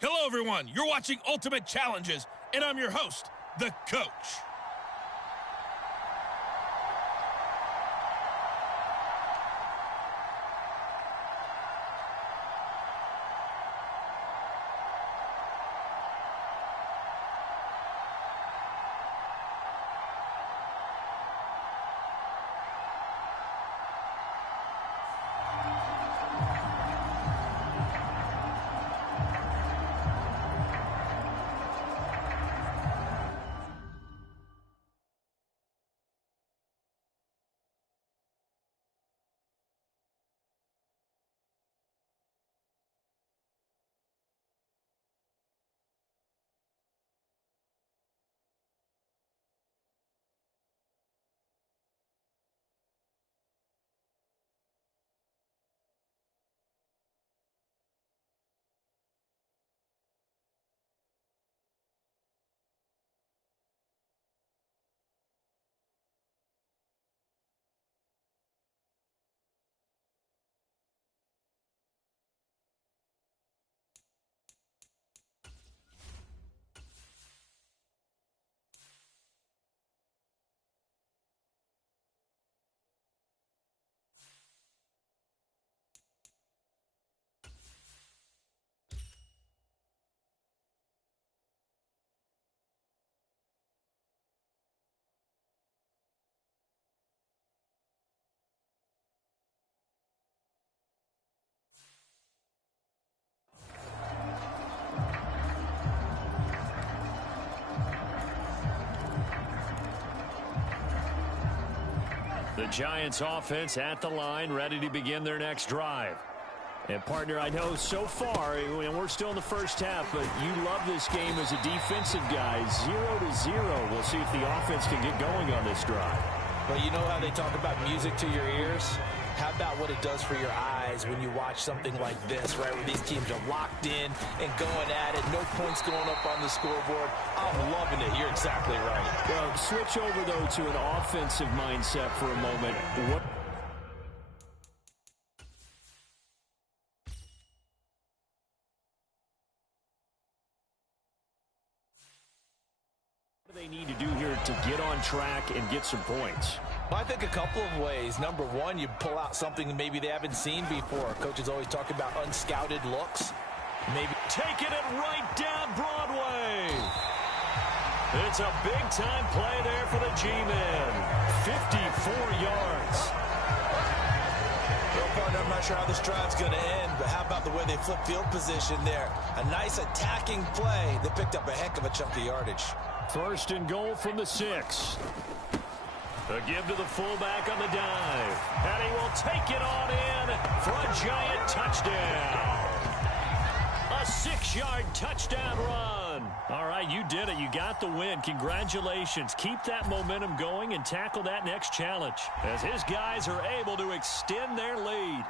Hello, everyone. You're watching Ultimate Challenges, and I'm your host, the Coach. The Giants offense at the line, ready to begin their next drive. And, partner, I know so far, and we're still in the first half, but you love this game as a defensive guy. 0-0. We'll see if the offense can get going on this drive. Well, you know how they talk about music to your ears? How about what it does for your eyes when you watch something like this, right, where these teams are locked in and going at it, no points going up on the scoreboard. I'm loving it. You're exactly right. Well, switch over, though, to an offensive mindset for a moment. What do they need to do here to get on track and get some points? Well, I think a couple of ways. Number one, you pull out something maybe they haven't seen before. Coaches always talk about unscouted looks. Maybe taking it right down Broadway. It's a big-time play there for the G-men. 54 yards. Well, partner, I'm not sure how this drive's going to end, but how about the way they flip field position there? A nice attacking play. They picked up a heck of a chunk of yardage. First and goal from the 6. A give to the fullback on the dive. And he will take it on in for a Giant touchdown. A 6-yard touchdown run. All right, you did it. You got the win. Congratulations. Keep that momentum going and tackle that next challenge as his guys are able to extend their lead.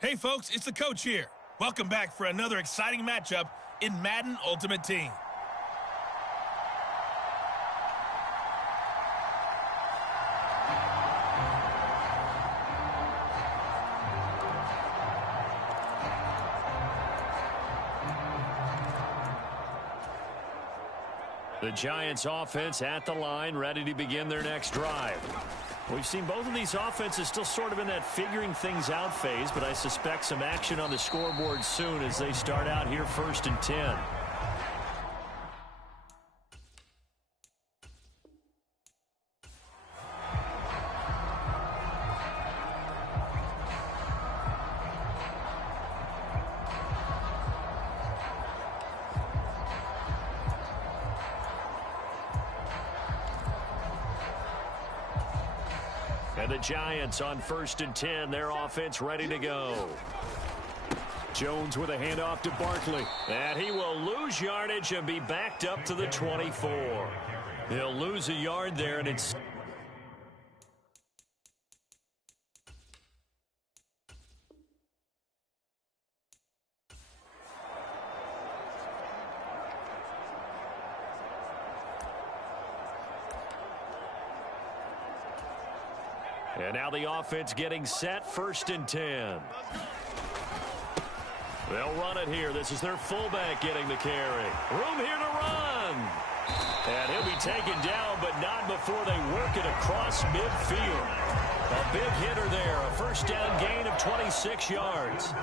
Hey, folks, it's the Coach here. Welcome back for another exciting matchup in Madden Ultimate Team. The Giants offense at the line, ready to begin their next drive. We've seen both of these offenses still sort of in that figuring things out phase, but I suspect some action on the scoreboard soon as they start out here 1st and 10. And the Giants on 1st and 10. Their offense ready to go. Jones with a handoff to Barkley. And he will lose yardage and be backed up to the 24. He'll lose a yard there, and it's... And now the offense getting set, 1st and 10. They'll run it here. This is their fullback getting the carry. Room here to run. And he'll be taken down, but not before they work it across midfield. A big hitter there. A 1st down gain of 26 yards.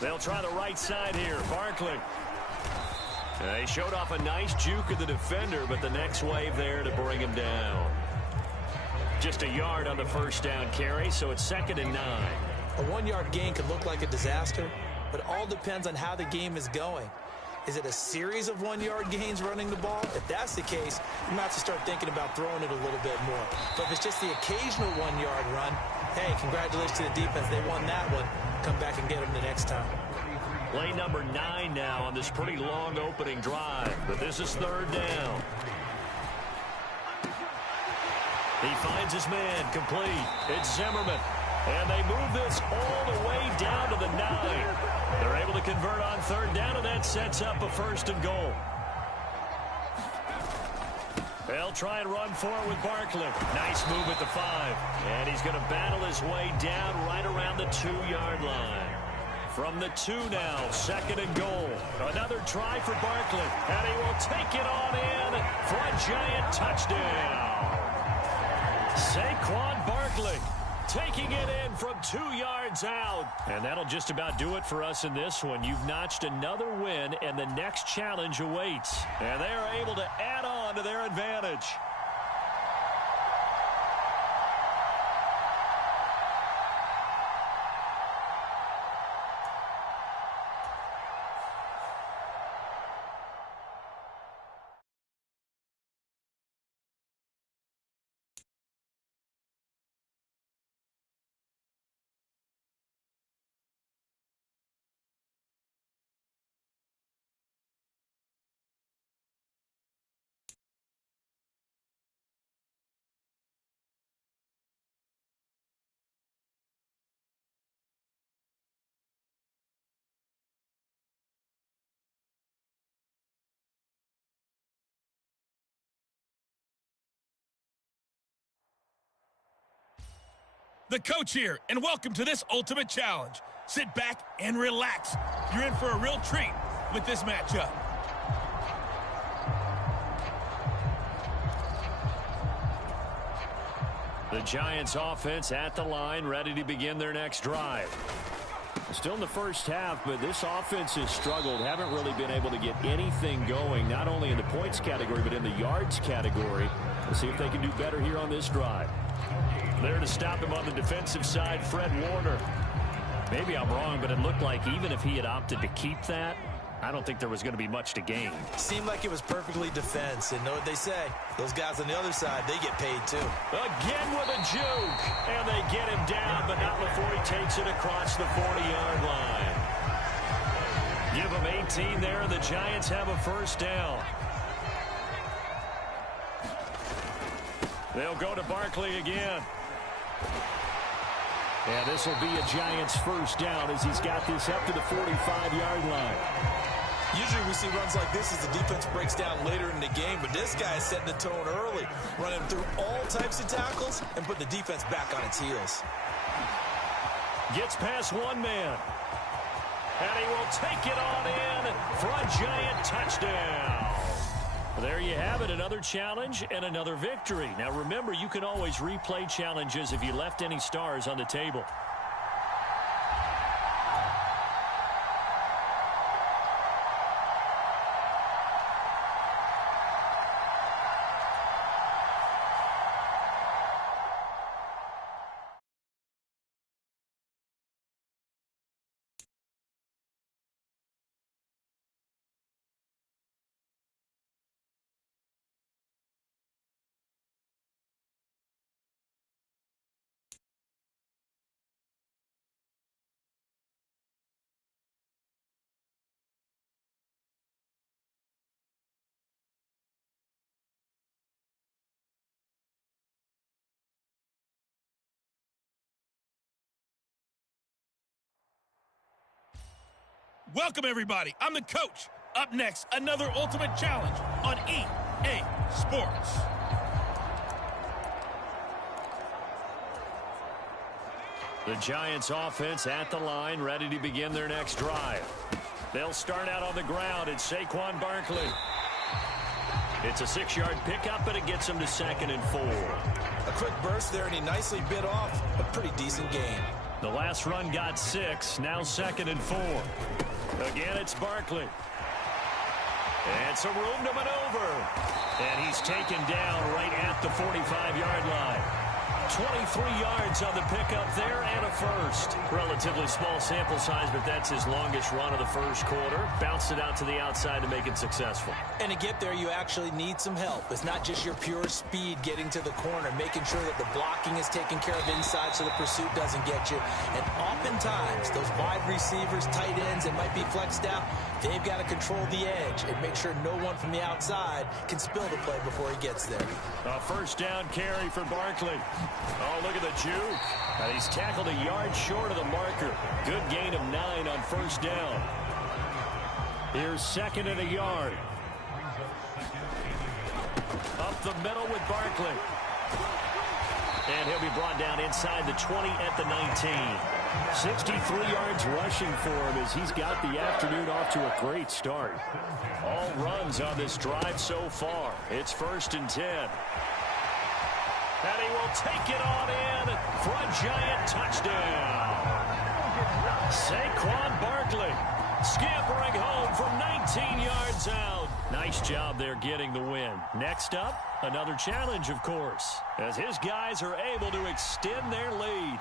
They'll try the right side here. Barkley. He showed off a nice juke of the defender, but the next wave there to bring him down. Just a yard on the 1st down carry, so it's 2nd and 9. A 1-yard gain could look like a disaster, but it all depends on how the game is going. Is it a series of 1-yard gains running the ball? If that's the case, you might have to start thinking about throwing it a little bit more. But if it's just the occasional 1-yard run, hey, congratulations to the defense. They won that one. Come back and get them the next time. Play number 9 now on this pretty long opening drive, but this is 3rd down. He finds his man, complete. It's Zimmerman. And they move this all the way down to the 9. They're able to convert on 3rd down, and that sets up a 1st and goal. They'll try and run for it with Barkley. Nice move at the 5. And he's going to battle his way down right around the 2-yard line. From the 2 now, 2nd and goal. Another try for Barkley. And he will take it on in for a Giant touchdown. Saquon Barkley taking it in from 2 yards out. And that'll just about do it for us in this one. You've notched another win, and the next challenge awaits. And they are able to add on to their advantage. The coach here, and welcome to this ultimate challenge. Sit back and relax. You're in for a real treat with this matchup. The Giants offense at the line, ready to begin their next drive. Still in the first half, but this offense has struggled. Haven't really been able to get anything going, not only in the points category, but in the yards category. We'll see if they can do better here on this drive. There to stop him on the defensive side, Fred Warner. Maybe I'm wrong, but it looked like even if he had opted to keep that, I don't think there was going to be much to gain. Seemed like it was perfectly defense. And know what they say? Those guys on the other side, they get paid too. Again with a juke. And they get him down, but not before he takes it across the 40-yard line. Give him 18 there, and the Giants have a 1st down. They'll go to Barkley again. And this will be a Giants 1st down as he's got this up to the 45-yard line. Usually we see runs like this as the defense breaks down later in the game, but this guy is setting the tone early, running through all types of tackles and put the defense back on its heels. Gets past one man. And he will take it on in for a Giant touchdown. There you have it, another challenge and another victory. Now remember, you can always replay challenges if you left any stars on the table. Welcome, everybody. I'm the coach. Up next, another Ultimate Challenge on EA Sports. The Giants offense at the line, ready to begin their next drive. They'll start out on the ground. It's Saquon Barkley. It's a 6-yard pickup, and it gets him to 2nd and 4. A quick burst there, and he nicely bit off a pretty decent gain. The last run got 6, now 2nd and 4. Again, it's Barkley. And some room to maneuver. And he's taken down right at the 45-yard line. 23 yards on the pickup there and a first. Relatively small sample size, but that's his longest run of the first quarter. Bounced it out to the outside to make it successful. And to get there, you actually need some help. It's not just your pure speed getting to the corner, making sure that the blocking is taken care of inside so the pursuit doesn't get you. And oftentimes, those wide receivers, tight ends, that might be flexed out, they've got to control the edge and make sure no one from the outside can spill the play before he gets there. A first down carry for Barkley. Oh, look at the juke. And he's tackled a yard short of the marker. Good gain of 9 on first down. Here's 2nd and a yard. Up the middle with Barkley. And he'll be brought down inside the 20 at the 19. 63 yards rushing for him as he's got the afternoon off to a great start. All runs on this drive so far. It's 1st and 10. And he will take it on in for a Giant touchdown. Saquon Barkley scampering home from 19 yards out. Nice job there getting the win. Next up, another challenge, of course, as his guys are able to extend their lead.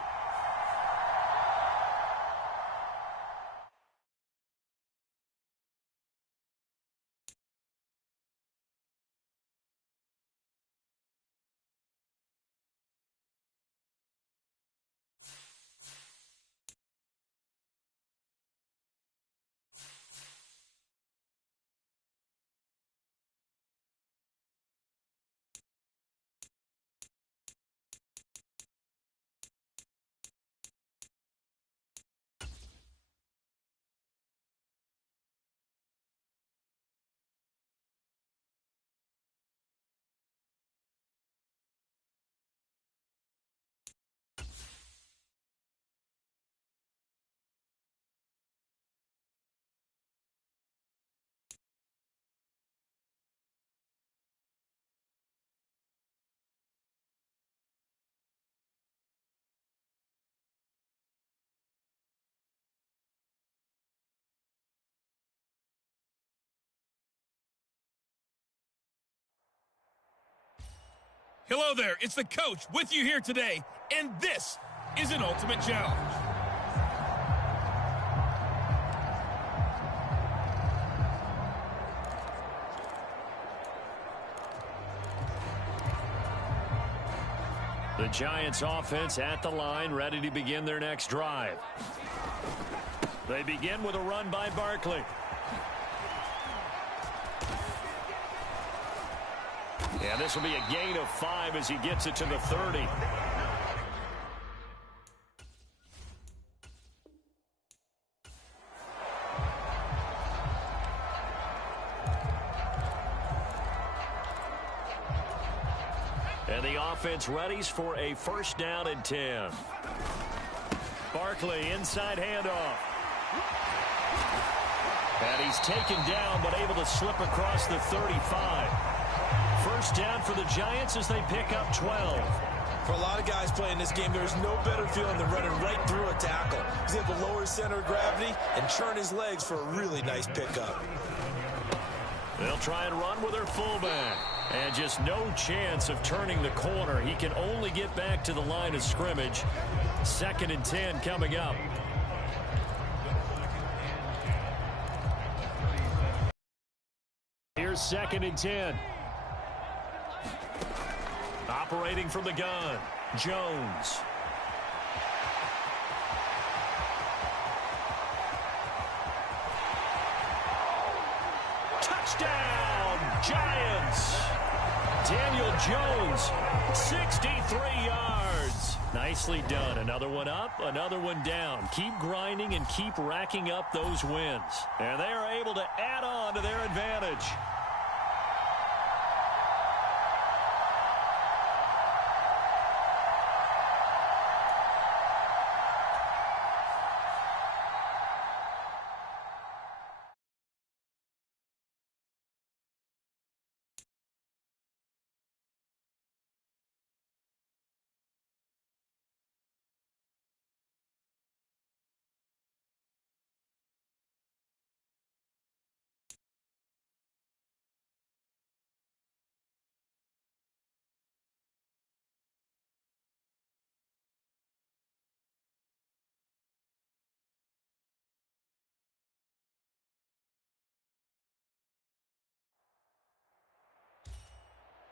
Hello there, it's the coach with you here today, and this is an Ultimate Challenge. The Giants offense at the line, ready to begin their next drive. They begin with a run by Barkley. And this will be a gain of 5 as he gets it to the 30. And the offense readies for a 1st down and 10. Barkley inside handoff. And he's taken down but able to slip across the 35. 1st down for the Giants as they pick up 12. For a lot of guys playing this game, there's no better feeling than running right through a tackle. He's able to lower his center of gravity and churn his legs for a really nice pickup. They'll try and run with their fullback. And just no chance of turning the corner. He can only get back to the line of scrimmage. 2nd and 10 coming up. Here's 2nd and 10. Operating from the gun, Jones. Touchdown, Giants. Daniel Jones, 63 yards. Nicely done. Another one up, another one down. Keep grinding and keep racking up those wins. And they are able to add on to their advantage.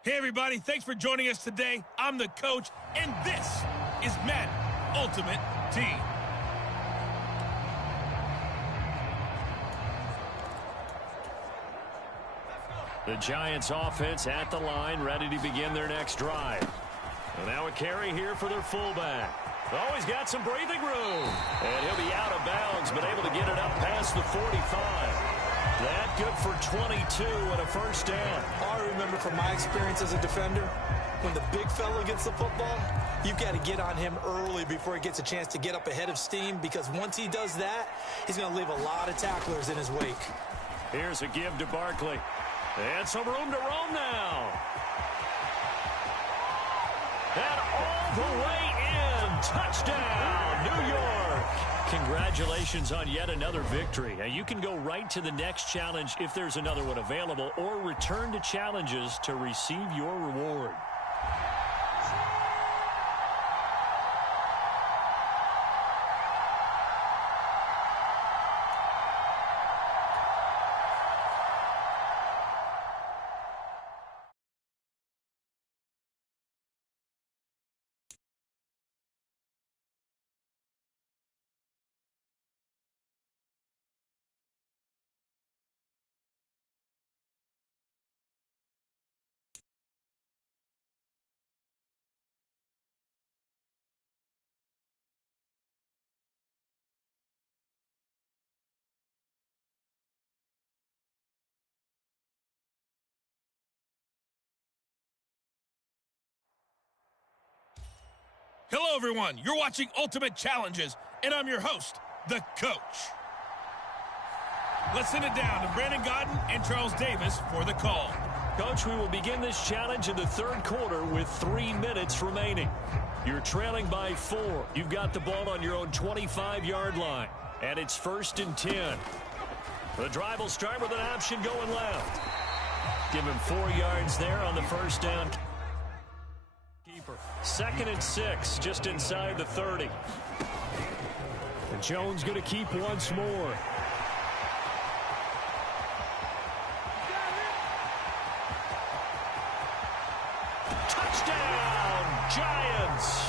Hey, everybody. Thanks for joining us today. I'm the coach, and this is MUT Ultimate Team. The Giants offense at the line, ready to begin their next drive. And now a carry here for their fullback. Oh, he's got some breathing room. And he'll be out of bounds, but able to get it up past the 45. That good for 22 and a first down. I remember from my experience as a defender, when the big fella gets the football, you've got to get on him early before he gets a chance to get up ahead of steam, because once he does that, he's going to leave a lot of tacklers in his wake. Here's a give to Barkley. And some room to roam now. And all the way in. Touchdown, New York. Congratulations on yet another victory. Now, you can go right to the next challenge if there's another one available, or return to challenges to receive your reward. Hello, everyone. You're watching Ultimate Challenges, and I'm your host, the coach. Let's send it down to Brandon Godden and Charles Davis for the call. Coach, we will begin this challenge in the third quarter with 3 minutes remaining. You're trailing by 4. You've got the ball on your own 25-yard line, and it's 1st and 10. The drive will start with an option going left. Give him 4 yards there on the first down. 2nd and 6, just inside the 30. And Jones going to keep once more. Touchdown, Giants.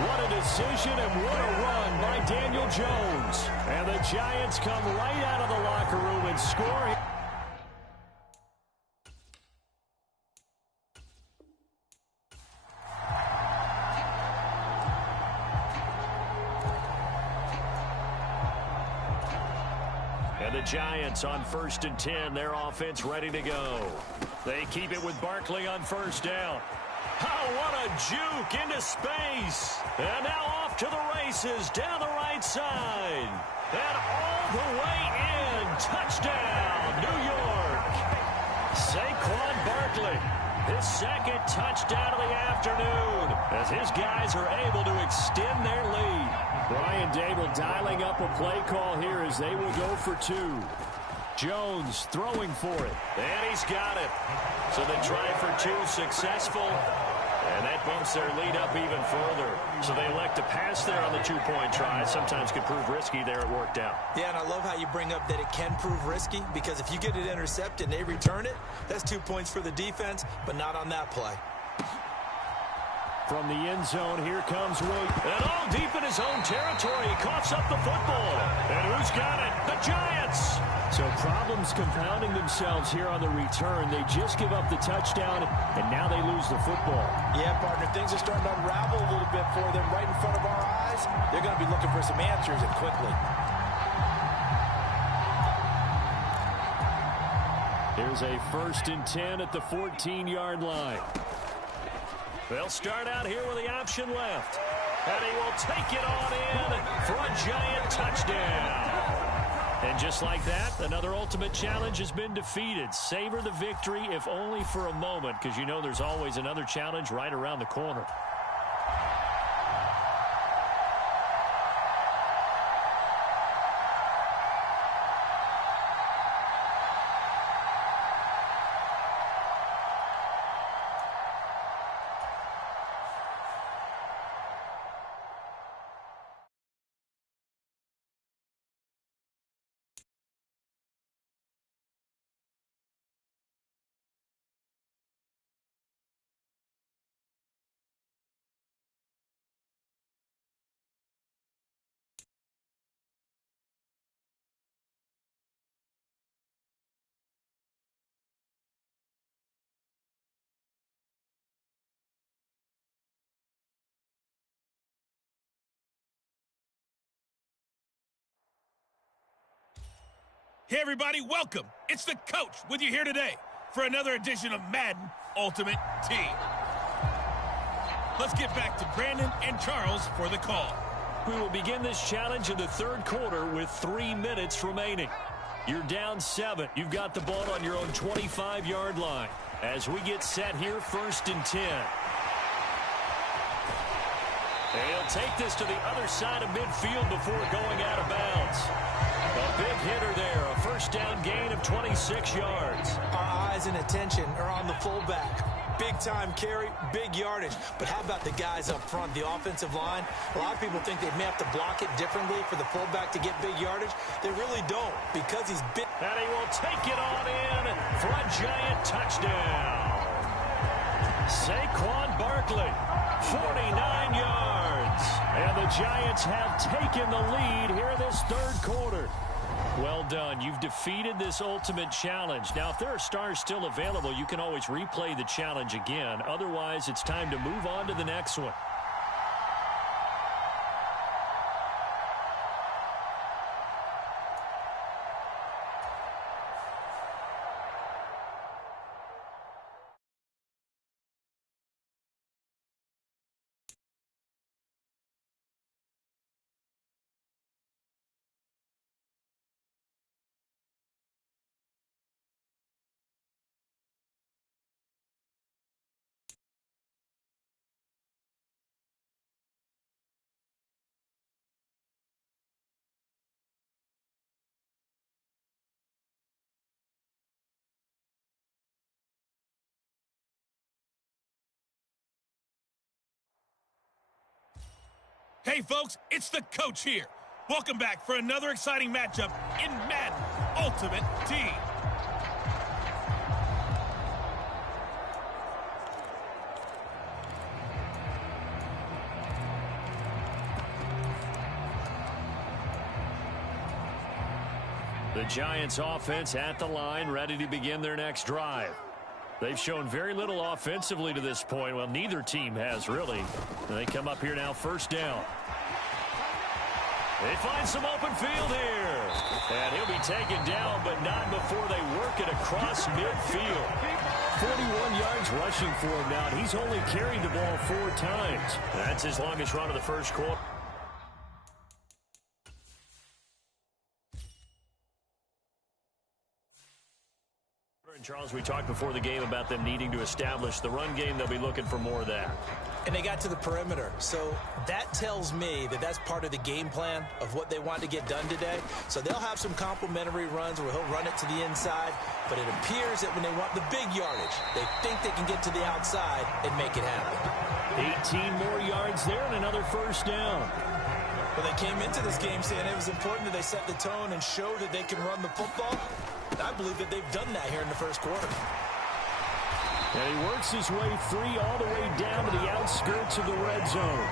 What a decision and what a run by Daniel Jones. And the Giants come right out of the locker room and score. And the Giants on 1st and 10, their offense ready to go. They keep it with Barkley on first down. Oh, what a juke into space. And now off to the races down the right side. And all the way in. Touchdown, New York. Saquon Barkley, his 2nd touchdown of the afternoon, as his guys are able to extend their lead. Brian Dable dialing up a play call here as they will go for 2. Jones throwing for it. And he's got it. So the try for 2 successful. And that bumps their lead up even further. So they elect to pass there on the 2-point try. Sometimes could prove risky there. It worked out. Yeah, and I love how you bring up that it can prove risky, because if you get it intercepted and they return it, that's 2 points for the defense, but not on that play. From the end zone, here comes Williams. And all deep in his own territory, he coughs up the football. And who's got it? The Giants! So problems compounding themselves here on the return. They just give up the touchdown, and now they lose the football. Yeah, partner, things are starting to unravel a little bit for them right in front of our eyes. They're going to be looking for some answers, and quickly. Here's a 1st and 10 at the 14-yard line. They'll start out here with the option left. And he will take it on in for a Giant touchdown. And just like that, another ultimate challenge has been defeated. Savor the victory, if only for a moment, because you know there's always another challenge right around the corner. Hey everybody, welcome. It's the coach with you here today for another edition of Madden Ultimate Team. Let's get back to Brandon and Charles for the call. We will begin this challenge in the 3rd quarter with 3 minutes remaining. You're down 7. You've got the ball on your own 25-yard line. As we get set here, 1st and 10. He'll take this to the other side of midfield before going out of bounds. A big hitter there, a 1st down gain of 26 yards. Our eyes and attention are on the fullback. Big time carry, big yardage. But how about the guys up front, the offensive line? A lot of people think they may have to block it differently for the fullback to get big yardage. They really don't, because he's big. And he will take it on in for a Giant touchdown. Saquon Barkley, 49 yards. And the Giants have taken the lead here in this 3rd quarter. Well done. You've defeated this ultimate challenge. Now, if there are stars still available, you can always replay the challenge again. Otherwise, it's time to move on to the next one. Hey folks, it's the coach here. Welcome back for another exciting matchup in Madden Ultimate Team. The Giants offense at the line, ready to begin their next drive. They've shown very little offensively to this point. Well, neither team has, really. And they come up here now, 1st down. They find some open field here. And he'll be taken down, but not before they work it across midfield. 41 yards rushing for him now. He's only carried the ball 4 times. That's his longest run of the 1st quarter. Charles, we talked before the game about them needing to establish the run game. They'll be looking for more of that. And they got to the perimeter. So that tells me that that's part of the game plan of what they want to get done today. So they'll have some complementary runs where he'll run it to the inside. But it appears that when they want the big yardage, they think they can get to the outside and make it happen. 18 more yards there and another 1st down. Well, they came into this game saying it was important that they set the tone and show that they can run the football. I believe that they've done that here in the 1st quarter. And he works his way free all the way down to the outskirts of the red zone.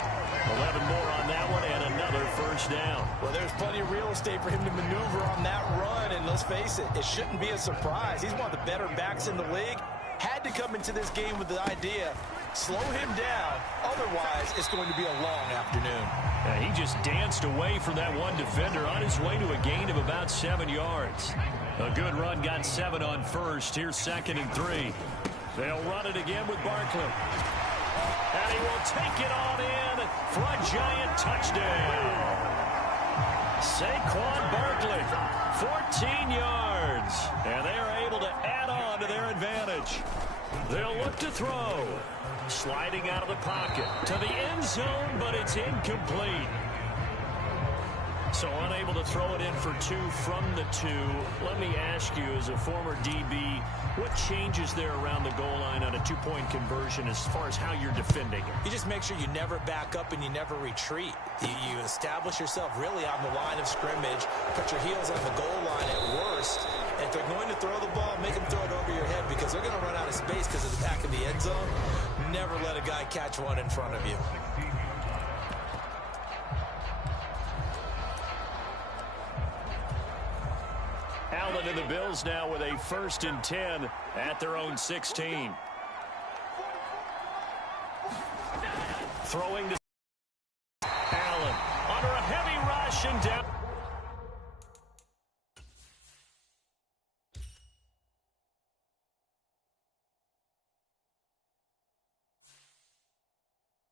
11 more on that one and another first down. Well, there's plenty of real estate for him to maneuver on that run, and let's face it, it shouldn't be a surprise. He's one of the better backs in the league. Had to come into this game with the idea, slow him down, otherwise it's going to be a long afternoon. Yeah, he just danced away from that one defender on his way to a gain of about 7 yards. A good run, got 7 on first. Here's 2nd and 3. They'll run it again with Barkley. And he will take it on in for a giant touchdown. Saquon Barkley, 14 yards. And they are able to add on to their advantage. They'll look to throw. Sliding out of the pocket to the end zone, but it's incomplete. So unable to throw it in for 2 from the 2. Let me ask you, as a former DB, what changes there around the goal line on a 2-point conversion as far as how you're defending it? You just make sure you never back up and you never retreat. You establish yourself really on the line of scrimmage, put your heels on the goal line at worst. And if they're going to throw the ball, make them throw it over your head because they're going to run out of space because of the back of the end zone. Never let a guy catch one in front of you. Allen and the Bills now with a 1st and 10 at their own 16. Throwing to Allen under a heavy rush and down.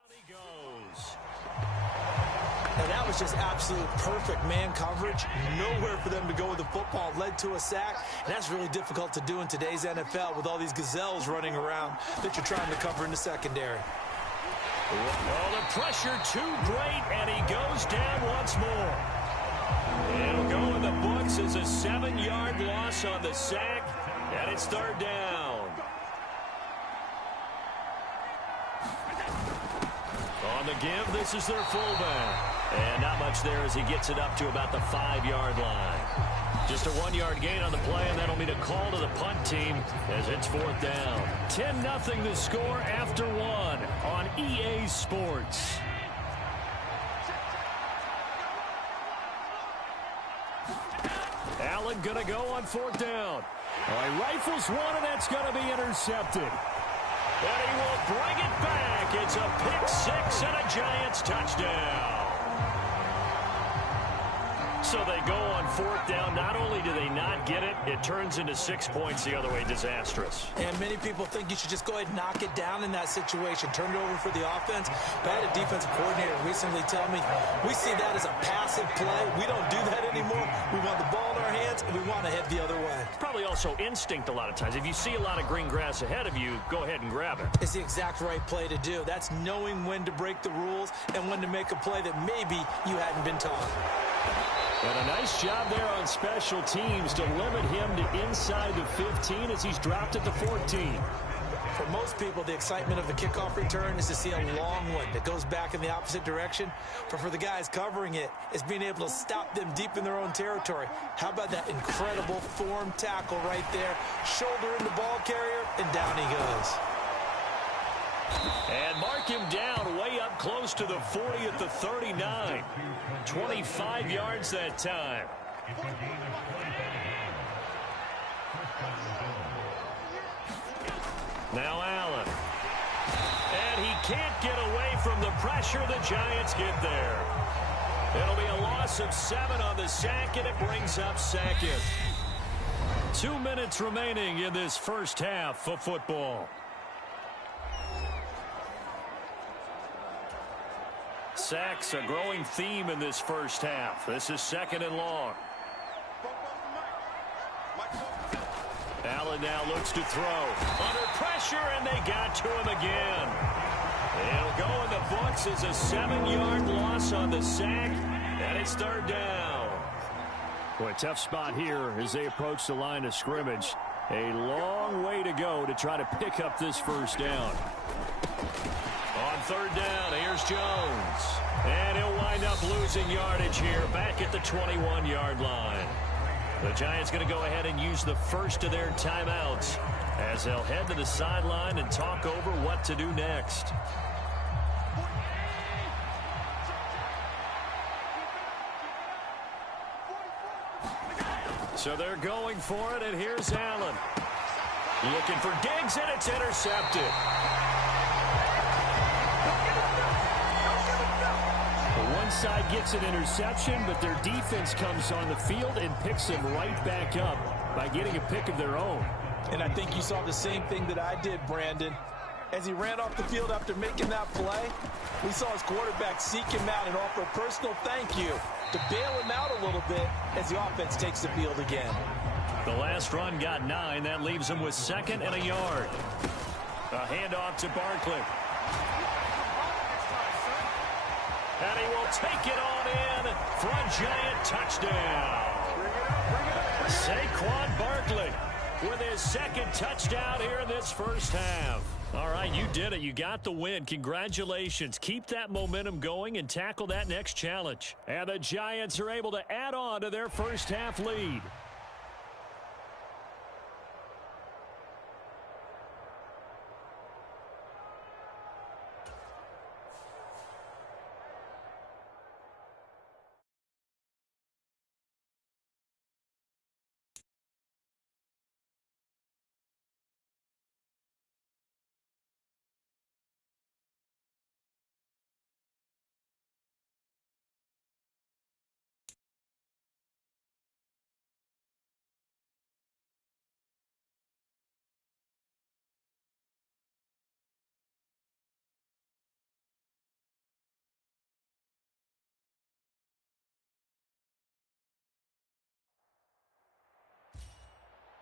He goes. And that was just absolute perfect man coverage. Nowhere for them to go with the football. Led to a sack. And that's really difficult to do in today's NFL with all these gazelles running around that you're trying to cover in the secondary. Oh, the pressure too great, and he goes down once more. It'll go in the books as a 7-yard loss on the sack, and it's 3rd down. On the give, this is their fullback. And not much there as he gets it up to about the 5-yard line. Just a 1-yard gain on the play, and that'll mean a call to the punt team as it's 4th down. 10-0 the score after 1 on EA Sports. Allen going to go on 4th down. He rifles one, and that's going to be intercepted. And he will bring it back. It's a pick 6 and a Giants touchdown. So they go on 4th down. Not only do they not get it, it turns into 6 points the other way. Disastrous. And many people think you should just go ahead and knock it down in that situation. Turn it over for the offense. But I had a defensive coordinator recently tell me, we see that as a passive play. We don't do that anymore. We want the ball in our hands, and we want to head the other way. Probably also instinct a lot of times. If you see a lot of green grass ahead of you, go ahead and grab it. It's the exact right play to do. That's knowing when to break the rules and when to make a play that maybe you hadn't been taught. And a nice job there on special teams to limit him to inside the 15 as he's dropped at the 14. For most people, the excitement of the kickoff return is to see a long one that goes back in the opposite direction. But for the guys covering it, it's being able to stop them deep in their own territory. How about that incredible form tackle right there? Shoulder in the ball carrier, and down he goes. And mark him down way up close to the 40 at the 39. 25 yards that time. Now Allen. And he can't get away from the pressure. The Giants get there. It'll be a loss of 7 on the sack, and it brings up 2nd. 2 minutes remaining in this first half of football. Sacks, a growing theme in this first half. This is 2nd and long. Allen now looks to throw. Under pressure, and they got to him again. It'll go in the books as a 7-yard loss on the sack, and it's 3rd down. Boy, a tough spot here as they approach the line of scrimmage. A long way to go to try to pick up this first down. On 3rd down, here's Jones. And he'll wind up losing yardage here back at the 21-yard line. The Giants going to go ahead and use the first of their timeouts as they'll head to the sideline and talk over what to do next. So they're going for it, and here's Allen. Looking for Diggs, and it's intercepted. One side gets an interception, but their defense comes on the field and picks them right back up by getting a pick of their own. And I think you saw the same thing that I did, Brandon. As he ran off the field after making that play, we saw his quarterback seek him out and offer a personal thank you to bail him out a little bit as the offense takes the field again. The last run got 9. That leaves him with 2nd and a yard. A handoff to Barkley. And he will take it on in for a giant touchdown. Saquon Barkley with his 2nd touchdown here in this first half. All right, you did it. You got the win. Congratulations. Keep that momentum going and tackle that next challenge. And the Giants are able to add on to their first half lead.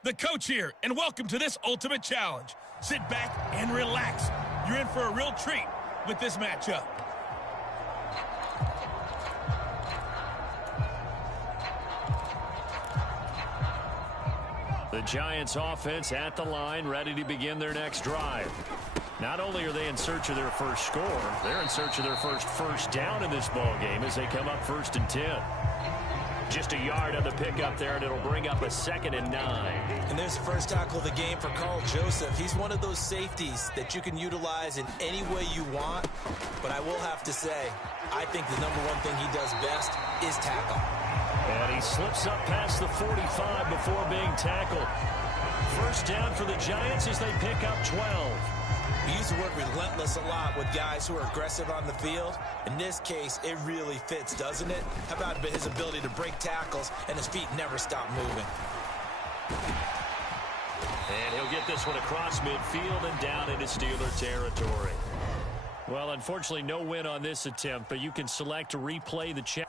The coach here, and welcome to this ultimate challenge. Sit back and relax. You're in for a real treat with this matchup. The Giants offense at the line, ready to begin their next drive. Not only are they in search of their first score, they're in search of their first down in this ball game as they come up 1st and 10. Just a yard on the pickup there, and it'll bring up a 2nd and 9. And there's the first tackle of the game for Carl Joseph. He's one of those safeties that you can utilize in any way you want. But I will have to say, I think the number one thing he does best is tackle. And he slips up past the 45 before being tackled. First down for the Giants as they pick up 12. We use the word relentless a lot with guys who are aggressive on the field. In this case, it really fits, doesn't it? How about his ability to break tackles and his feet never stop moving? And he'll get this one across midfield and down into Steeler territory. Well, unfortunately, no win on this attempt, but you can select to replay the check.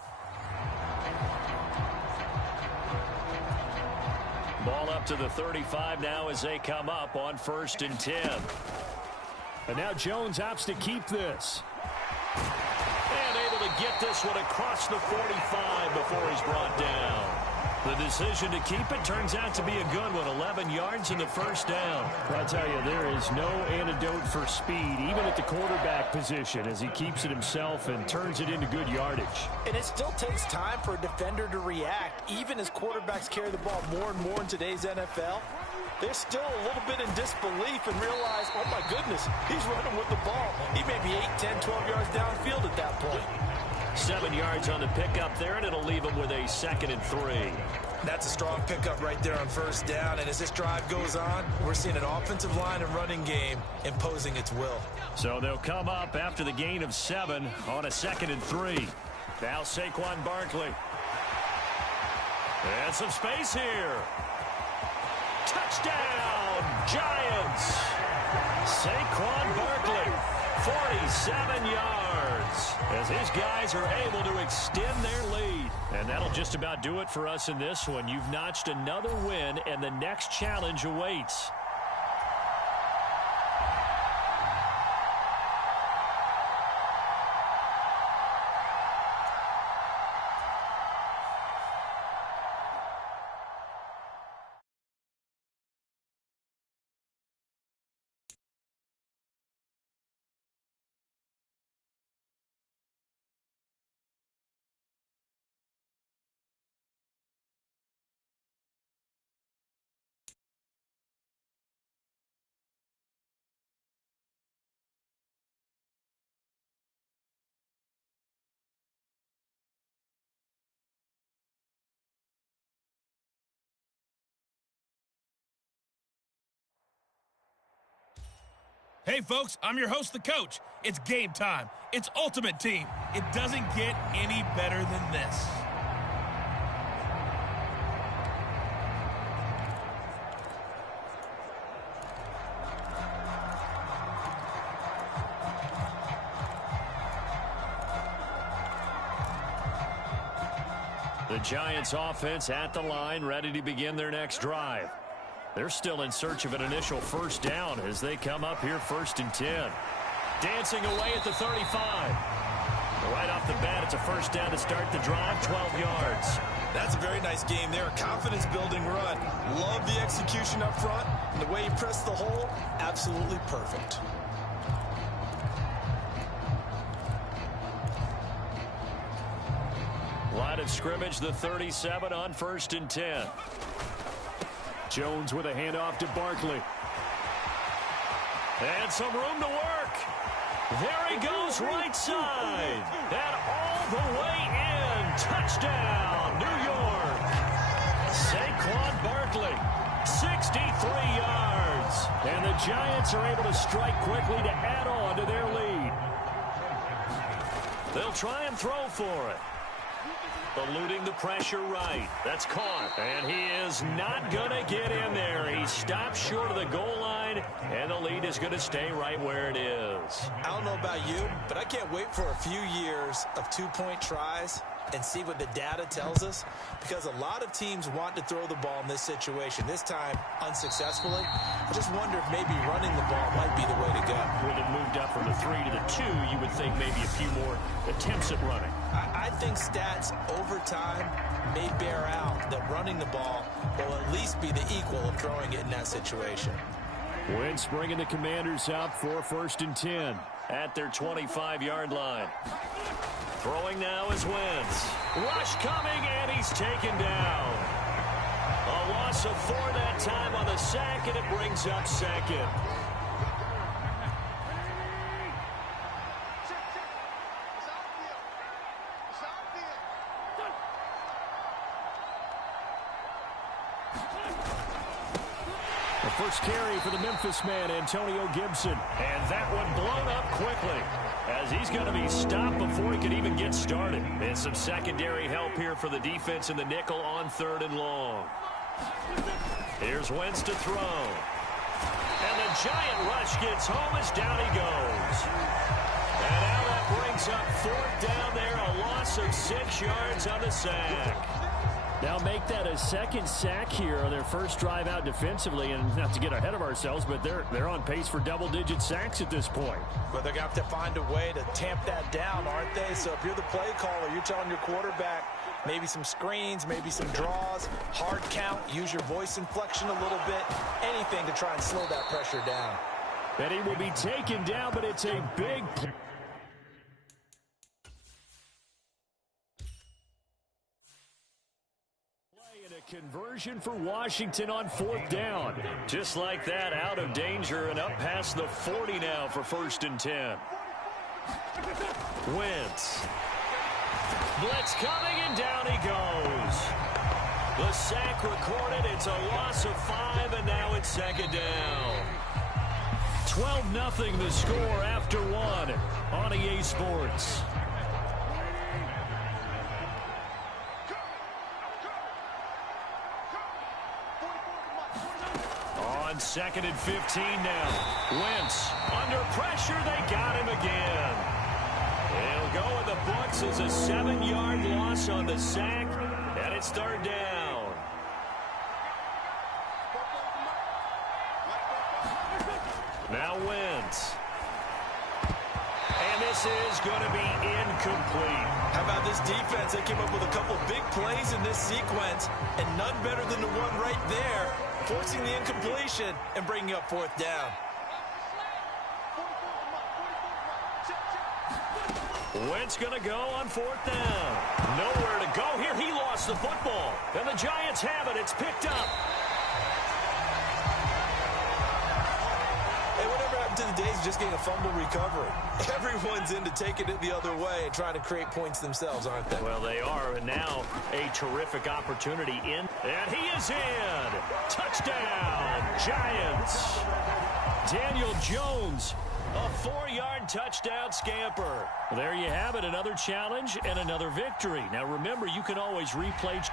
Ball up to the 35 now as they come up on 1st and 10. And now Jones opts to keep this. And able to get this one across the 45 before he's brought down. The decision to keep it turns out to be a good one. 11 yards in the first down. I'll tell you, there is no antidote for speed, even at the quarterback position, as he keeps it himself and turns it into good yardage. And it still takes time for a defender to react, even as quarterbacks carry the ball more and more in today's NFL. They're still a little bit in disbelief and realize, oh my goodness, he's running with the ball. He may be 8, 10, 12 yards downfield at that point. 7 yards on the pickup there, and it'll leave him with a 2nd and 3. That's a strong pickup right there on first down. And as this drive goes on, we're seeing an offensive line and running game imposing its will. So they'll come up after the gain of 7 on a 2nd and 3. Now Saquon Barkley. And some space here. Touchdown, Giants. Saquon Barkley, 47 yards, as his guys are able to extend their lead. And that'll just about do it for us in this one. You've notched another win, and the next challenge awaits. Hey, folks, I'm your host, the coach. It's game time. It's Ultimate Team. It doesn't get any better than this. The Giants offense at the line, ready to begin their next drive. They're still in search of an initial first down as they come up here 1st and 10. Dancing away at the 35. Right off the bat, it's a first down to start the drive, 12 yards. That's a very nice game there. Confidence-building run. Love the execution up front. And the way he pressed the hole, absolutely perfect. Line of scrimmage, the 37 on 1st and 10. Jones with a handoff to Barkley. And some room to work. There he goes, right side. And all the way in. Touchdown, New York. Saquon Barkley, 63 yards. And the Giants are able to strike quickly to add on to their lead. They'll try and throw for it. Eluding the pressure right. That's caught. And he is not going to get in there. He stops short of the goal line, and the lead is going to stay right where it is. I don't know about you, but I can't wait for a few years of two-point tries and see what the data tells us, because a lot of teams want to throw the ball in this situation, this time unsuccessfully. I just wonder if maybe running the ball might be the way to go. With it moved up from the 3 to the 2, you would think maybe a few more attempts at running. I think stats over time may bear out that running the ball will at least be the equal of throwing it in that situation. Wentz bringing the Commanders out for 1st and 10. At their 25-yard line. Throwing now is Wentz. Rush coming, and he's taken down. A loss of 4 that time on the sack, and it brings up 2nd. The first carry for the Memphis man, Antonio Gibson. And that one blown up quickly as he's going to be stopped before he could even get started. And some secondary help here for the defense in the nickel on 3rd and long. Here's Wentz to throw. And the giant rush gets home as down he goes. And now that brings up 4th down there, a loss of 6 yards on the sack. Now make that a 2nd sack here on their first drive out defensively, and not to get ahead of ourselves, but they're on pace for double-digit sacks at this point. But they're going to have to find a way to tamp that down, aren't they? So if you're the play caller, you're telling your quarterback maybe some screens, maybe some draws, hard count, use your voice inflection a little bit, anything to try and slow that pressure down. And he will be taken down, but it's a big play. Conversion for Washington on 4th down. Just like that, out of danger and up past the 40 now for 1st and 10. Wentz. Blitz coming, and down he goes. The sack recorded. It's a loss of 5, and now it's 2nd down. 12-0 the score after 1 on EA Sports. On 2nd and 15 now. Wentz under pressure. They got him again. He'll go in the books as a 7-yard loss on the sack, and it's 3rd down. Now Wentz. And this is going to be incomplete. How about this defense? They came up with a couple big plays in this sequence, and none better than the one right there, forcing the incompletion and bringing up 4th down. Wentz going to go on 4th down. Nowhere to go here. He lost the football. And the Giants have it. It's picked up. Hey, whatever happened to the days of just getting a fumble recovery? Everyone's into taking it the other way and trying to create points themselves, aren't they? Well, they are, and now a terrific opportunity in. And he is in. Touchdown, Giants. Daniel Jones, a 4-yard touchdown scamper. Well, there you have it, another challenge and another victory. Now, remember, you can always replay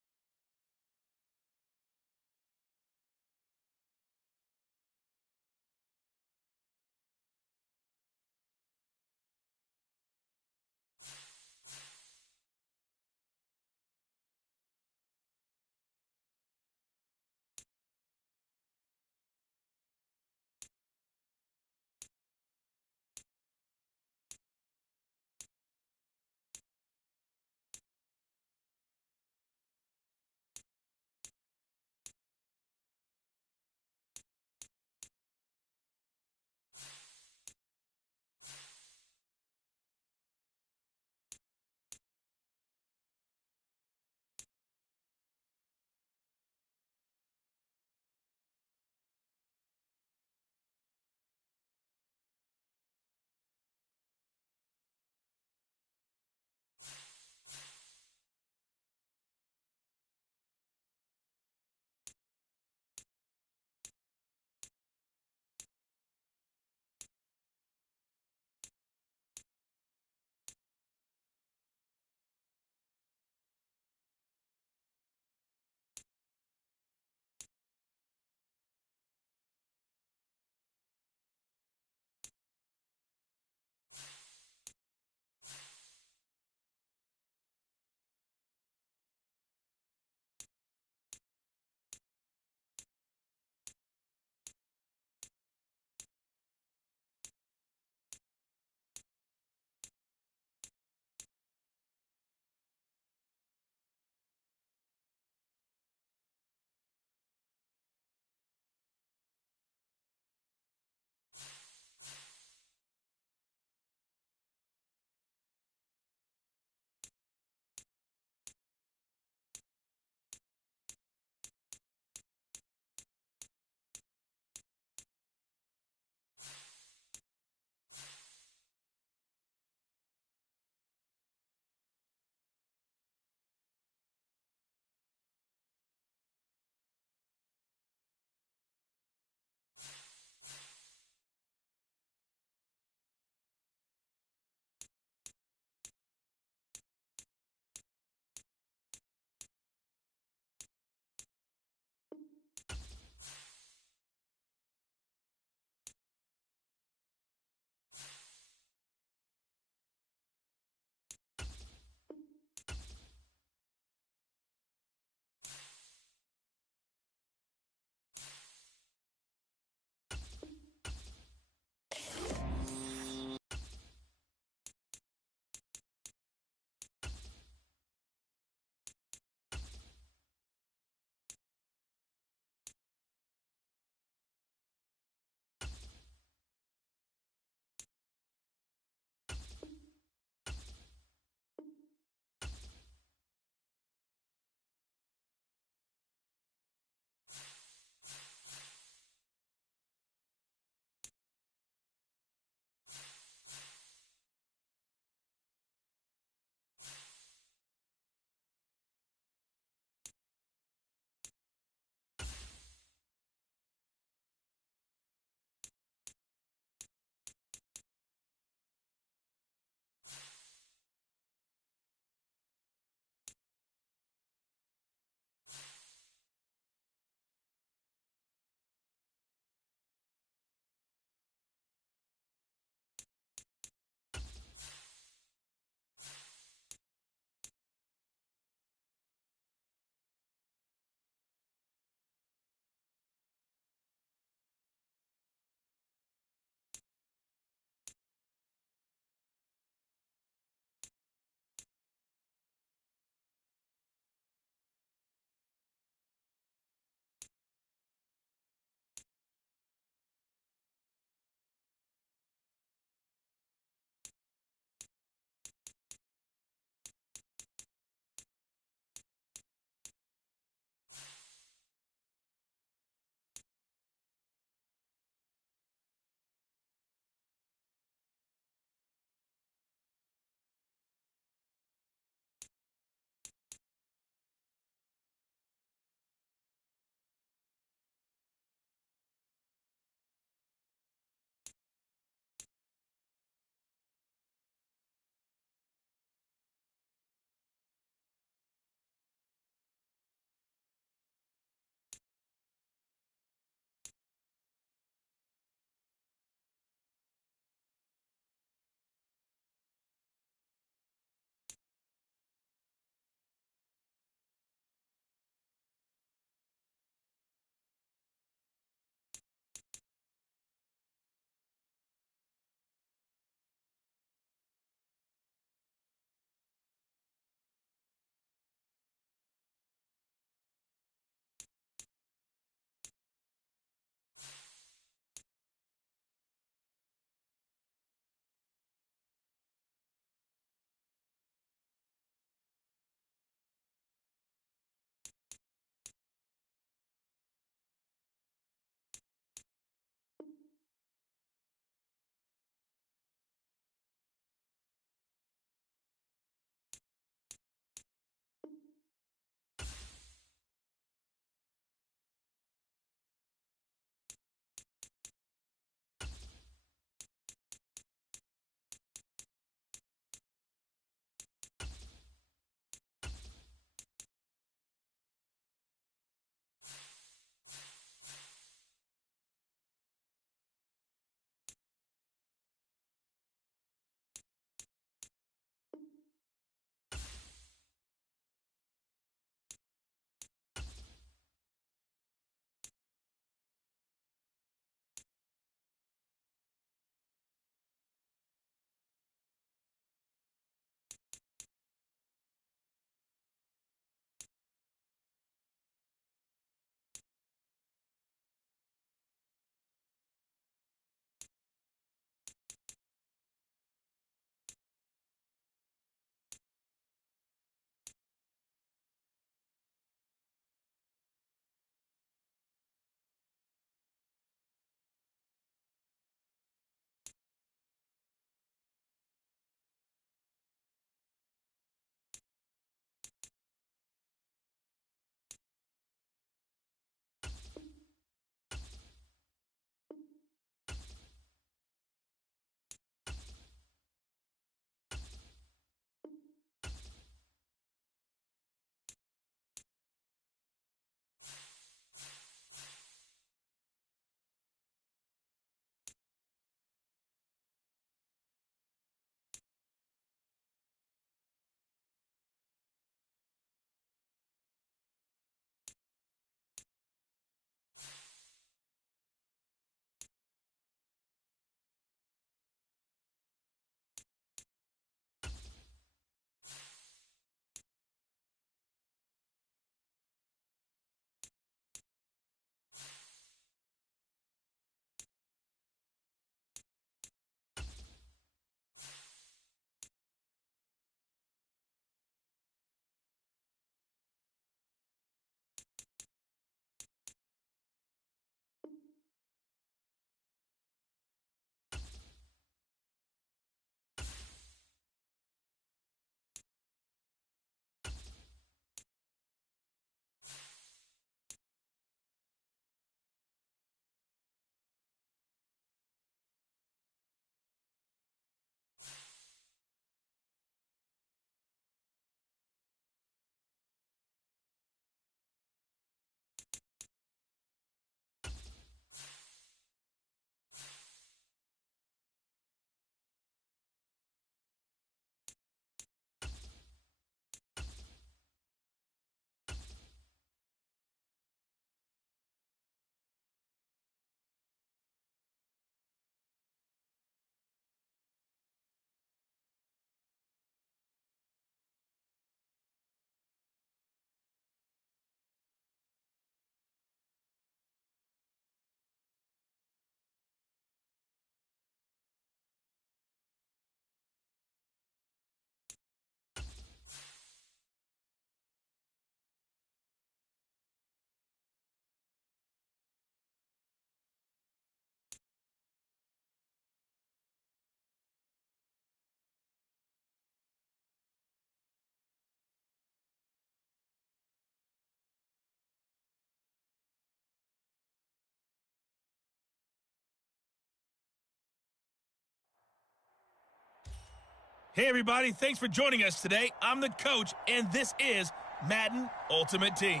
Hey, everybody. Thanks for joining us today. I'm the coach, and this is Madden Ultimate Team.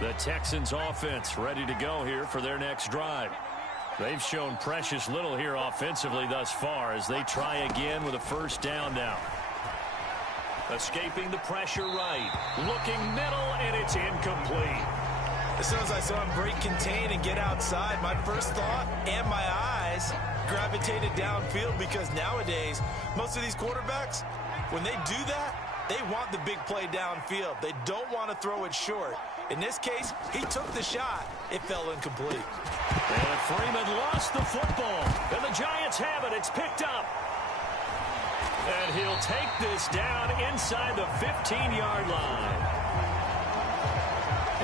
The Texans offense ready to go here for their next drive. They've shown precious little here offensively thus far as they try again with a first down now. Escaping the pressure right. Looking middle, and it's incomplete. As soon as I saw him break contain and get outside, my first thought and my eyes gravitated downfield, because nowadays, most of these quarterbacks, when they do that, they want the big play downfield. They don't want to throw it short. In this case, he took the shot. It fell incomplete. And Freeman lost the football. And the Giants have it. It's picked up. And he'll take this down inside the 15-yard line.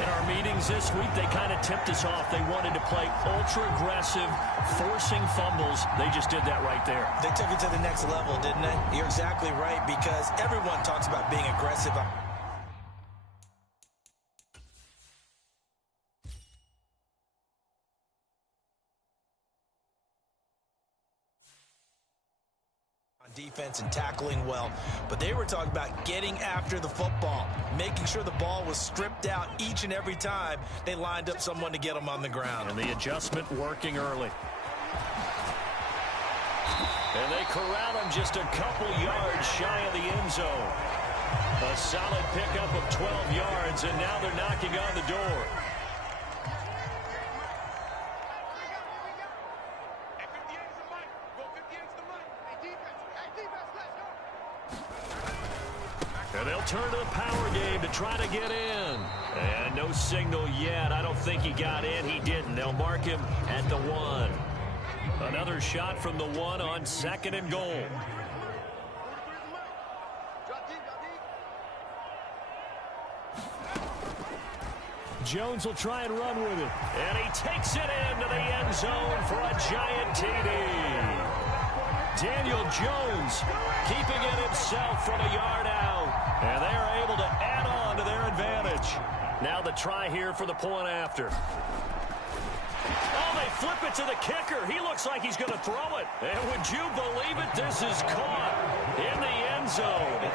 In our meetings this week, they kind of tipped us off. They wanted to play ultra-aggressive, forcing fumbles. They just did that right there. They took it to the next level, didn't they? You're exactly right, because everyone talks about being aggressive defense and tackling well, but they were talking about getting after the football, making sure the ball was stripped out each and every time they lined up someone to get them on the ground. And the adjustment working early. And they corral him just a couple yards shy of the end zone. A solid pickup of 12 yards, and now they're knocking on the door. And they'll turn to the power game to try to get in. And no signal yet. I don't think he got in. He didn't. They'll mark him at the 1. Another shot from the 1 on 2nd and goal. Jones will try and run with it. And he takes it into the end zone for a giant TD. Daniel Jones keeping it himself from a yard out. And they are able to add on to their advantage. Now the try here for the point after. Oh, they flip it to the kicker. He looks like he's going to throw it. And would you believe it? This is caught in the end zone.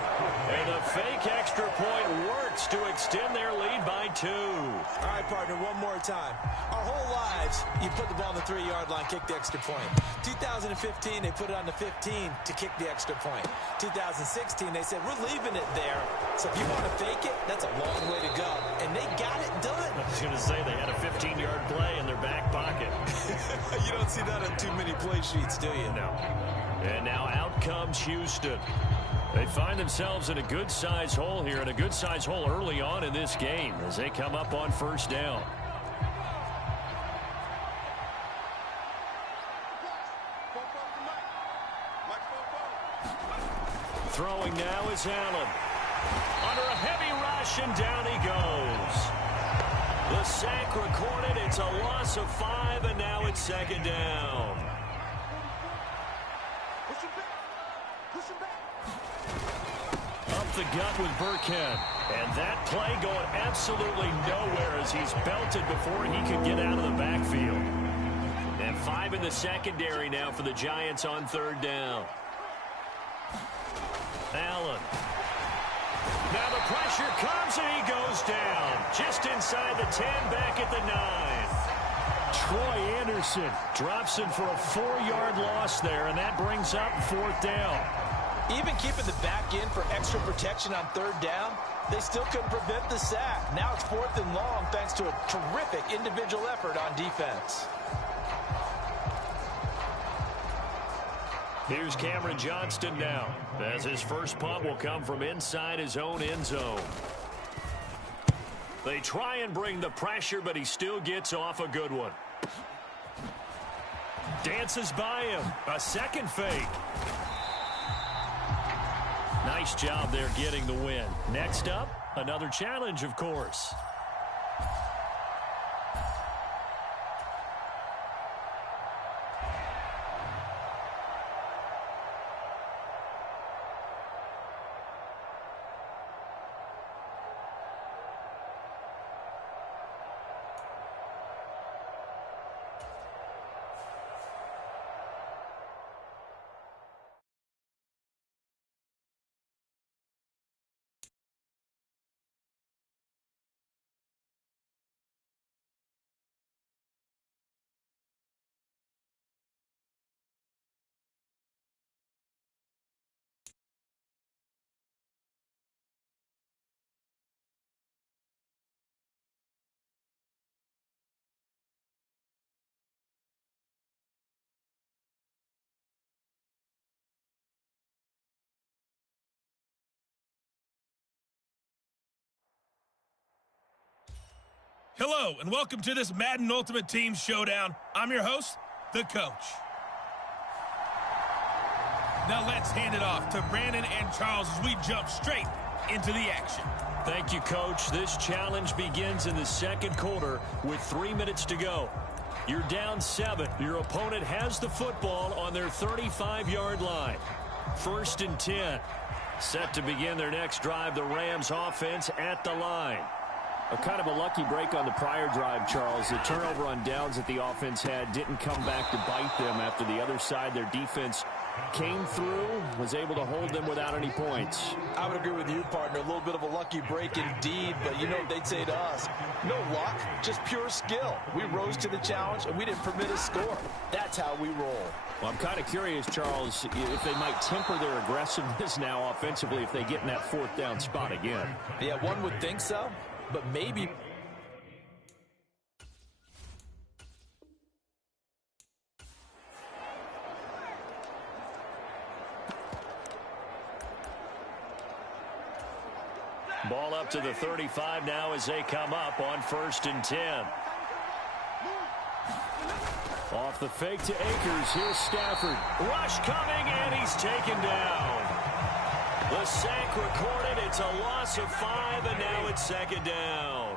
And the fake extra point works to extend their lead by 2. All right, partner, one more time. Our whole lives, you put the ball on the 3-yard line, kick the extra point. 2015, they put it on the 15 to kick the extra point. 2016, they said, we're leaving it there. So if you want to fake it, that's a long way to go. And they got it done. I was going to say they had a 15-yard play in their back pocket. You don't see that on too many play sheets, do you? No. And now out comes Houston. They find themselves in a good-size hole here, and a good-size hole early on in this game as they come up on first down. Throwing now is Allen. Under a heavy rush, and down he goes. The sack recorded. It's a loss of 5, and now it's 2nd down. Up the gut with Burkhead. And that play going absolutely nowhere as he's belted before he could get out of the backfield. And 5 in the secondary now for the Giants on 3rd down. Allen. Now the pressure comes and he goes down. Just inside the 10, back at the 9. Troy Anderson drops him for a 4-yard loss there, and that brings up 4th down. Even keeping the back in for extra protection on 3rd down, they still couldn't prevent the sack. Now it's 4th and long thanks to a terrific individual effort on defense. Here's Cameron Johnston now, as his first punt will come from inside his own end zone. They try and bring the pressure, but he still gets off a good one. Dances by him. A second fake. Nice job there getting the win. Next up, another challenge, of course. Hello, and welcome to this Madden Ultimate Team Showdown. I'm your host, the Coach. Now let's hand it off to Brandon and Charles as we jump straight into the action. Thank you, Coach. This challenge begins in the second quarter with 3 minutes to go. You're down 7. Your opponent has the football on their 35-yard line. 1st and 10. Set to begin their next drive, the Rams offense at the line. A kind of a lucky break on the prior drive, Charles. The turnover on downs that the offense had didn't come back to bite them after the other side. Their defense came through, was able to hold them without any points. I would agree with you, partner. A little bit of a lucky break indeed, but you know what they'd say to us? No luck, just pure skill. We rose to the challenge, and we didn't permit a score. That's how we roll. Well, I'm kind of curious, Charles, if they might temper their aggressiveness now offensively if they get in that 4th down spot again. Yeah, one would think so. But maybe. Ball up to the 35 now as they come up on 1st and 10. Off the fake to Akers. Here's Stafford. Rush coming, and he's taken down. The sack recorded. It's a loss of 5, and now it's 2nd down.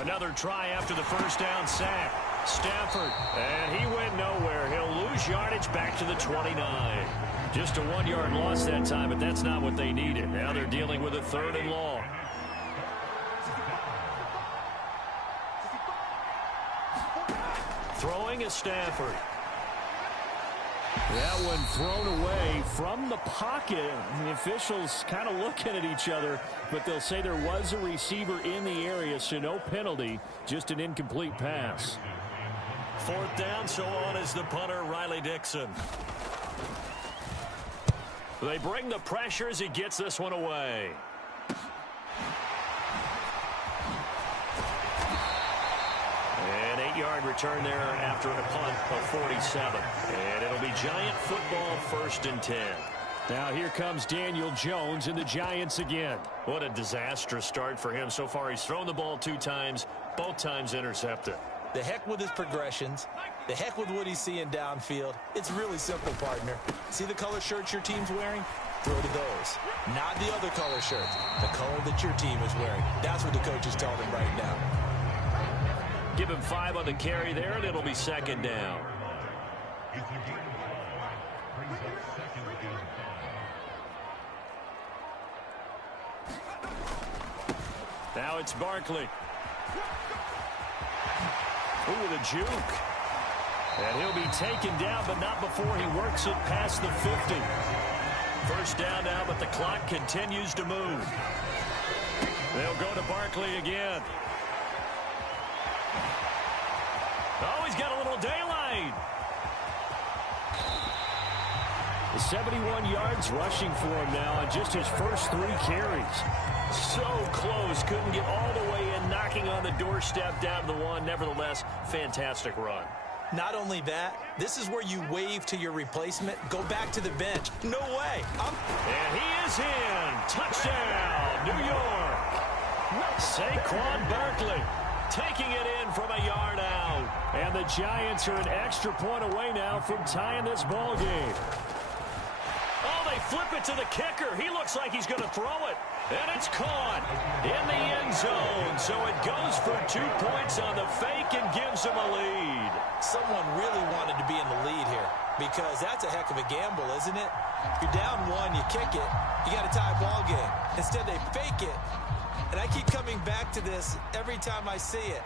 Another try after the 1st down sack. Stafford, and he went nowhere. He'll lose yardage back to the 29. Just a 1-yard loss that time, but that's not what they needed. Now they're dealing with a 3rd and long. Throwing is Stafford. That one thrown away from the pocket. The officials kind of looking at each other, but they'll say there was a receiver in the area, so no penalty, just an incomplete pass. 4th down, so on is the punter, Riley Dixon. They bring the pressure as he gets this one away. An 8-yard return there after a punt of 47. And it'll be Giant football 1st and 10. Now here comes Daniel Jones and the Giants again. What a disastrous start for him so far. He's thrown the ball 2 times, both times intercepted. The heck with his progressions. The heck with what he's seeing downfield. It's really simple, partner. See the color shirts your team's wearing? Throw to those. Not the other color shirts. The color that your team is wearing. That's what the coach is telling him right now. Give him 5 on the carry there, and it'll be 2nd down. Now it's Barkley. Ooh, with a juke. And he'll be taken down, but not before he works it past the 50. 1st down now, but the clock continues to move. They'll go to Barkley again. Oh, he's got a little daylight. 71 yards rushing for him now on just his first 3 carries. So close, couldn't get all the way in, knocking on the doorstep down to the 1. Nevertheless, fantastic run. Not only that, this is where you wave to your replacement. Go back to the bench. No way. And he is in. Touchdown, New York. Saquon Barkley taking it in from a yard out. And the Giants are an extra point away now from tying this ball game. Oh, they flip it to the kicker. He looks like he's going to throw it. And it's caught in the end zone. So it goes for 2 points on the fake and gives him a lead. Someone really wanted to be in the lead here because that's a heck of a gamble, isn't it? You're down 1, you kick it, you got a tie ball game. Instead, they fake it. And I keep coming back to this every time I see it.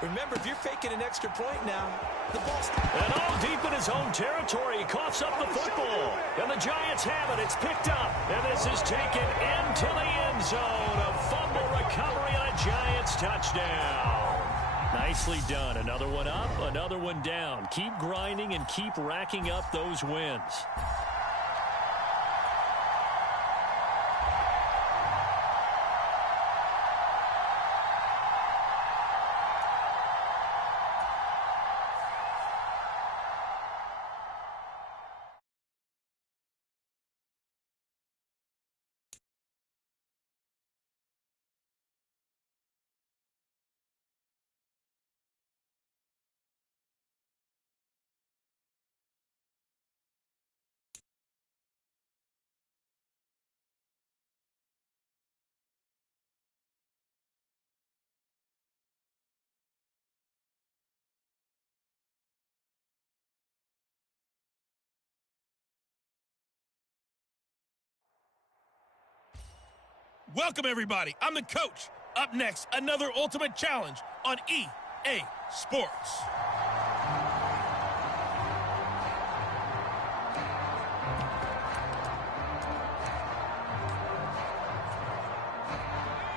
Remember, if you're faking an extra point now, the ball's... And all deep in his own territory, he coughs up the football. And the Giants have it. It's picked up. And this is taken into the end zone. A fumble recovery and a Giants touchdown. Nicely done. Another one up, another one down. Keep grinding and keep racking up those wins. Welcome, everybody. I'm the coach. Up next, another ultimate challenge on EA Sports.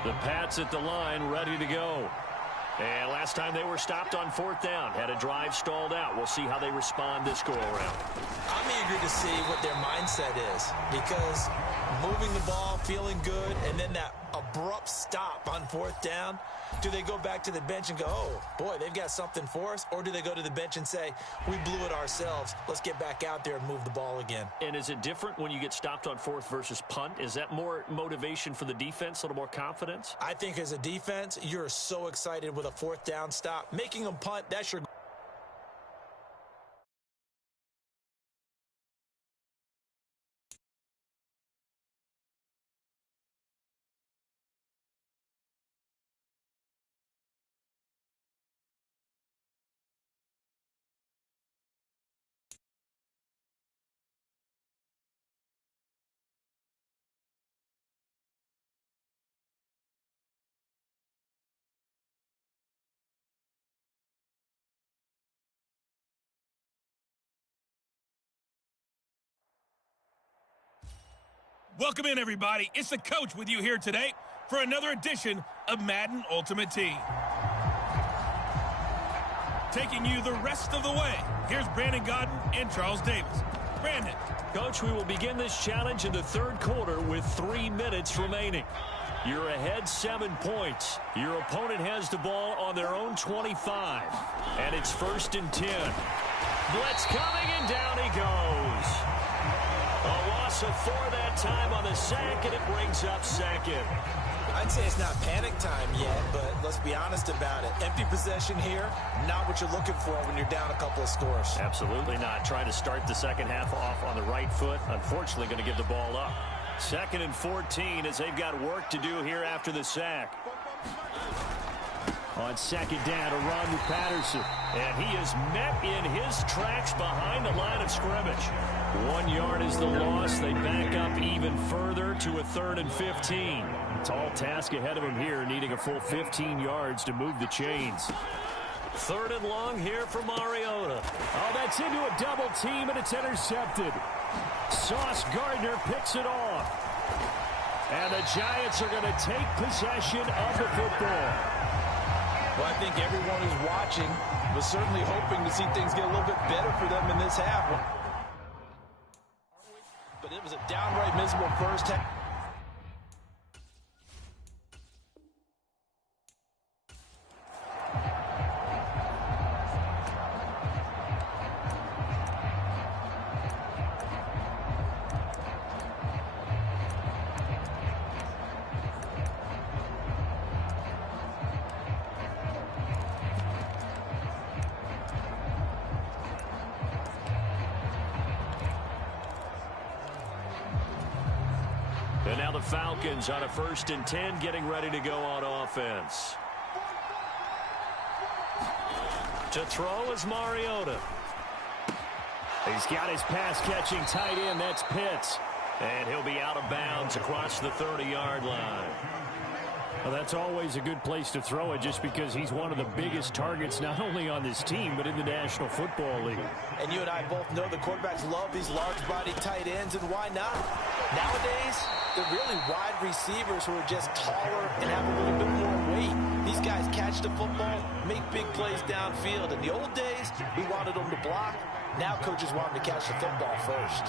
The Pats at the line, ready to go. And last time they were stopped on 4th down, had a drive stalled out. We'll see how they respond this go-around. I'm eager to see what their mindset is, because moving the ball, feeling good, and then that abrupt stop on 4th down, do they go back to the bench and go, oh, boy, they've got something for us? Or do they go to the bench and say, we blew it ourselves, let's get back out there and move the ball again? And is it different when you get stopped on 4th versus punt? Is that more motivation for the defense, a little more confidence? I think as a defense, you're so excited with a 4th down stop. Making them punt, that's your... Welcome in, everybody. It's the coach with you here today for another edition of Madden Ultimate Team. Taking you the rest of the way, here's Brandon Godden and Charles Davis. Brandon. Coach, we will begin this challenge in the 3rd quarter with 3 minutes remaining. You're ahead 7 points. Your opponent has the ball on their own 25. And it's 1st and 10. Blitz coming, and down he goes. A loss of 4 that time on the sack, and it brings up 2nd. I'd say it's not panic time yet, but let's be honest about it. Empty possession here, not what you're looking for when you're down a couple of scores. Absolutely not. Trying to start the second half off on the right foot. Unfortunately, going to give the ball up. 2nd and 14 as they've got work to do here after the sack. On 2nd down, a run with Patterson. And he is met in his tracks behind the line of scrimmage. 1 yard is the loss. They back up even further to a 3rd and 15. Tall task ahead of him here, needing a full 15 yards to move the chains. 3rd and long here for Mariota. Oh, that's into a double team, and it's intercepted. Sauce Gardner picks it off. And the Giants are going to take possession of the football. Well, I think everyone who's watching was certainly hoping to see things get a little bit better for them in this half. But it was a downright miserable first half. And now the Falcons on a 1st and 10, getting ready to go on offense. To throw is Mariota. He's got his pass-catching tight end. That's Pitts. And he'll be out of bounds across the 30-yard line. Well, that's always a good place to throw it, just because he's one of the biggest targets not only on this team but in the National Football League. And you and I both know the quarterbacks love these large-bodied tight ends, and why not? Nowadays, they're really wide receivers who are just taller and have a little bit more weight. These guys catch the football, make big plays downfield. In the old days, we wanted them to block. Now coaches want them to catch the football first.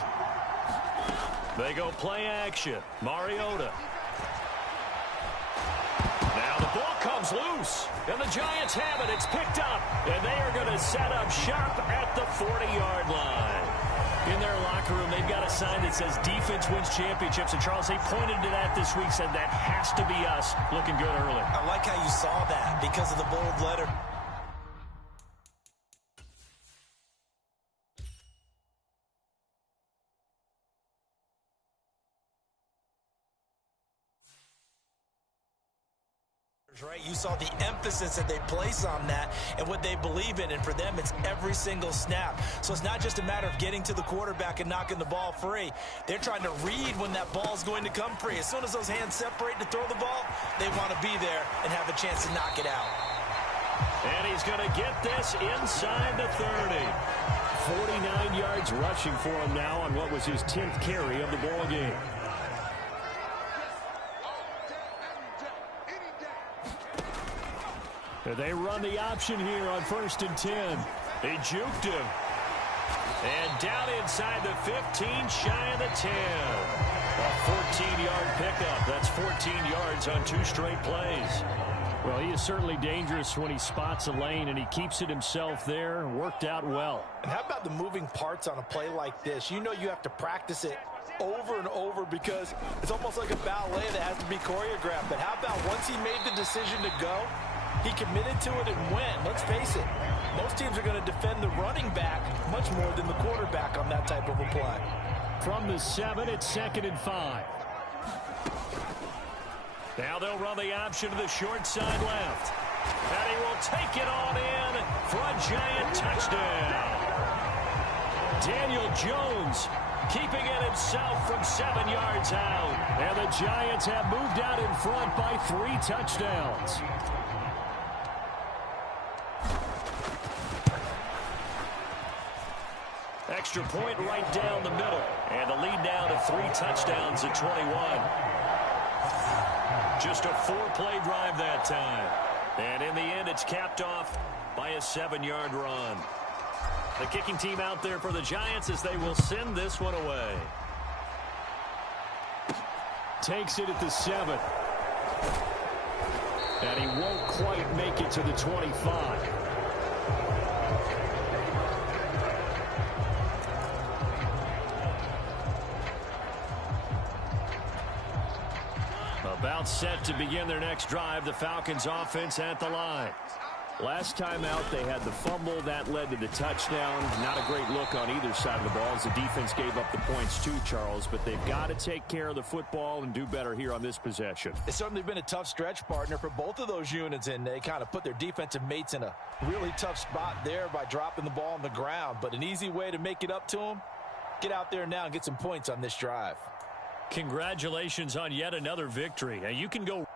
They go play action. Mariota. Now the ball comes loose, and the Giants have it. It's picked up, and they are going to set up shop at the 40-yard line. In their locker room, they've got a sign that says defense wins championships. And, Charles, they pointed to that this week, said that has to be us. Looking good early. I like how you saw that because of the bold letter. Right? You saw the emphasis that they place on that and what they believe in, and for them it's every single snap. So it's not just a matter of getting to the quarterback and knocking the ball free. They're trying to read when that ball's going to come free. As soon as those hands separate to throw the ball, they want to be there and have a chance to knock it out. And he's going to get this inside the 30. 49 yards rushing for him now on what was his 10th carry of the ball game. They run the option here on 1st and 10. They juked him. And down inside the 15, shy of the 10. A 14-yard pickup. That's 14 yards on 2 straight plays. Well, he is certainly dangerous when he spots a lane, and he keeps it himself there. Worked out well. And how about the moving parts on a play like this? You know you have to practice it over and over because it's almost like a ballet that has to be choreographed. But how about once he made the decision to go, he committed to it and went. Let's face it, most teams are going to defend the running back much more than the quarterback on that type of a play. From the 7, it's 2nd and 5. Now they'll run the option to the short side left. And he will take it on in for a giant touchdown. Daniel Jones keeping it himself from 7 yards out. And the Giants have moved out in front by 3 touchdowns. Extra point right down the middle. And the lead now to 3 touchdowns at 21. Just a 4-play drive that time. And in the end, it's capped off by a 7-yard run. The kicking team out there for the Giants as they will send this one away. Takes it at the 7. And he won't quite make it to the 25. About set to begin their next drive, the Falcons offense at the line. Last time out, they had the fumble. That led to the touchdown. Not a great look on either side of the ball as the defense gave up the points too, Charles. But they've got to take care of the football and do better here on this possession. It's certainly been a tough stretch, partner, for both of those units, and they kind of put their defensive mates in a really tough spot there by dropping the ball on the ground. But an easy way to make it up to them, get out there now and get some points on this drive. Congratulations on yet another victory. Now you can go.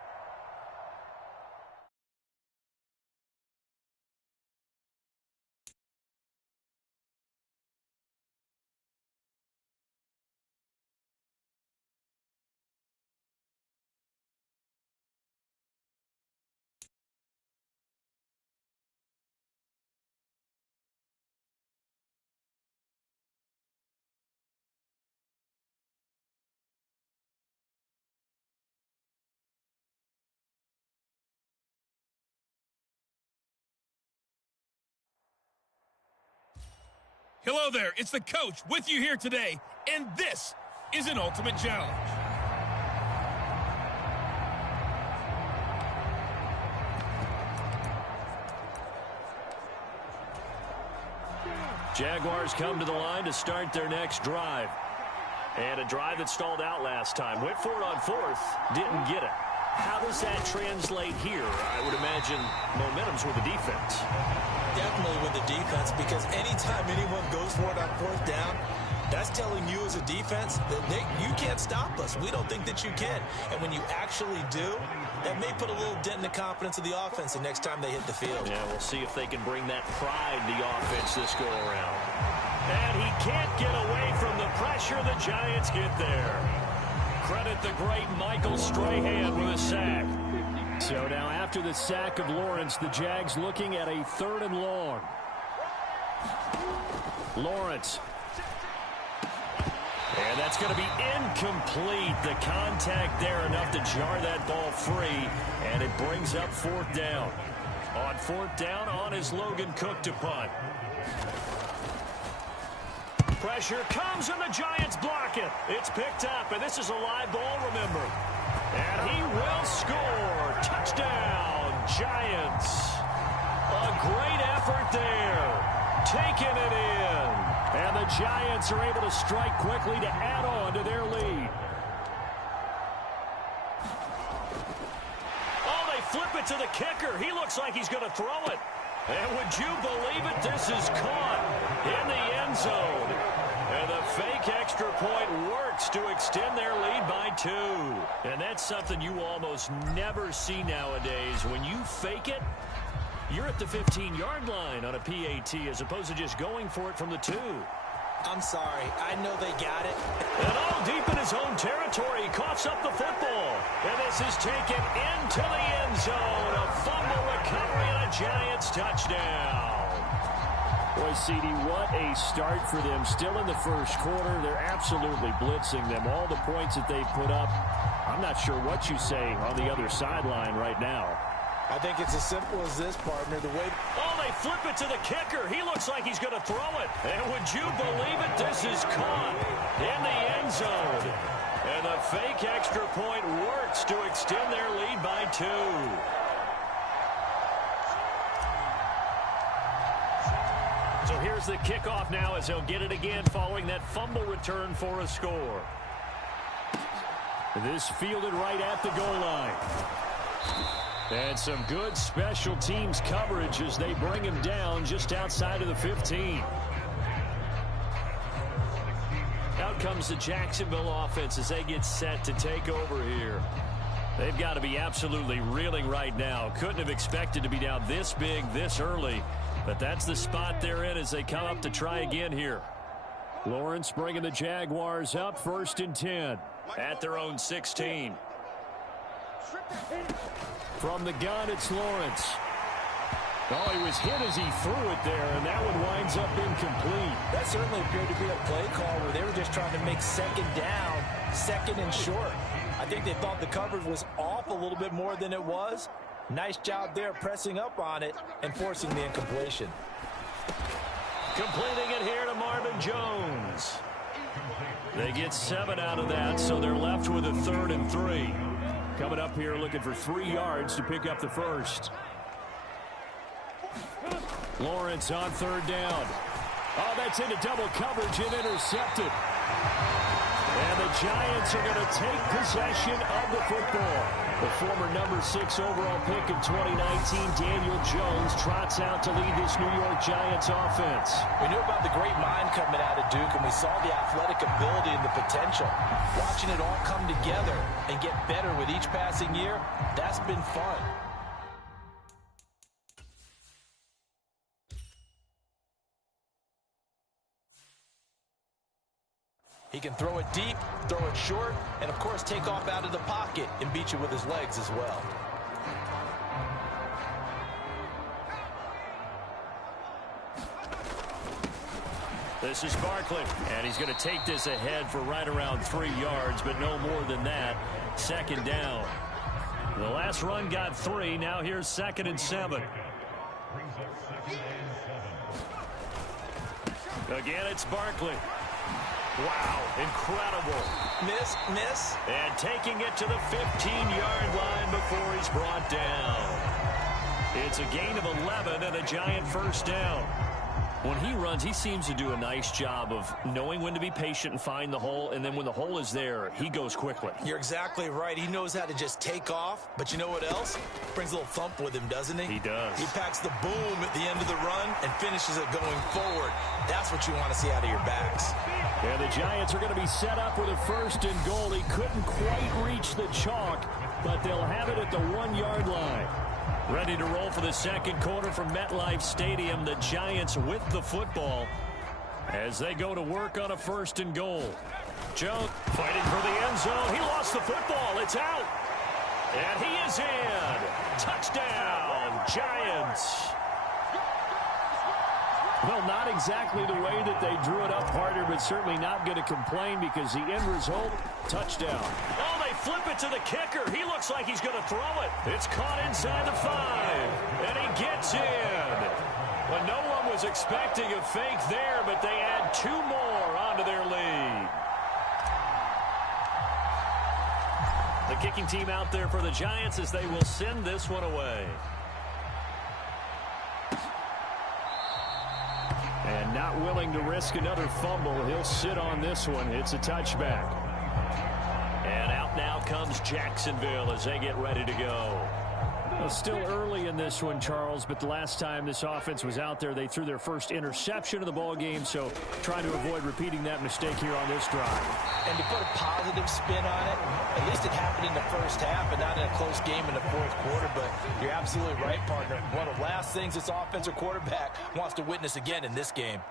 Hello there, it's the coach with you here today, and this is an ultimate challenge. Jaguars come to the line to start their next drive. And a drive that stalled out last time. Went for it on 4th, didn't get it. How does that translate here? I would imagine momentum's with the defense. Definitely with the defense, because anytime anyone goes for it on 4th down, that's telling you as a defense that you can't stop us. We don't think that you can. And when you actually do, that may put a little dent in the confidence of the offense the next time they hit the field. Yeah, we'll see if they can bring that pride to the offense this go-around. And he can't get away from the pressure. The Giants get there. Credit the great Michael Strahan with a sack. So now after the sack of Lawrence, the Jags looking at a 3rd and long. Lawrence. And that's going to be incomplete. The contact there enough to jar that ball free. And it brings up 4th down. On 4th down, on is Logan Cook to punt. Pressure comes, and the Giants block it. It's picked up, and this is a live ball, remember. And he will score. Touchdown, Giants. A great effort there. Taking it in. And the Giants are able to strike quickly to add on to their lead. Oh, they flip it to the kicker. He looks like he's going to throw it. And would you believe it? This is caught in the end zone. And the fake extra point works to extend their lead by 2. And that's something you almost never see nowadays. When you fake it, you're at the 15-yard line on a PAT as opposed to just going for it from the 2. I'm sorry. I know they got it. And all deep in his own territory, he coughs up the football. And this is taken into the end zone. A fumble recovery and a Giants touchdown. Boy, CD, what a start for them. Still in the first quarter, they're absolutely blitzing them. All the points that they've put up, I'm not sure what you say on the other sideline right now. I think it's as simple as this, partner. The way... Oh, they flip it to the kicker. He looks like he's going to throw it. And would you believe it? This is caught in the end zone. And the fake extra point works to extend their lead by 2. So here's the kickoff now as they'll get it again following that fumble return for a score. This fielded right at the goal line. And some good special teams coverage as they bring him down just outside of the 15. Out comes the Jacksonville offense as they get set to take over here. They've got to be absolutely reeling right now. Couldn't have expected to be down this big this early. But that's the spot they're in as they come up to try again here. Lawrence bringing the Jaguars up 1st and 10. At their own 16. From the gun, it's Lawrence. Oh, he was hit as he threw it there, and that one winds up incomplete. That certainly appeared to be a play call where they were just trying to make second down, second and short. I think they thought the coverage was off a little bit more than it was. Nice job there pressing up on it and forcing the incompletion. Completing it here to Marvin Jones. They get 7 out of that, so they're left with a 3rd and 3. Coming up here looking for 3 yards to pick up the first. Lawrence on 3rd down. Oh, that's into double coverage and intercepted. And the Giants are going to take possession of the football. The former number 6 overall pick in 2019, Daniel Jones, trots out to lead this New York Giants offense. We knew about the great mind coming out of Duke, and we saw the athletic ability and the potential. Watching it all come together and get better with each passing year, that's been fun. He can throw it deep, throw it short, and, of course, take off out of the pocket and beat you with his legs as well. This is Barkley, and he's going to take this ahead for right around 3 yards, but no more than that. 2nd down. The last run got 3. Now here's 2nd and 7. Again, it's Barkley. Wow, incredible. Miss. And taking it to the 15-yard line before he's brought down. It's a gain of 11 and a Giant 1st down. When he runs, he seems to do a nice job of knowing when to be patient and find the hole, and then when the hole is there, he goes quickly. You're exactly right. He knows how to just take off, but you know what else? Brings a little thump with him, doesn't he? He does. He packs the boom at the end of the run and finishes it going forward. That's what you want to see out of your backs. Yeah, the Giants are going to be set up with a 1st and goal. He couldn't quite reach the chalk, but they'll have it at the 1-yard line. Ready to roll for the 2nd quarter from MetLife Stadium. The Giants with the football as they go to work on a 1st and goal. Jones fighting for the end zone. He lost the football. It's out. And he is in. Touchdown, Giants. Well, not exactly the way that they drew it up, partner, but certainly not going to complain because the end result, touchdown. Oh, they flip it to the kicker. He looks like he's going to throw it. It's caught inside the 5, and he gets in. Well, no one was expecting a fake there, but they add 2 more onto their lead. The kicking team out there for the Giants as they will send this one away. And not willing to risk another fumble. He'll sit on this one. It's a touchback. And out now comes Jacksonville as they get ready to go. Well, still early in this one, Charles, but the last time this offense was out there, they threw their first interception of the ball game, so trying to avoid repeating that mistake here on this drive. And to put a positive spin on it, at least it happened in the first half and not in a close game in the fourth quarter, but you're absolutely right, partner. One of the last things this offensive quarterback wants to witness again in this game.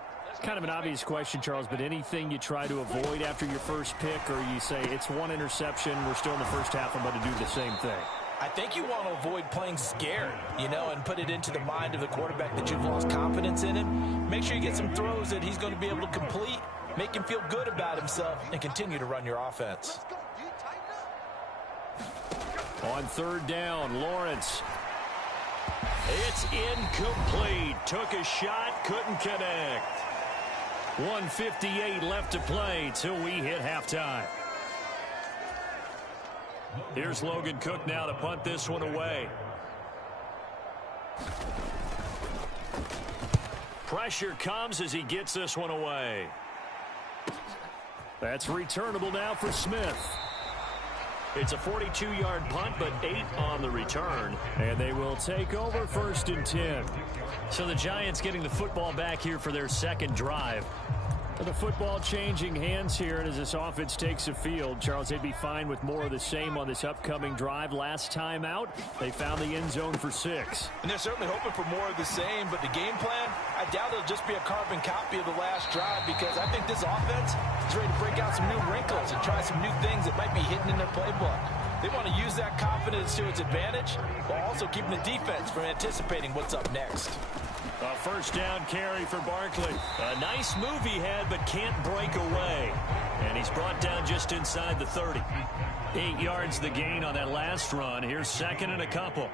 Kind of an obvious question, Charles, but anything you try to avoid after your first pick, or you say it's one interception, we're still in the first half, I'm going to do the same thing? I think you want to avoid playing scared, and put it into the mind of the quarterback that you've lost confidence in him. Make sure you get some throws that he's going to be able to complete, make him feel good about himself, and continue to run your offense. On third down, Lawrence. It's incomplete. Took a shot, couldn't connect. 1:58 left to play till we hit halftime. Here's Logan Cook now to punt this one away. Pressure comes as he gets this one away. That's returnable now for Smith. It's a 42-yard punt, but 8 on the return. And they will take over 1st and 10. So the Giants getting the football back here for their second drive. The football changing hands here, and as this offense takes the field, Charles, they'd be fine with more of the same on this upcoming drive. Last time out, they found the end zone for 6. And they're certainly hoping for more of the same, but the game plan, I doubt it'll just be a carbon copy of the last drive, because I think this offense is ready to break out some new wrinkles and try some new things that might be hidden in their playbook. They want to use that confidence to its advantage, while also keeping the defense from anticipating what's up next. A first down carry for Barkley. A nice move he had, but can't break away. And he's brought down just inside the 30. 8 yards the gain on that last run. Here's 2nd and a couple.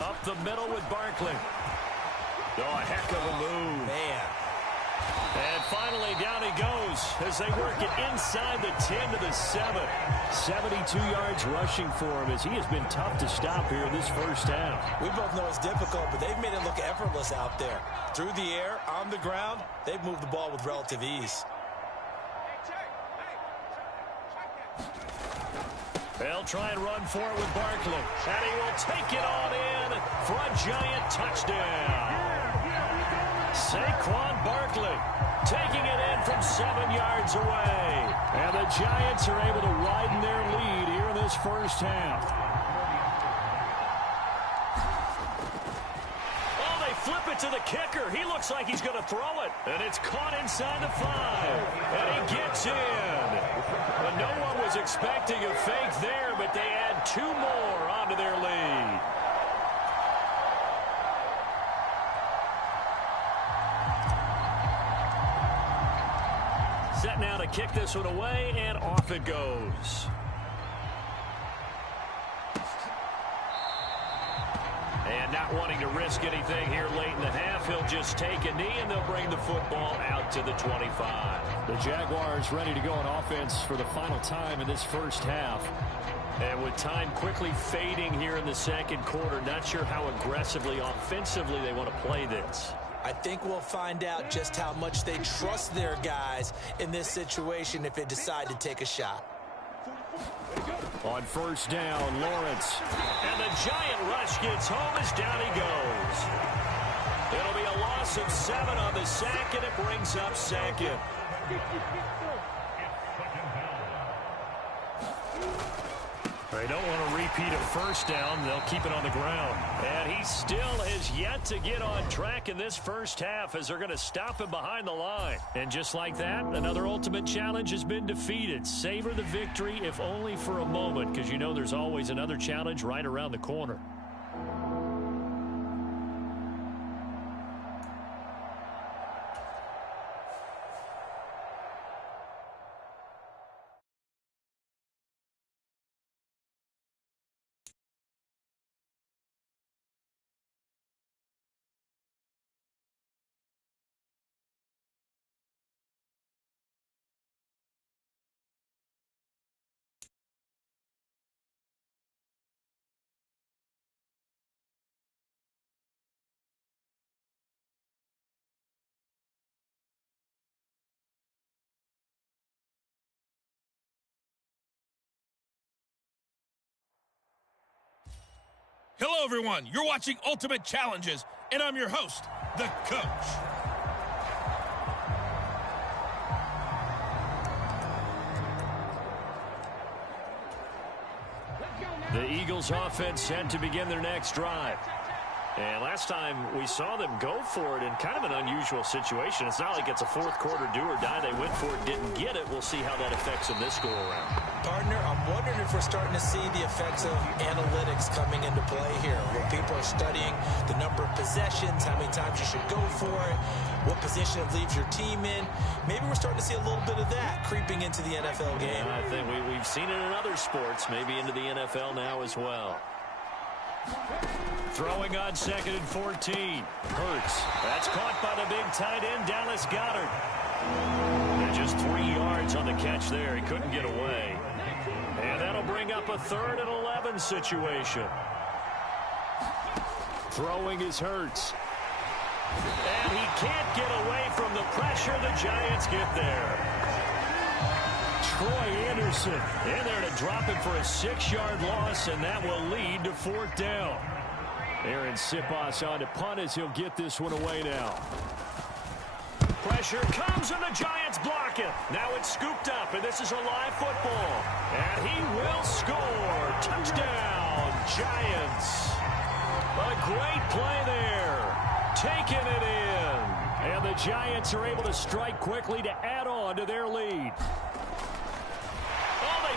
Up the middle with Barkley. Oh, a heck of a move. Man. And finally, down he goes as they work it inside the 10 to the 7. 72 yards rushing for him as he has been tough to stop here in this first half. We both know it's difficult, but they've made it look effortless out there. Through the air, on the ground, they've moved the ball with relative ease. They'll try and run for it with Barkley. And he will take it on in for a giant touchdown. Saquon Barkley taking it in from 7 yards away. And the Giants are able to widen their lead here in this first half. Oh, they flip it to the kicker. He looks like he's going to throw it. And it's caught inside the 5. And he gets in. But no one was expecting a fake there, but they add 2 more onto their lead. Set now to kick this one away, and off it goes. And not wanting to risk anything here late in the half, he'll just take a knee, and they'll bring the football out to the 25. The Jaguars ready to go on offense for the final time in this first half. And with time quickly fading here in the second quarter, not sure how aggressively, offensively they want to play this. I think we'll find out just how much they trust their guys in this situation if they decide to take a shot. On first down, Lawrence. And the giant rush gets home as down he goes. It'll be a loss of 7 on the sack, and it brings up 2nd. They don't want to repeat a first down. They'll keep it on the ground. And he still has yet to get on track in this first half as they're going to stop him behind the line. And just like that, another ultimate challenge has been defeated. Savor the victory, if only for a moment, because you know there's always another challenge right around the corner. Hello, everyone. You're watching Ultimate Challenges, and I'm your host, the Coach. The Eagles offense set to begin their next drive. And last time we saw them go for it in kind of an unusual situation. It's not like it's a fourth quarter do or die. They went for it, didn't get it. We'll see how that affects them this go around. Partner, I'm wondering if we're starting to see the effects of analytics coming into play here, where people are studying the number of possessions, how many times you should go for it, what position it leaves your team in. Maybe we're starting to see a little bit of that creeping into the NFL game. I think we've seen it in other sports, maybe into the NFL now as well. Throwing on 2nd and 14. Hurts. That's caught by the big tight end, Dallas Goedert. And just 3 yards on the catch there. He couldn't get away. And that'll bring up a 3rd and 11 situation. Throwing is Hurts. And he can't get away from the pressure. The Giants get there. Troy Anderson in there to drop him for a 6-yard loss, and that will lead to 4th down. Aaron Siposs on to punt as he'll get this one away now. Pressure comes, and the Giants block it. Now it's scooped up, and this is a live football. And he will score. Touchdown, Giants. A great play there. Taking it in. And the Giants are able to strike quickly to add on to their lead.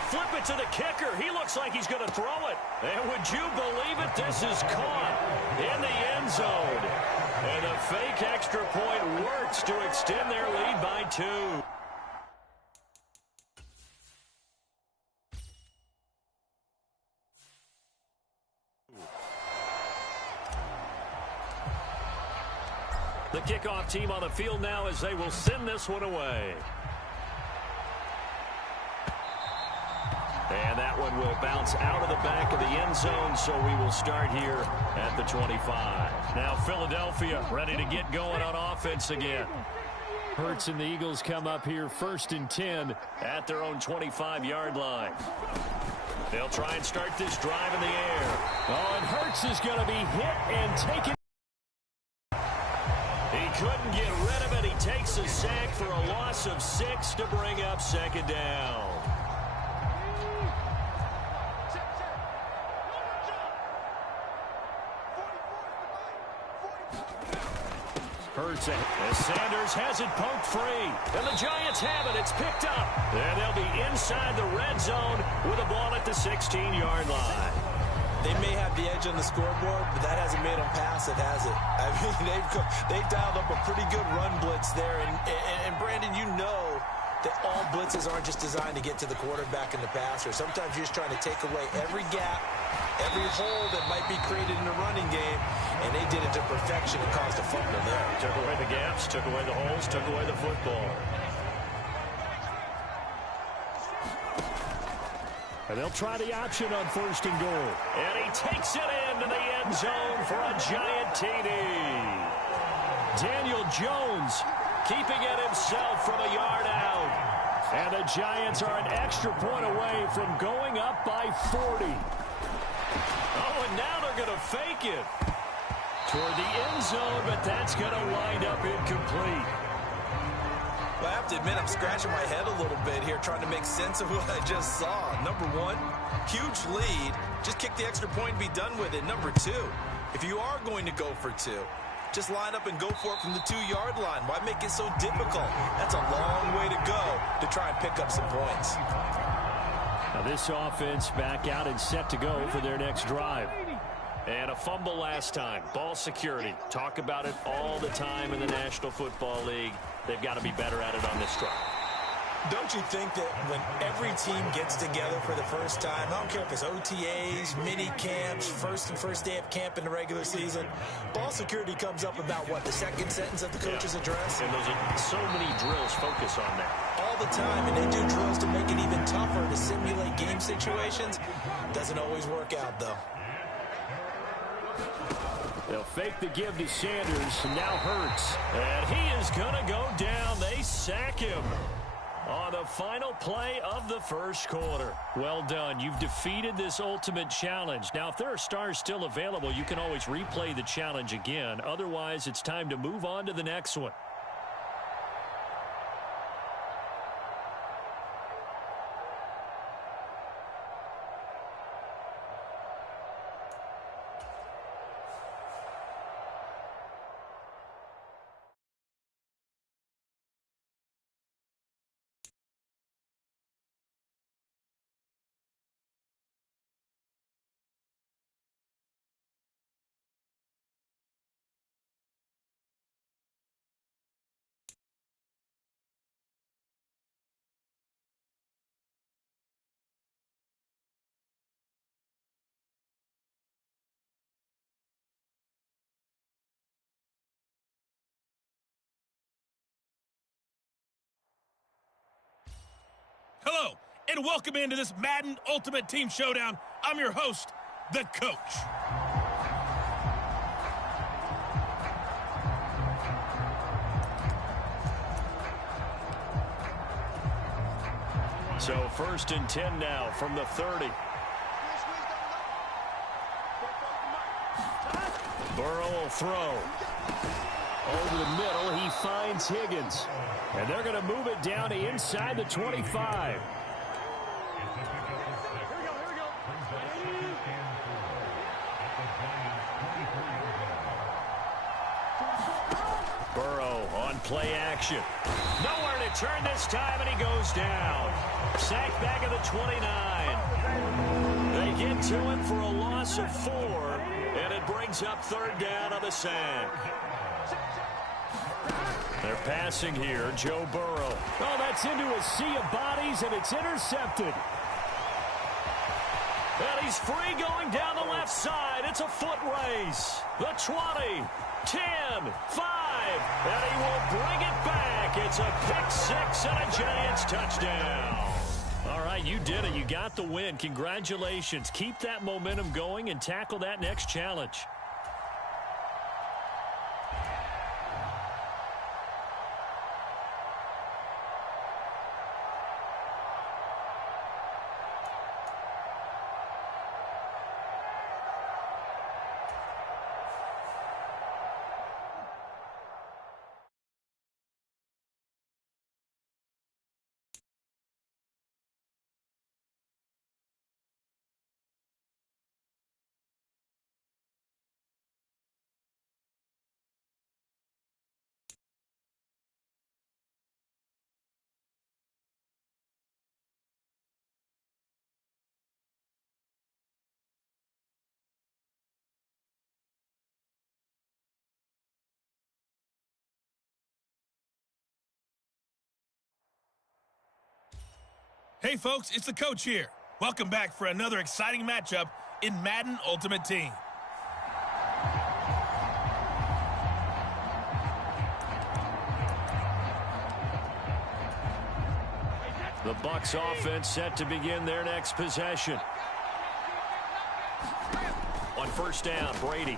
Flip it to the kicker. He looks like he's going to throw it. And would you believe it? This is caught in the end zone. And a fake extra point works to extend their lead by 2. The kickoff team on the field now as they will send this one away. And that one will bounce out of the back of the end zone, so we will start here at the 25. Now Philadelphia ready to get going on offense again. Hurts and the Eagles come up here 1st and 10 at their own 25-yard line. They'll try and start this drive in the air. Oh, and Hurts is going to be hit and taken. He couldn't get rid of it. He takes a sack for a loss of 6 to bring up 2nd down. Hurts as Sanders has it poked free. And the Giants have it. It's picked up. And they'll be inside the red zone with a ball at the 16-yard line. They may have the edge on the scoreboard, but that hasn't made them pass it, has it? I mean, they've dialed up a pretty good run blitz there. And Brandon, you know that all blitzes aren't just designed to get to the quarterback and the passer. Sometimes you're just trying to take away every gap, every hole that might be created in the running game, and they did it to perfection and caused a fumble there. Took away the gaps, took away the holes, took away the football. And they'll try the option on 1st and goal. And he takes it into the end zone for a Giant TD. Daniel Jones keeping it himself from a yard out. And the Giants are an extra point away from going up by 40. Oh, and now they're going to fake it toward the end zone, but that's going to wind up incomplete. Well, I have to admit, I'm scratching my head a little bit here trying to make sense of what I just saw. Number 1, huge lead. Just kick the extra point and be done with it. Number 2, if you are going to go for 2, just line up and go for it from the 2-yard line. Why make it so difficult? That's a long way to go to try and pick up some points. Now this offense back out and set to go for their next drive. And a fumble last time. Ball security. Talk about it all the time in the National Football League. They've got to be better at it on this drive. Don't you think that when every team gets together for the first time, I don't care if it's OTAs, mini camps, first day of camp in the regular season, ball security comes up about what, the second sentence of the coach's address? And those are so many drills focus on that. All the time, and they do drills to make it even tougher to simulate game situations. Doesn't always work out, though. They'll fake the give to Sanders, and now Hurts. And he is going to go down. They sack him. on the final play of the first quarter. Well done. You've defeated this ultimate challenge. Now, if there are stars still available, you can always replay the challenge again. Otherwise, it's time to move on to the next one. Hello, and welcome into this Madden Ultimate Team Showdown. I'm your host, the Coach. So 1st and 10 now from the 30. Burrow will throw. Over the middle, he finds Higgins. And they're going to move it down to inside the 25. Burrow on play action. Nowhere to turn this time, and he goes down. Sacked back at the 29. They get to him for a loss of 4, and it brings up 3rd down on the sack. They're passing here, Joe Burrow. Oh, that's into a sea of bodies, and it's intercepted. And he's free going down the left side. It's a foot race. The 20, 10, 5, and he will bring it back. It's a pick 6 and a Giants touchdown. All right, you did it. You got the win. Congratulations. Keep that momentum going and tackle that next challenge. Hey folks, it's the Coach here. Welcome back for another exciting matchup in Madden Ultimate Team. The Bucs offense set to begin their next possession. On 1st down, Brady.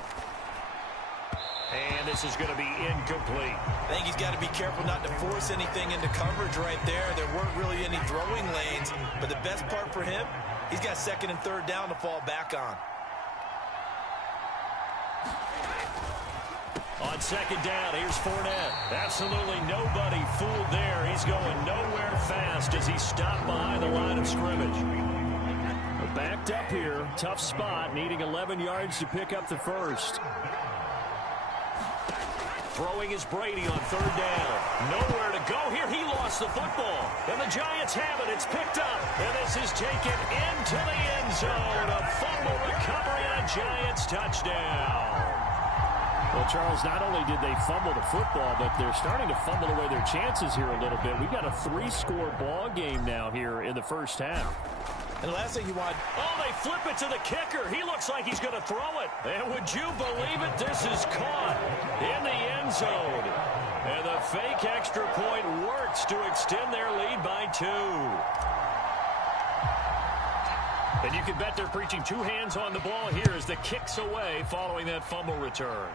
And this is going to be incomplete. I think he's got to be careful not to force anything into coverage right there. There weren't really any throwing lanes, but the best part for him, he's got 2nd and 3rd down to fall back on. On 2nd down, here's Fournette. Absolutely nobody fooled there. He's going nowhere fast as he's stopped behind the line of scrimmage. Backed up here, tough spot, needing 11 yards to pick up the first. Throwing is Brady on 3rd down. Nowhere to go here. He lost the football. And the Giants have it. It's picked up. And this is taken into the end zone. A fumble recovery and a Giants touchdown. Well, Charles, not only did they fumble the football, but they're starting to fumble away their chances here a little bit. We've got a 3-score ball game now here in the first half. And the last thing you want... Oh, they flip it to the kicker. He looks like he's going to throw it. And would you believe it? This is caught in the end zone. And the fake extra point works to extend their lead by 2. And you can bet they're preaching 2 hands on the ball here as the kick's away following that fumble return.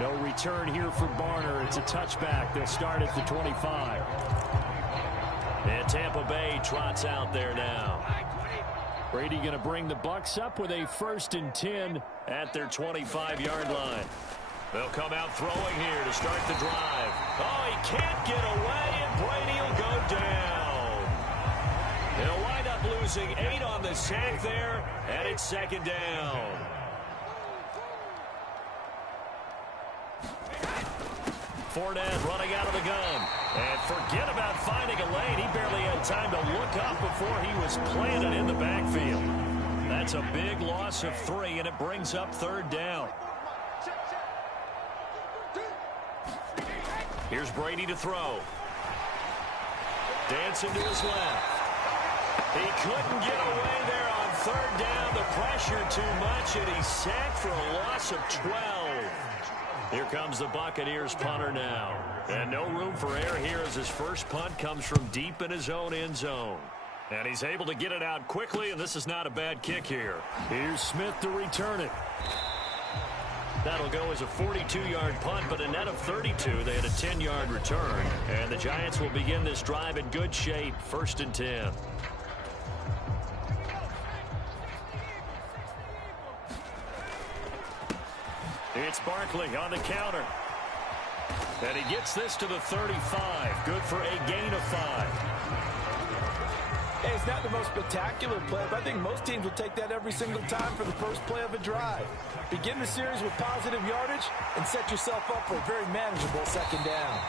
No return here for Barner. It's a touchback. They'll start at the 25. And Tampa Bay trots out there now. Brady going to bring the Bucs up with a 1st and 10 at their 25-yard line. They'll come out throwing here to start the drive. Oh, he can't get away, and Brady will go down. They'll wind up losing 8 on the sack there, and it's 2nd down. Fournette running out of the gun. And forget about finding a lane. He barely had time to look up before he was planted in the backfield. That's a big loss of 3, and it brings up 3rd down. Here's Brady to throw. Dancing to his left. He couldn't get away there on 3rd down. The pressure too much, and he's sacked for a loss of 12. Here comes the Buccaneers punter now. And no room for error here as his first punt comes from deep in his own end zone. And he's able to get it out quickly, and this is not a bad kick here. Here's Smith to return it. That'll go as a 42-yard punt, but a net of 32. They had a 10-yard return. And the Giants will begin this drive in good shape, 1st and 10. It's Barkley on the counter. And he gets this to the 35. Good for a gain of 5. Hey, it's not the most spectacular play, but I think most teams will take that every single time for the first play of a drive. Begin the series with positive yardage and set yourself up for a very manageable 2nd down.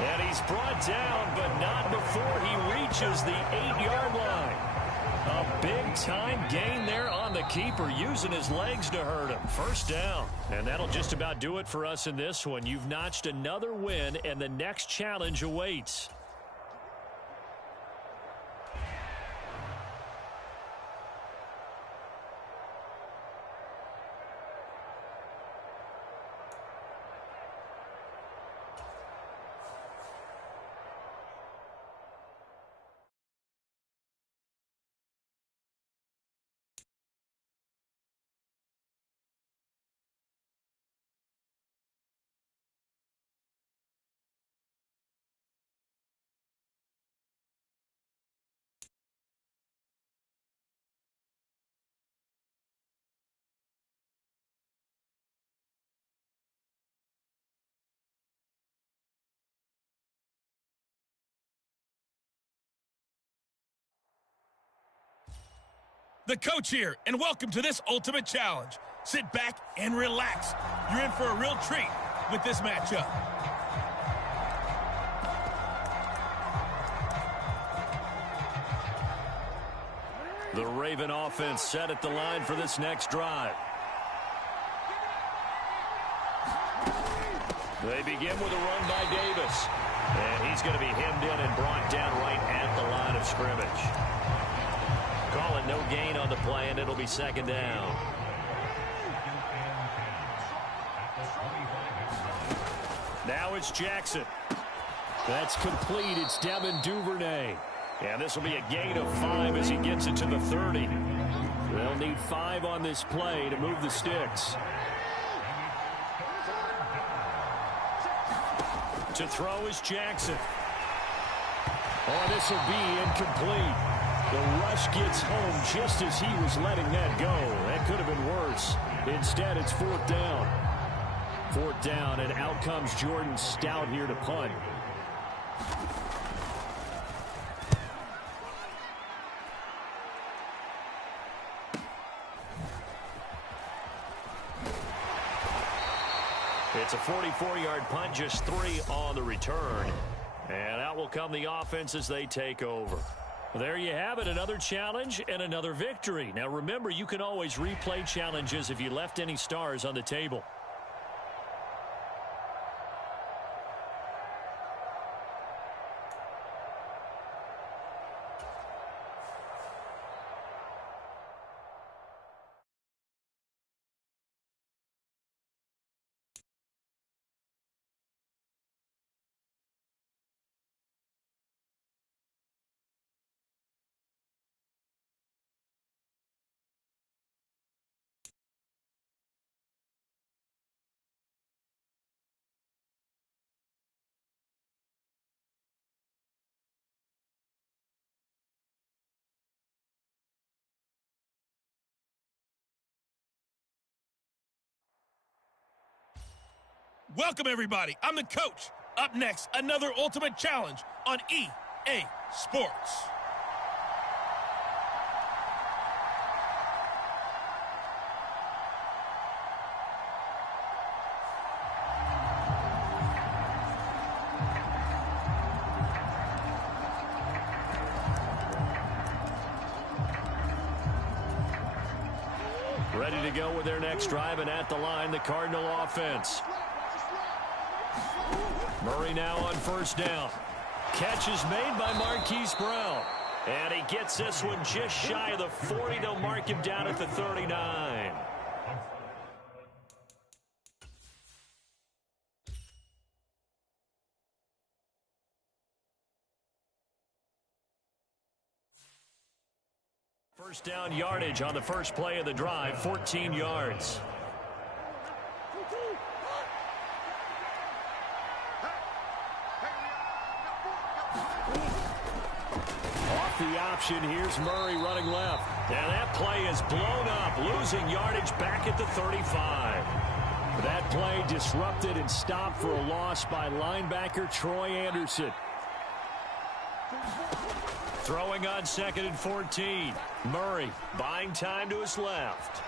And he's brought down, but not before he reaches the 8-yard line. A big-time gain there on the keeper, using his legs to hurt him. 1st down. And that'll just about do it for us in this one. You've notched another win, and the next challenge awaits. The coach here, and welcome to this ultimate challenge. Sit back and relax. You're in for a real treat with this matchup. The Raven offense set at the line for this next drive. They begin with a run by Davis. And he's going to be hemmed in and brought down right at the line of scrimmage. Calling no gain on the play, and it'll be 2nd down. Now it's Jackson. That's complete. It's Devin Duvernay. And this will be a gain of 5 as he gets it to the 30. They'll need 5 on this play to move the sticks. To throw is Jackson. Oh, this will be incomplete. The rush gets home just as he was letting that go. That could have been worse. Instead, it's 4th down. 4th down, and out comes Jordan Stout here to punt. It's a 44-yard punt, just 3 on the return. And out will come the offense as they take over. There you have it, another challenge and another victory. Now remember, you can always replay challenges if you left any stars on the table. Welcome, everybody. I'm the coach. Up next, another ultimate challenge on EA Sports. Ready to go with their next drive, and at the line, the Cardinal offense. Murray now on first down. Catch is made by Marquise Brown. And he gets this one just shy of the 40. They'll mark him down at the 39. First down yardage on the first play of the drive, 14 yards. Off the option, here's Murray running left. And that play is blown up, losing yardage back at the 35. That play disrupted and stopped for a loss by linebacker Troy Anderson. Throwing on 2nd and 14. Murray buying time to his left.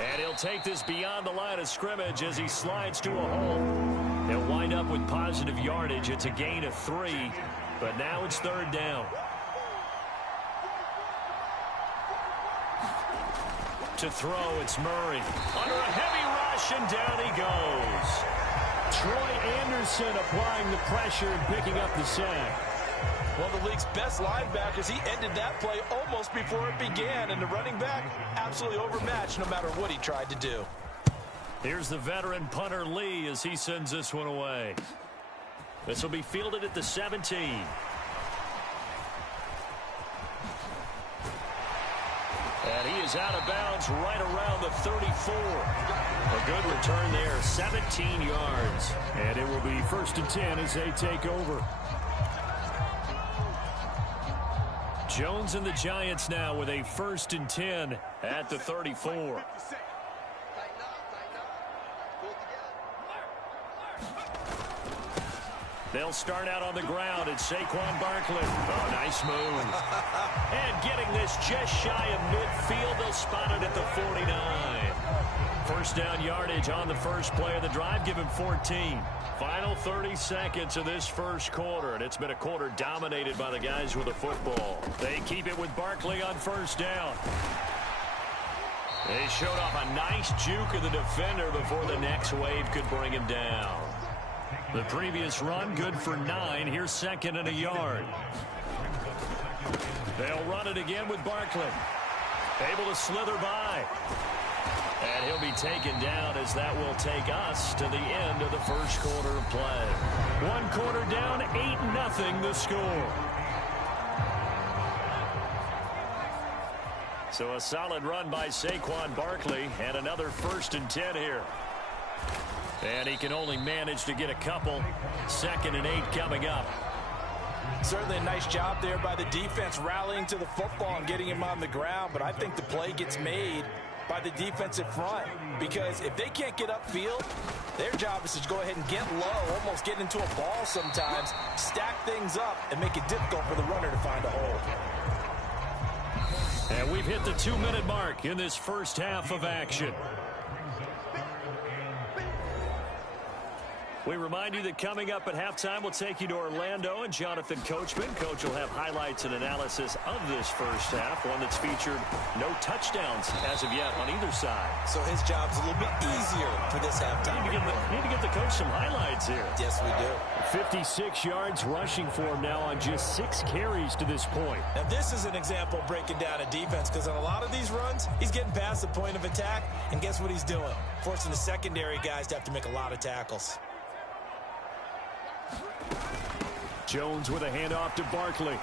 And he'll take this beyond the line of scrimmage as he slides to a hole. He'll wind up with positive yardage. It's a gain of 3, but now it's 3rd down. To throw, it's Murray. Under a heavy rush, and down he goes. Troy Anderson applying the pressure and picking up the sack. One of the league's best linebackers, he ended that play almost before it began, and the running back absolutely overmatched no matter what he tried to do. Here's the veteran punter Lee as he sends this one away. This will be fielded at the 17. And he is out of bounds right around the 34. A good return there, 17 yards. And it will be 1st and 10 as they take over. Jones and the Giants now with a 1st and 10 at the 34. They'll start out on the ground. It's Saquon Barkley. Oh, nice move. And getting this just shy of midfield. They'll spot it at the 49. First down yardage on the first play of the drive. Give him 14. Final 30 seconds of this first quarter, and it's been a quarter dominated by the guys with the football. They keep it with Barkley on first down. They showed off a nice juke of the defender before the next wave could bring him down. The previous run, good for 9. Here's 2nd and a yard. They'll run it again with Barkley. Able to slither by. And he'll be taken down as that will take us to the end of the first quarter of play. 1 quarter down, 8-0 the score. So a solid run by Saquon Barkley and another 1st and 10 here. And he can only manage to get a couple. 2nd and 8 coming up. Certainly a nice job there by the defense rallying to the football and getting him on the ground, but I think the play gets made by the defensive front, because if they can't get upfield, their job is to go ahead and get low, almost get into a ball sometimes, stack things up, and make it difficult for the runner to find a hole. And we've hit the 2-minute mark in this first half of action. We remind you that coming up at halftime, we'll take you to Orlando and Jonathan Coachman. Coach will have highlights and analysis of this first half, one that's featured no touchdowns as of yet on either side. So his job's a little bit easier for this halftime. Need to give the coach some highlights here. Yes, we do. 56 yards rushing for him now on just 6 carries to this point. Now, this is an example of breaking down a defense, because on a lot of these runs, he's getting past the point of attack, and guess what he's doing? Forcing the secondary guys to have to make a lot of tackles. Jones with a handoff to Barkley.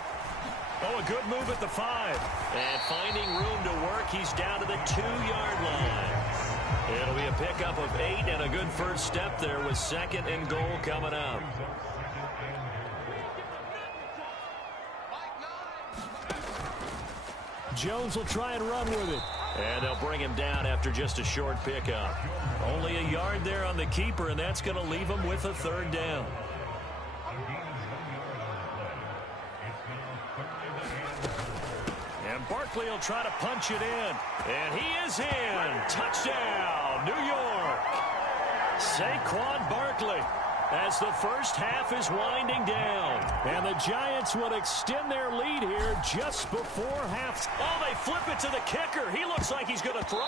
Oh, a good move at the 5. And finding room to work, he's down to the 2-yard line. It'll be a pickup of 8 and a good first step there with 2nd and goal coming up. Jones will try and run with it. And they'll bring him down after just a short pickup. Only a yard there on the keeper, and that's going to leave him with a third down. And Barkley will try to punch it in. And he is in. Touchdown, New York. Saquon Barkley, as the first half is winding down. And the Giants would extend their lead here just before half. Oh, they flip it to the kicker. He looks like he's going to throw.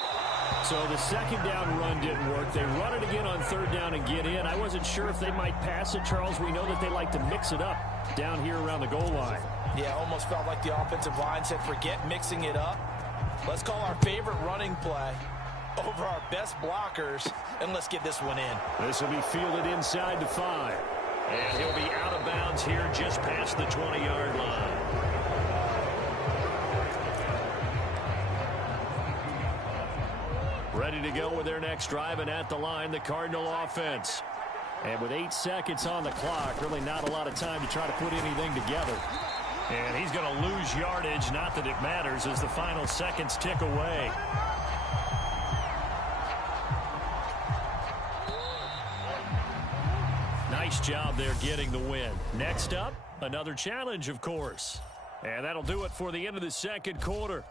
So the second down run didn't work. They run it again on third down and get in. I wasn't sure if they might pass it, Charles. We know that they like to mix it up down here around the goal line. Yeah, almost felt like the offensive line said, forget mixing it up. Let's call our favorite running play over our best blockers, and let's get this one in. This will be fielded inside the 5. And he'll be out of bounds here just past the 20-yard line. Ready to go with their next drive, and at the line, the Cardinal offense. And with 8 seconds on the clock, really not a lot of time to try to put anything together. And he's going to lose yardage, not that it matters, as the final seconds tick away. Nice job there getting the win. Next up, another challenge, of course. And that'll do it for the end of the second quarter.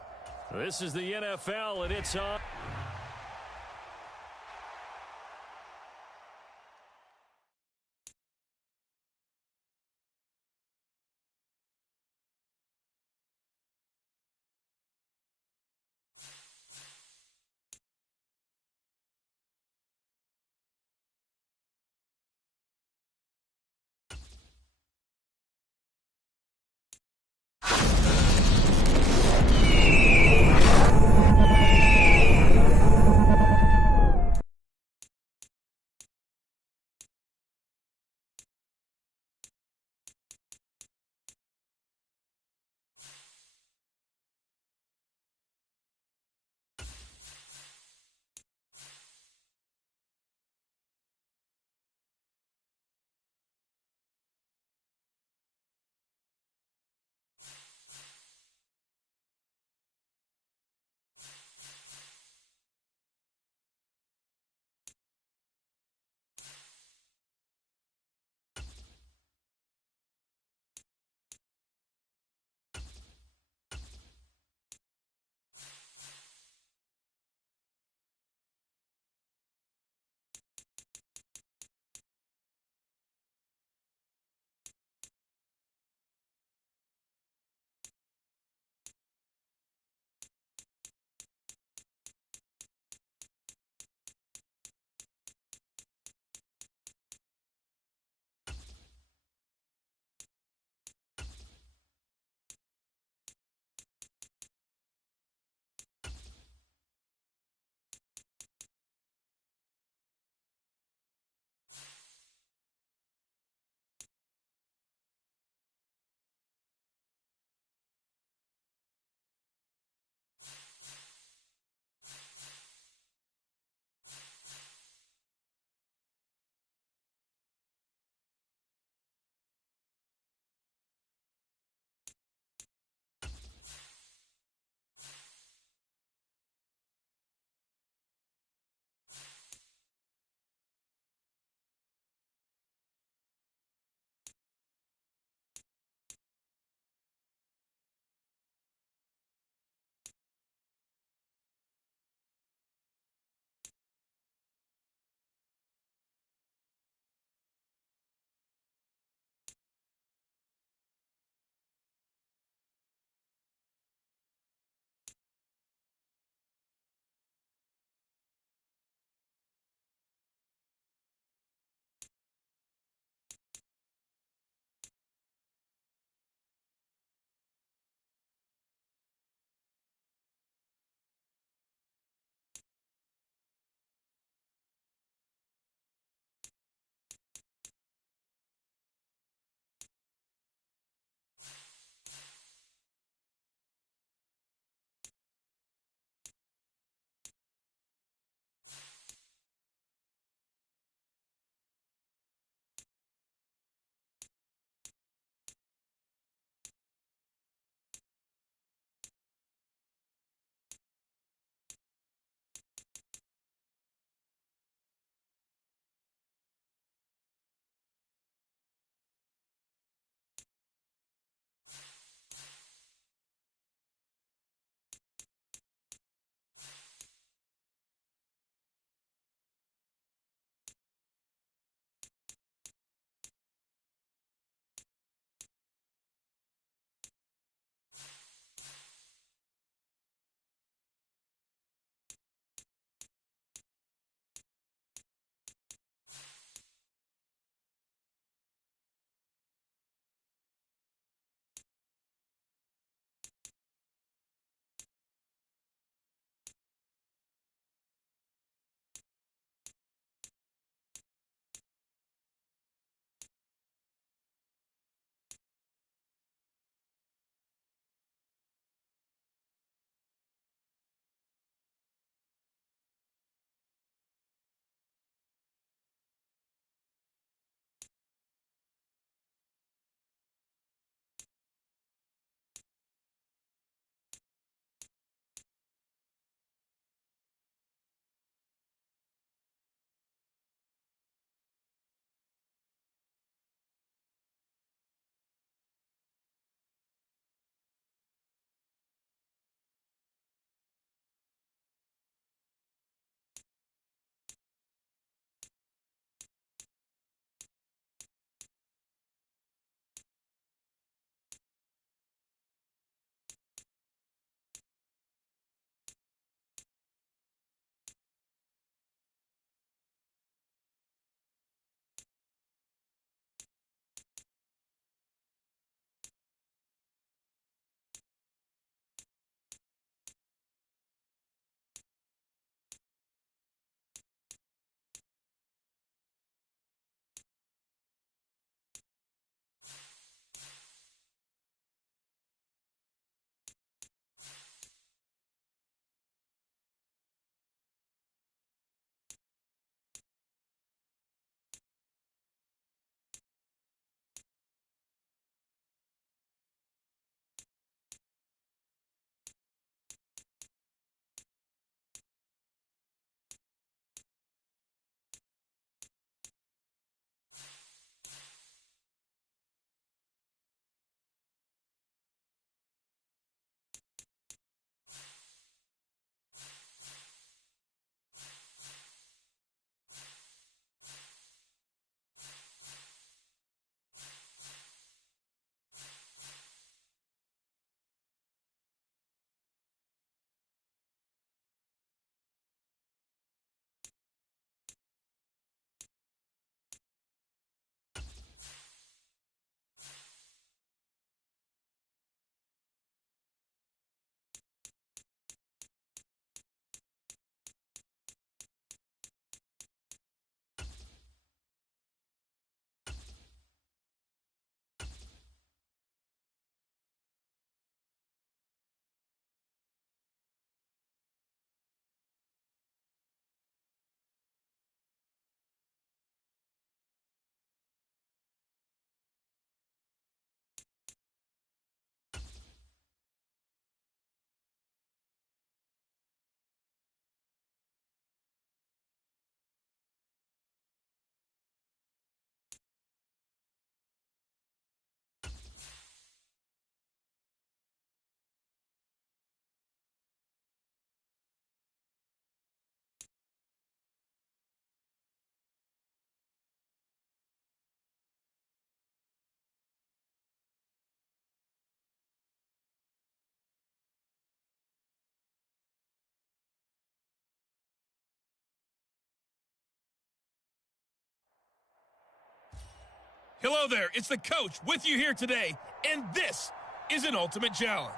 This is the NFL, and it's on. Hello there, it's the coach with you here today, and this is an Ultimate Challenge.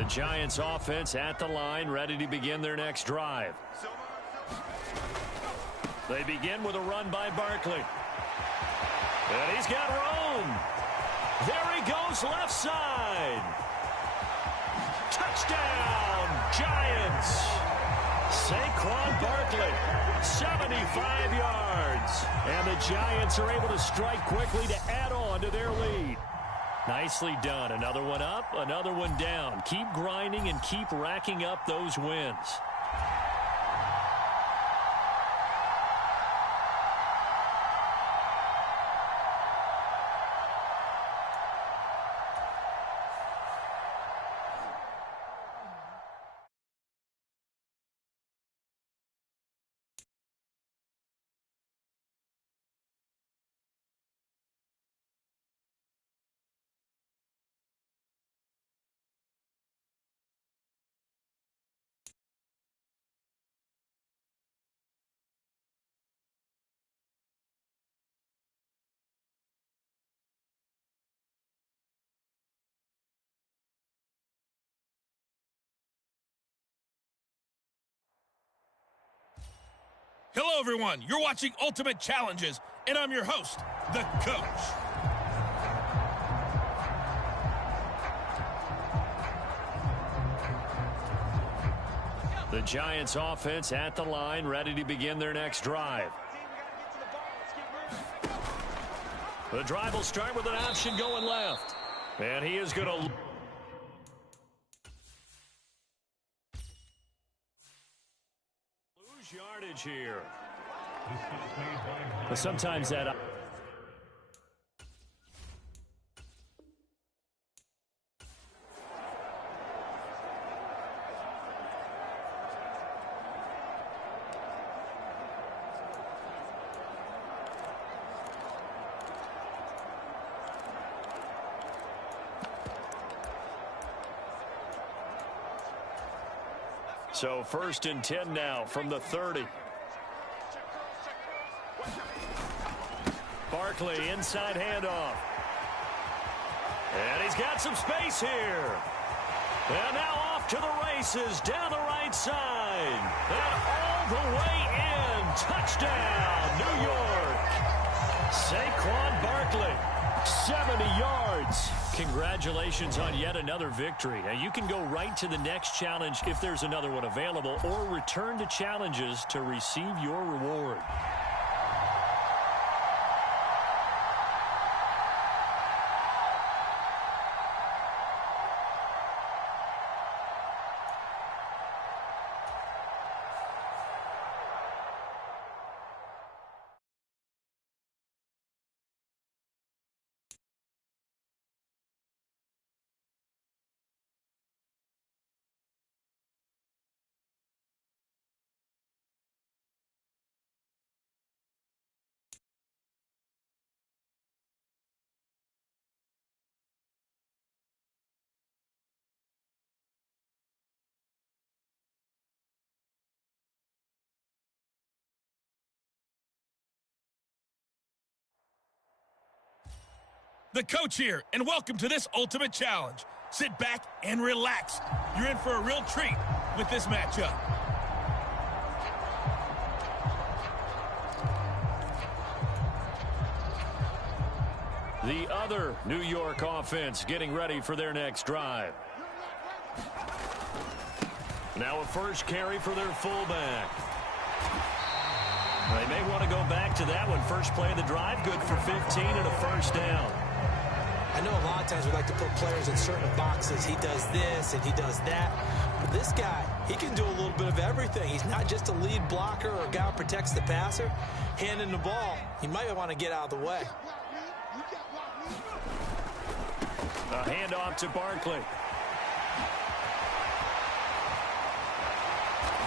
The Giants offense at the line, ready to begin their next drive. They begin with a run by Barkley. And he's got room. There he goes, left side. Touchdown, Giants. Saquon Barkley, 75 yards. And the Giants are able to strike quickly to add on to their lead. Nicely done. Another one up, another one down. Keep grinding and keep racking up those wins. Hello, everyone. You're watching Ultimate Challenges, and I'm your host, the Coach. The Giants offense at the line, ready to begin their next drive. The drive will start with an option going left. And he is going to lose yardage here. But sometimes that... So 1st and 10 now from the 30. Barkley inside handoff. And he's got some space here. And now off to the races down the right side. And all the way in. Touchdown, New York. Saquon Barkley, 70 yards. Congratulations on yet another victory. Now you can go right to the next challenge if there's another one available, or return to challenges to receive your reward. The Coach here, and welcome to this Ultimate Challenge. Sit back and relax. You're in for a real treat with this matchup. The other New York offense getting ready for their next drive. Now a first carry for their fullback. They may want to go back to that one. First play of the drive, good for 15 and a first down. I know a lot of times we like to put players in certain boxes. He does this and he does that. But this guy, he can do a little bit of everything. He's not just a lead blocker or a guy who protects the passer. Handing the ball, he might want to get out of the way. A handoff to Barkley.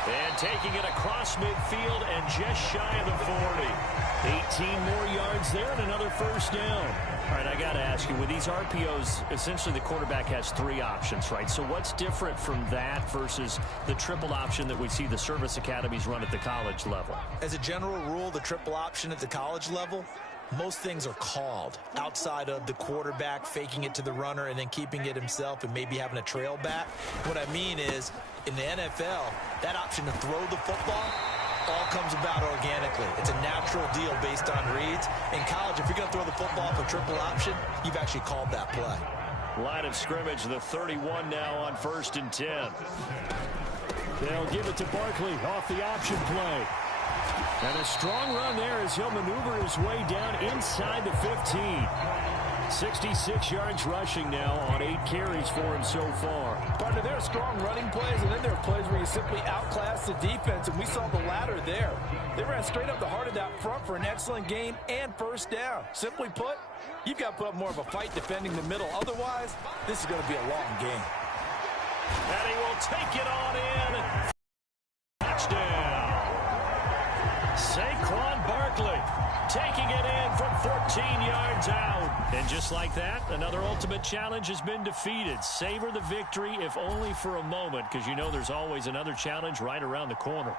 And taking it across midfield and just shy of the 40. 18 more yards there and another first down. All right, I got to ask you, with these RPOs, essentially the quarterback has three options, right? So what's different from that versus the triple option that we see the service academies run at the college level? As a general rule, the triple option at the college level, most things are called outside of the quarterback faking it to the runner and then keeping it himself and maybe having a trail back. What I mean is, in the NFL, that option to throw the football all comes about organically. It's a natural deal based on reads. In college, if you're going to throw the football for triple option, you've actually called that play. Line of scrimmage, the 31 now on 1st and 10. They'll give it to Barkley off the option play. And a strong run there as he'll maneuver his way down inside the 15. 66 yards rushing now on 8 carries for him so far. Partner, there are strong running plays, and then there are plays where you simply outclass the defense, and we saw the latter there. They ran straight up the heart of that front for an excellent gain and first down. Simply put, you've got to put up more of a fight defending the middle. Otherwise, this is going to be a long game. And he will take it on in. Touchdown. Saquon Barkley taking it in from 14 yards out. And just like that, another ultimate challenge has been defeated. Savor the victory, if only for a moment, because you know there's always another challenge right around the corner.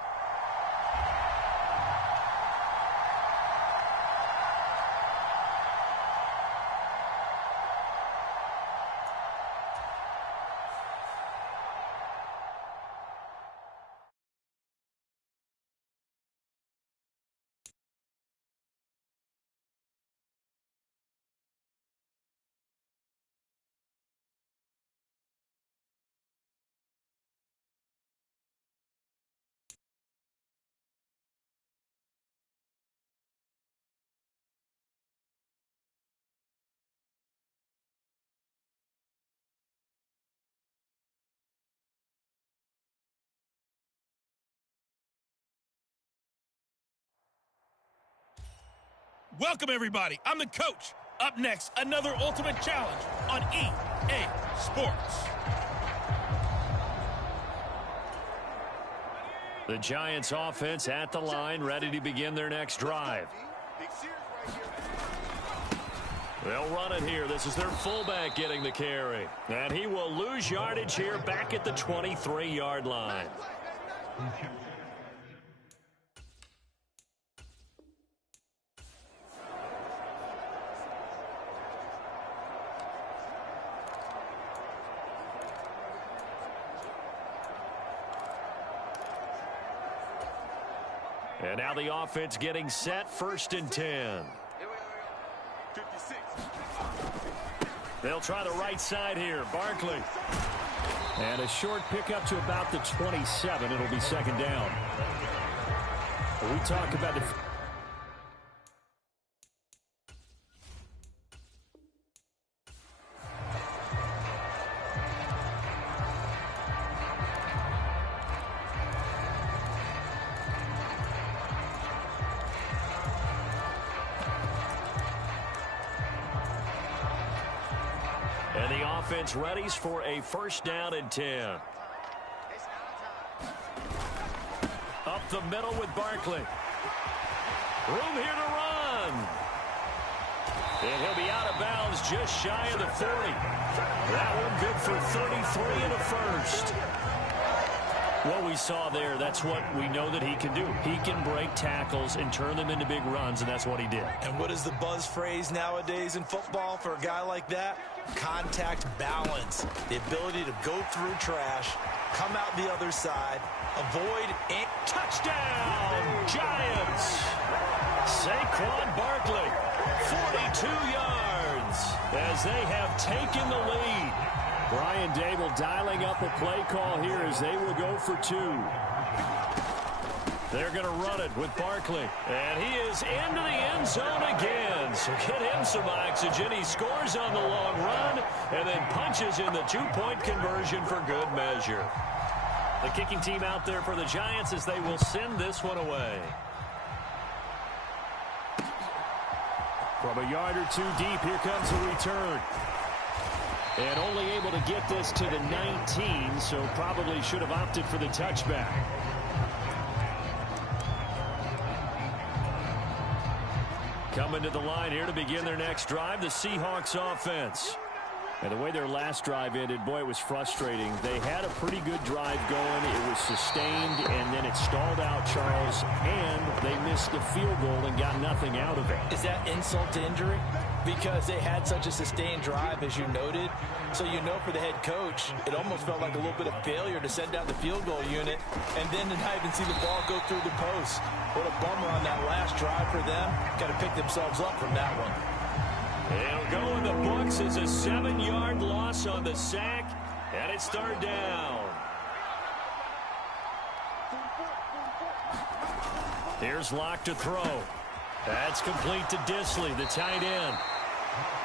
Welcome, everybody. I'm the coach. Up next, another ultimate challenge on EA Sports. The Giants offense at the line, ready to begin their next drive. They'll run it here. This is their fullback getting the carry. And he will lose yardage here back at the 23-yard line. And now the offense getting set, 1st and 10. They'll try the right side here. Barkley. And a short pickup to about the 27. It'll be 2nd down. We talk about the... And the offense readies for a 1st down and 10. Up the middle with Barkley. Room here to run. And he'll be out of bounds just shy of the 40. That one good for 33 and a first. What we saw there, that's what we know that he can do. He can break tackles and turn them into big runs, and that's what he did. And what is the buzz phrase nowadays in football for a guy like that? Contact balance. The ability to go through trash, come out the other side, avoid, and touchdown, Giants! Saquon Barkley, 42 yards, as they have taken the lead. Brian Dable dialing up a play call here as they will go for 2. They're going to run it with Barkley. And he is into the end zone again. So get him some oxygen. He scores on the long run and then punches in the 2-point conversion for good measure. The kicking team out there for the Giants as they will send this one away. From a yard or 2 deep, here comes a return. And only able to get this to the 19, so probably should have opted for the touchback. Coming to the line here to begin their next drive, the Seahawks offense. And the way their last drive ended, boy, it was frustrating. They had a pretty good drive going. It was sustained, and then it stalled out, Charles, and they missed the field goal and got nothing out of it. Is that insult to injury? Because they had such a sustained drive, as you noted. So you know for the head coach, it almost felt like a little bit of failure to send down the field goal unit and then to not even see the ball go through the post. What a bummer on that last drive for them. Got to pick themselves up from that one. It'll go in the books as a 7-yard loss on the sack, and it's third down. Here's Locke to throw. That's complete to Disley, the tight end.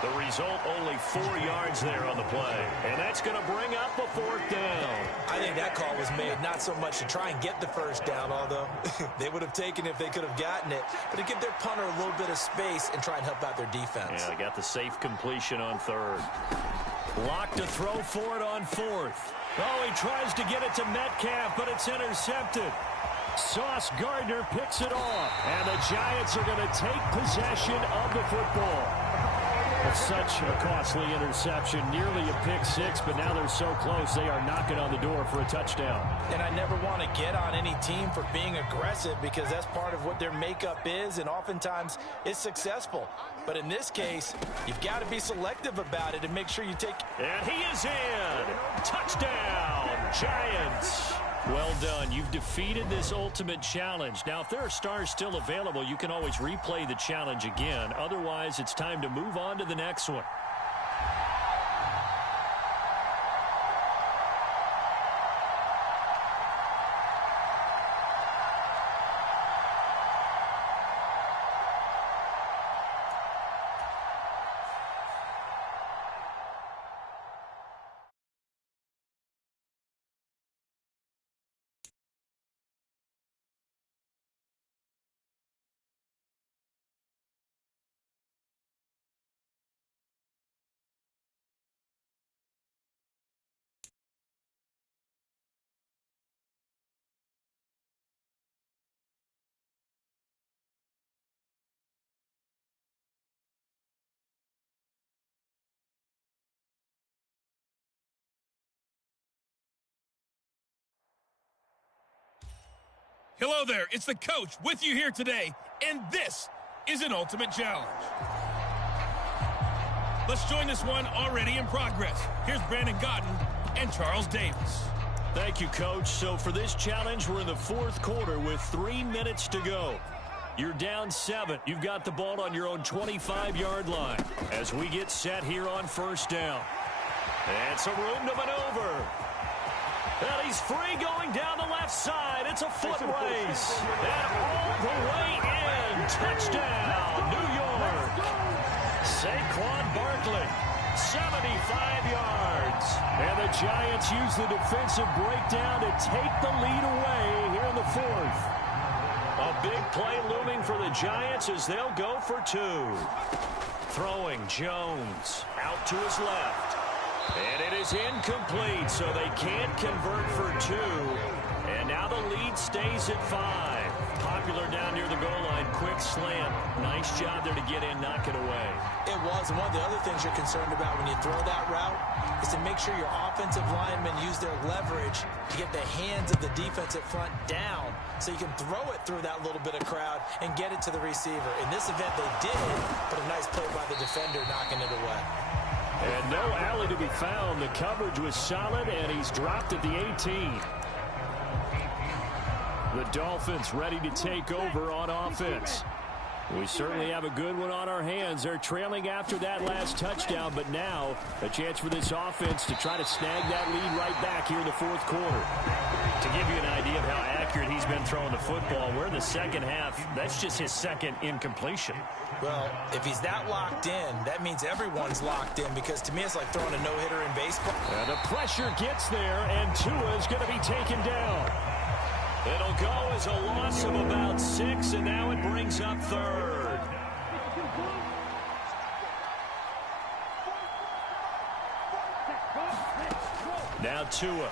The result, only 4 yards there on the play. And that's going to bring up a fourth down. I think that call was made not so much to try and get the first down, although they would have taken it if they could have gotten it, but to give their punter a little bit of space and try and help out their defense. Yeah, they got the safe completion on third. Locke to throw for it on fourth. Oh, he tries to get it to Metcalf, but it's intercepted. Sauce Gardner picks it off, and the Giants are going to take possession of the football. It's such a costly interception, nearly a pick six, but now they're so close they are knocking on the door for a touchdown. And I never want to get on any team for being aggressive because that's part of what their makeup is, and oftentimes it's successful. But in this case, you've got to be selective about it and make sure you take... And he is in! Touchdown, Giants! Well done. You've defeated this ultimate challenge. Now, if there are stars still available, you can always replay the challenge again. Otherwise, it's time to move on to the next one. Hello there, it's the coach with you here today, and this is an ultimate challenge. Let's join this one already in progress. Here's Brandon Godden and Charles Davis. Thank you, Coach. So for this challenge, we're in the fourth quarter with 3 minutes to go. You're down 7. You've got the ball on your own 25-yard line as we get set here on first down. And some room to maneuver. And he's free going down the left side. It's a foot race. And all the way in. Touchdown, New York. Saquon Barkley, 75 yards. And the Giants use the defensive breakdown to take the lead away here in the fourth. A big play looming for the Giants as they'll go for 2. Throwing Jones out to his left. And it is incomplete, so they can't convert for 2. And now the lead stays at 5. Popular down near the goal line. Quick slant. Nice job there to get in, knock it away. It was. And one of the other things you're concerned about when you throw that route is to make sure your offensive linemen use their leverage to get the hands of the defensive front down so you can throw it through that little bit of crowd and get it to the receiver. In this event, they did, but a nice play by the defender knocking it away. And no alley to be found. The coverage was solid, and he's dropped at the 18. The Dolphins ready to take over on offense. We certainly have a good one on our hands. They're trailing after that last touchdown, but now a chance for this offense to try to snag that lead right back here in the fourth quarter. To give you an idea of how accurate he's been throwing the football, we're in the second half. That's just his second incompletion. Well, if he's that locked in, that means everyone's locked in, because to me it's like throwing a no-hitter in baseball. And the pressure gets there, and Tua's going to be taken down. It'll go as a loss of about 6, and now it brings up third. Now Tua.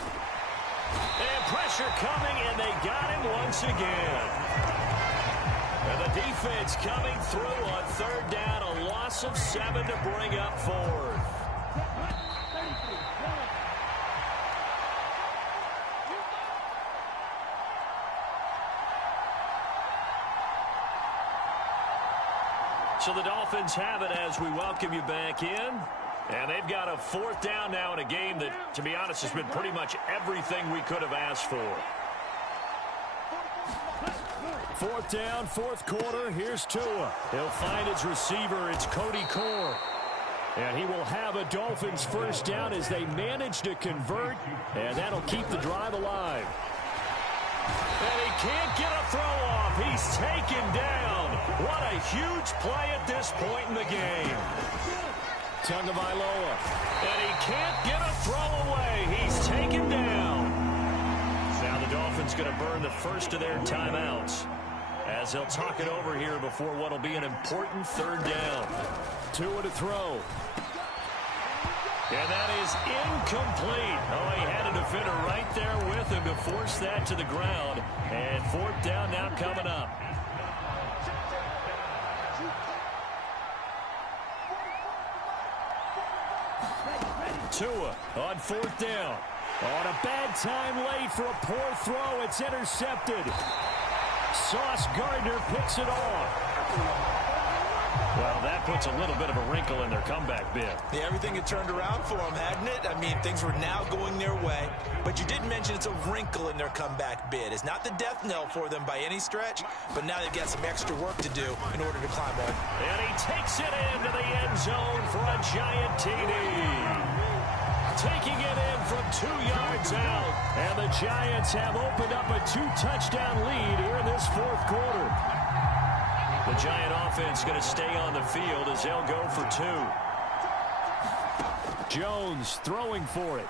And pressure coming, and they got him once again. And the defense coming through on third down, a loss of 7 to bring up fourth. So the Dolphins have it as we welcome you back in. And they've got a fourth down now in a game that, to be honest, has been pretty much everything we could have asked for. Fourth down, fourth quarter. Here's Tua. He'll find his receiver. It's Cody Core. And he will have a Dolphins first down as they manage to convert. And that'll keep the drive alive. And he can't get a throw off. He's taken down. What a huge play at this point in the game. Tagovailoa. And he can't get a throw away. He's taken down. Now the Dolphins going to burn the first of their timeouts as they'll talk it over here before what will be an important third down. Tua to throw. And that is incomplete. Oh, he had a defender right there with him to force that to the ground. And fourth down now coming up. Tua on fourth down. On a bad time late for a poor throw. It's intercepted. Sauce Gardner picks it off. Well, that puts a little bit of a wrinkle in their comeback bid. Yeah, everything had turned around for them, hadn't it? I mean, things were now going their way. But you did mention it's a wrinkle in their comeback bid. It's not the death knell for them by any stretch, but now they've got some extra work to do in order to climb over. And he takes it into the end zone for a giant TD. Taking it in from 2 yards out. And the Giants have opened up a 2-touchdown lead here in this fourth quarter. The Giant offense going to stay on the field as they'll go for 2. Jones throwing for it.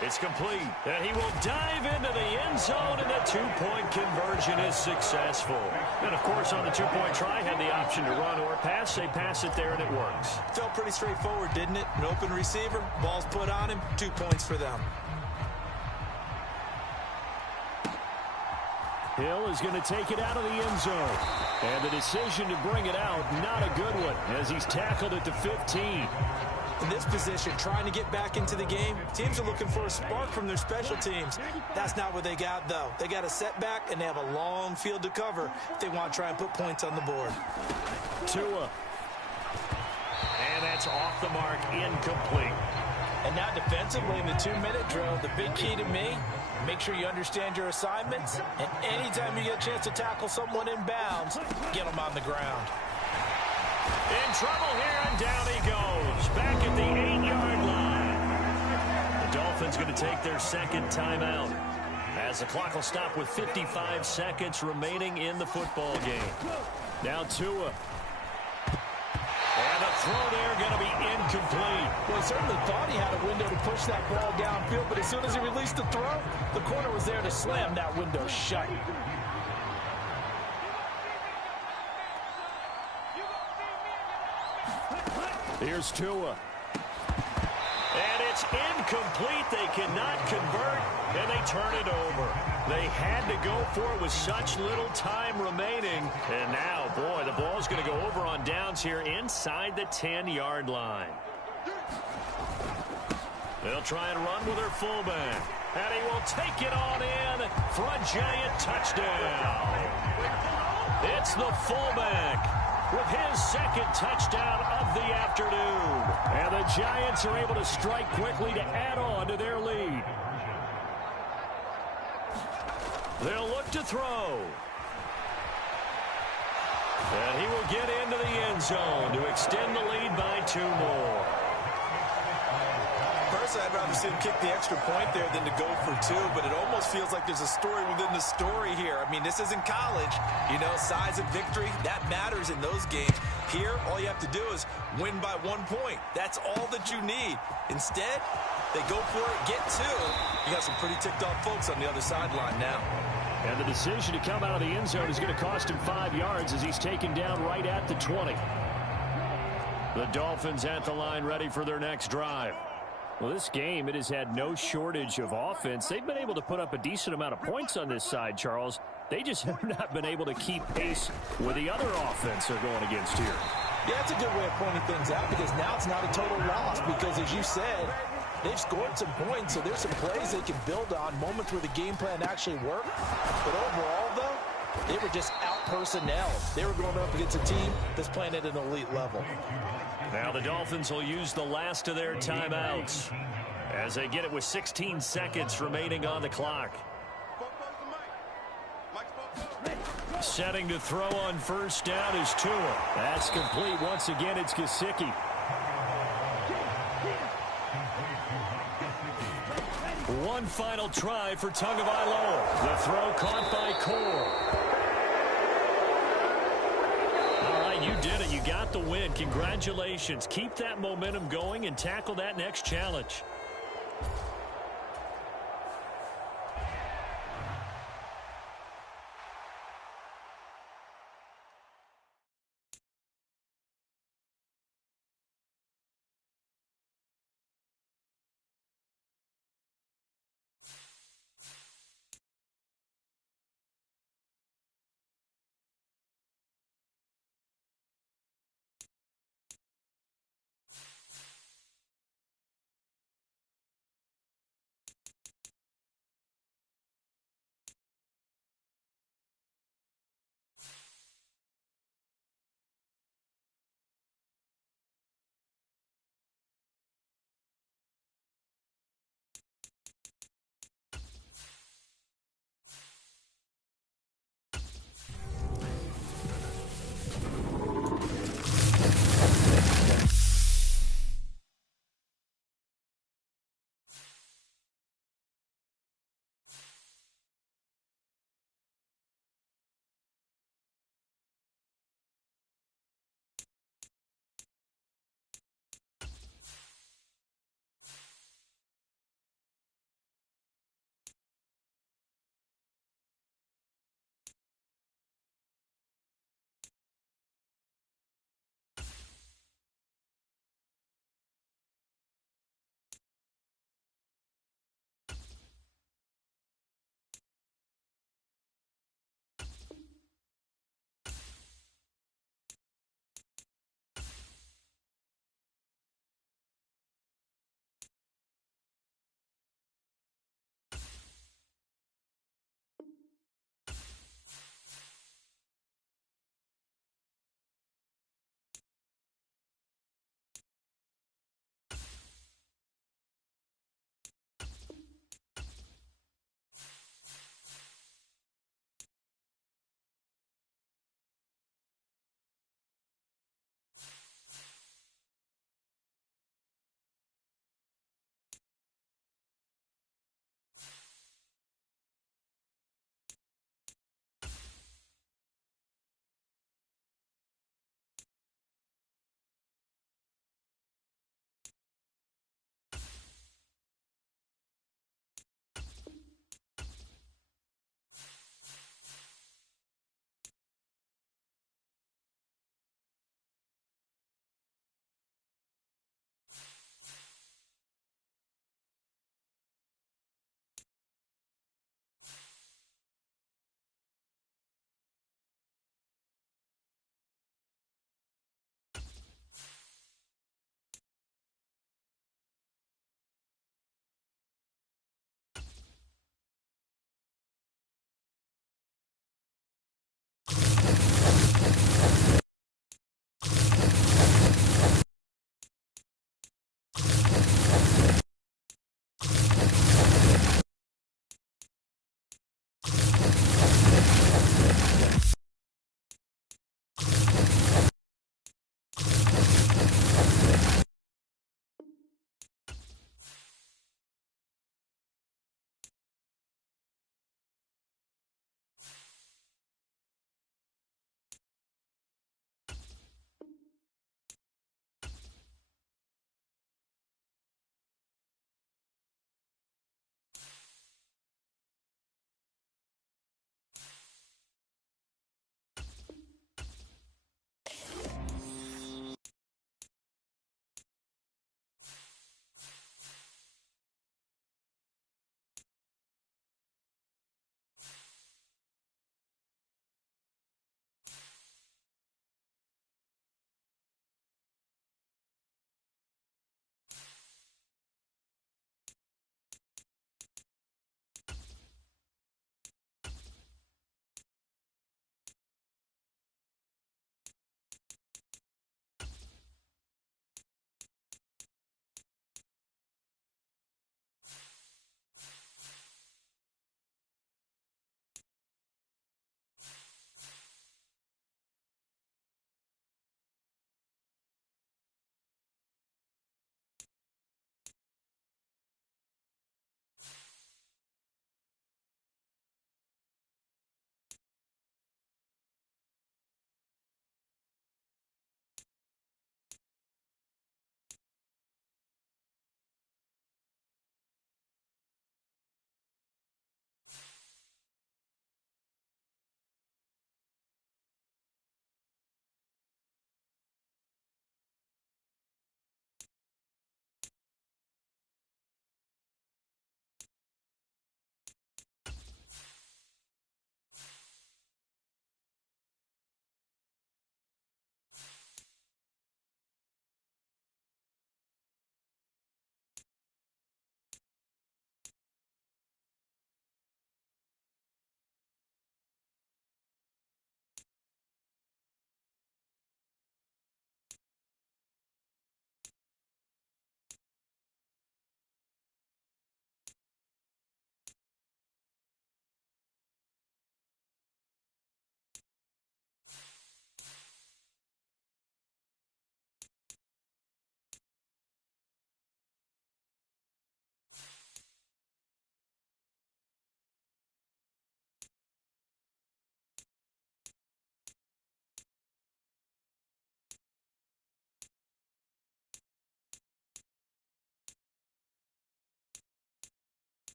It's complete. And he will dive into the end zone, and the two-point conversion is successful. And, of course, on the two-point try, had the option to run or pass. They pass it there, and it works. Felt pretty straightforward, didn't it? An open receiver, ball's put on him, 2 points for them. Hill is going to take it out of the end zone. And the decision to bring it out, not a good one, as he's tackled at the 15. In this position, trying to get back into the game, teams are looking for a spark from their special teams. That's not what they got, though. They got a setback, and they have a long field to cover if they want to try and put points on the board. Tua. And that's off the mark, incomplete. And now defensively in the 2-minute drill, the big key to me, make sure you understand your assignments, and anytime you get a chance to tackle someone in bounds, get them on the ground. In trouble here, and down he goes. Back at the 8-yard line. The Dolphins going to take their second timeout as the clock will stop with 55 seconds remaining in the football game. Now Tua. And the throw there going to be incomplete. Well, he certainly thought he had a window to push that ball downfield, but as soon as he released the throw, the corner was there to slam that window shut. Here's Tua. And it's incomplete. They cannot convert, and they turn it over. They had to go for it with such little time remaining. And now, boy, the ball's going to go over on downs here inside the 10-yard line. They'll try and run with their fullback. And he will take it on in for a giant touchdown. It's the fullback with his second touchdown of the afternoon. And the Giants are able to strike quickly to add on to their lead. They'll look to throw. And he will get into the end zone to extend the lead by 2 more. Personally, I'd rather see him kick the extra point there than to go for 2, but it almost feels like there's a story within the story here. I mean, this isn't college. You know, size of victory, that matters in those games. Here, all you have to do is win by 1 point. That's all that you need. Instead, they go for it, get 2. You got some pretty ticked off folks on the other sideline now. And the decision to come out of the end zone is going to cost him 5 yards as he's taken down right at the 20. The Dolphins at the line ready for their next drive. Well, this game, it has had no shortage of offense. They've been able to put up a decent amount of points on this side, Charles. They just have not been able to keep pace with the other offense they're going against here. Yeah, that's a good way of pointing things out because now it's not a total loss because, as you said, they've scored some points, so there's some plays they can build on, moments where the game plan actually worked. But overall, though, They were just out-personnel. They were going up against a team that's playing at an elite level. Now the Dolphins will use the last of their timeouts as they get it with 16 seconds remaining on the clock. Setting to throw on first down is Tua. That's complete. Once again, it's Gesicki. One final try for Tagovailoa. The throw caught by Core. All right, you did it. You got the win. Congratulations. Keep that momentum going and tackle that next challenge.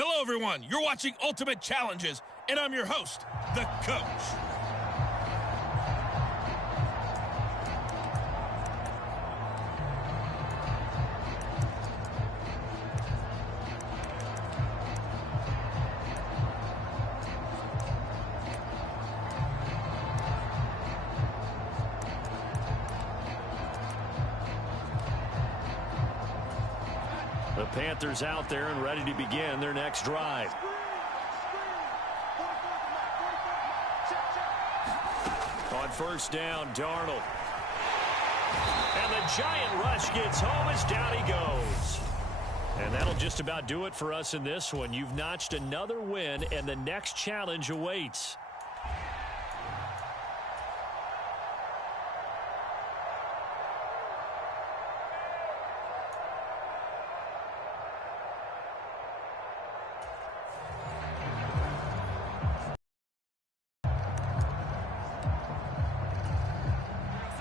Hello, everyone. You're watching Ultimate Challenges, and I'm your host, the Coach. The Panthers out there and ready to begin their next drive. On first down, Darnold. And the giant rush gets home as down he goes. And that'll just about do it for us in this one. You've notched another win, and the next challenge awaits.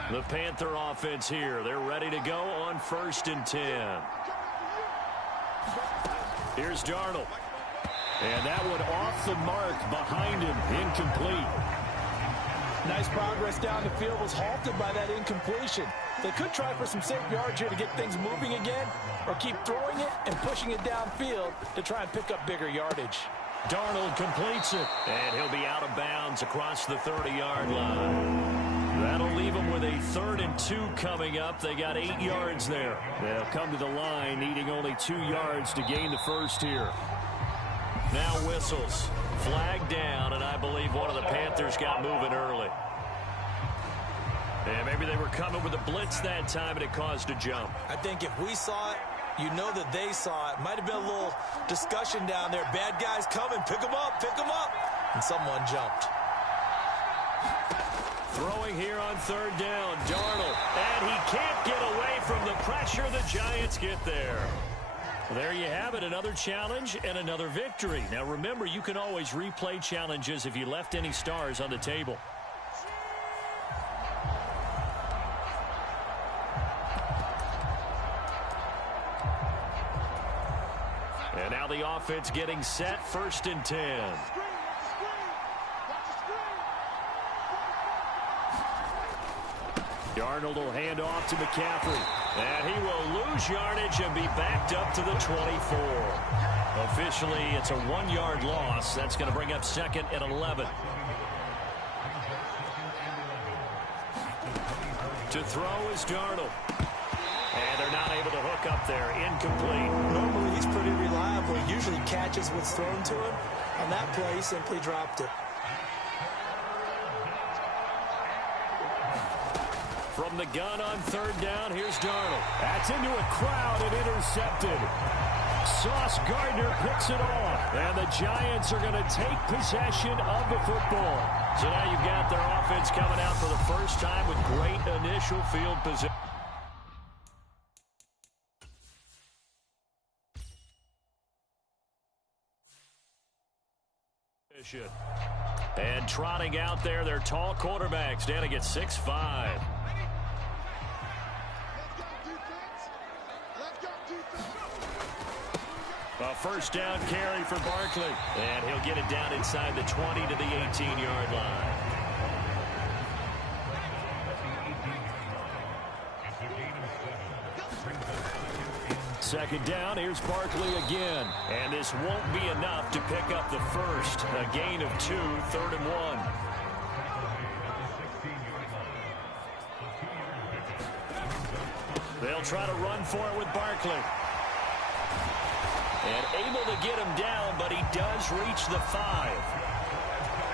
The Panther offense here. They're ready to go on 1st and 10. Here's Darnold. And that one off the mark behind him. Incomplete. Nice progress down the field, was halted by that incompletion. They could try for some safe yards here to get things moving again, or keep throwing it and pushing it downfield to try and pick up bigger yardage. Darnold completes it. And he'll be out of bounds across the 30-yard line. That'll leave them with a 3rd and 2 coming up. They got 8 yards there. They'll come to the line needing only 2 yards to gain the first here. Now whistles. Flag down, and I believe one of the Panthers got moving early. And maybe they were coming with a blitz that time, and it caused a jump. I think if we saw it, you know that they saw it. Might have been a little discussion down there. Bad guys coming. Pick them up. Pick them up. And someone jumped. Throwing here on 3rd down, Darnold. And he can't get away from the pressure. The Giants get there. There you have it, another challenge and another victory. Now remember, you can always replay challenges if you left any stars on the table. And now the offense getting set, 1st and 10. Darnold will hand off to McCaffrey. And he will lose yardage and be backed up to the 24. Officially, it's a 1-yard loss. That's going to bring up 2nd and 11. To throw is Darnold. And they're not able to hook up there. Incomplete. Normally, he's pretty reliable. He usually catches what's thrown to him. On that play, he simply dropped it. From the gun on 3rd down, here's Darnold. That's into a crowd and intercepted. Sauce Gardner picks it off. And the Giants are going to take possession of the football. So now you've got their offense coming out for the first time with great initial field position. And trotting out there, their tall quarterbacks standing at 6'5". A 1st down carry for Barkley. And he'll get it down inside the 20 to the 18-yard line. Second down, here's Barkley again. And this won't be enough to pick up the first. A gain of 2, 3rd and 1. They'll try to run for it with Barkley. And able to get him down, but he does reach the 5.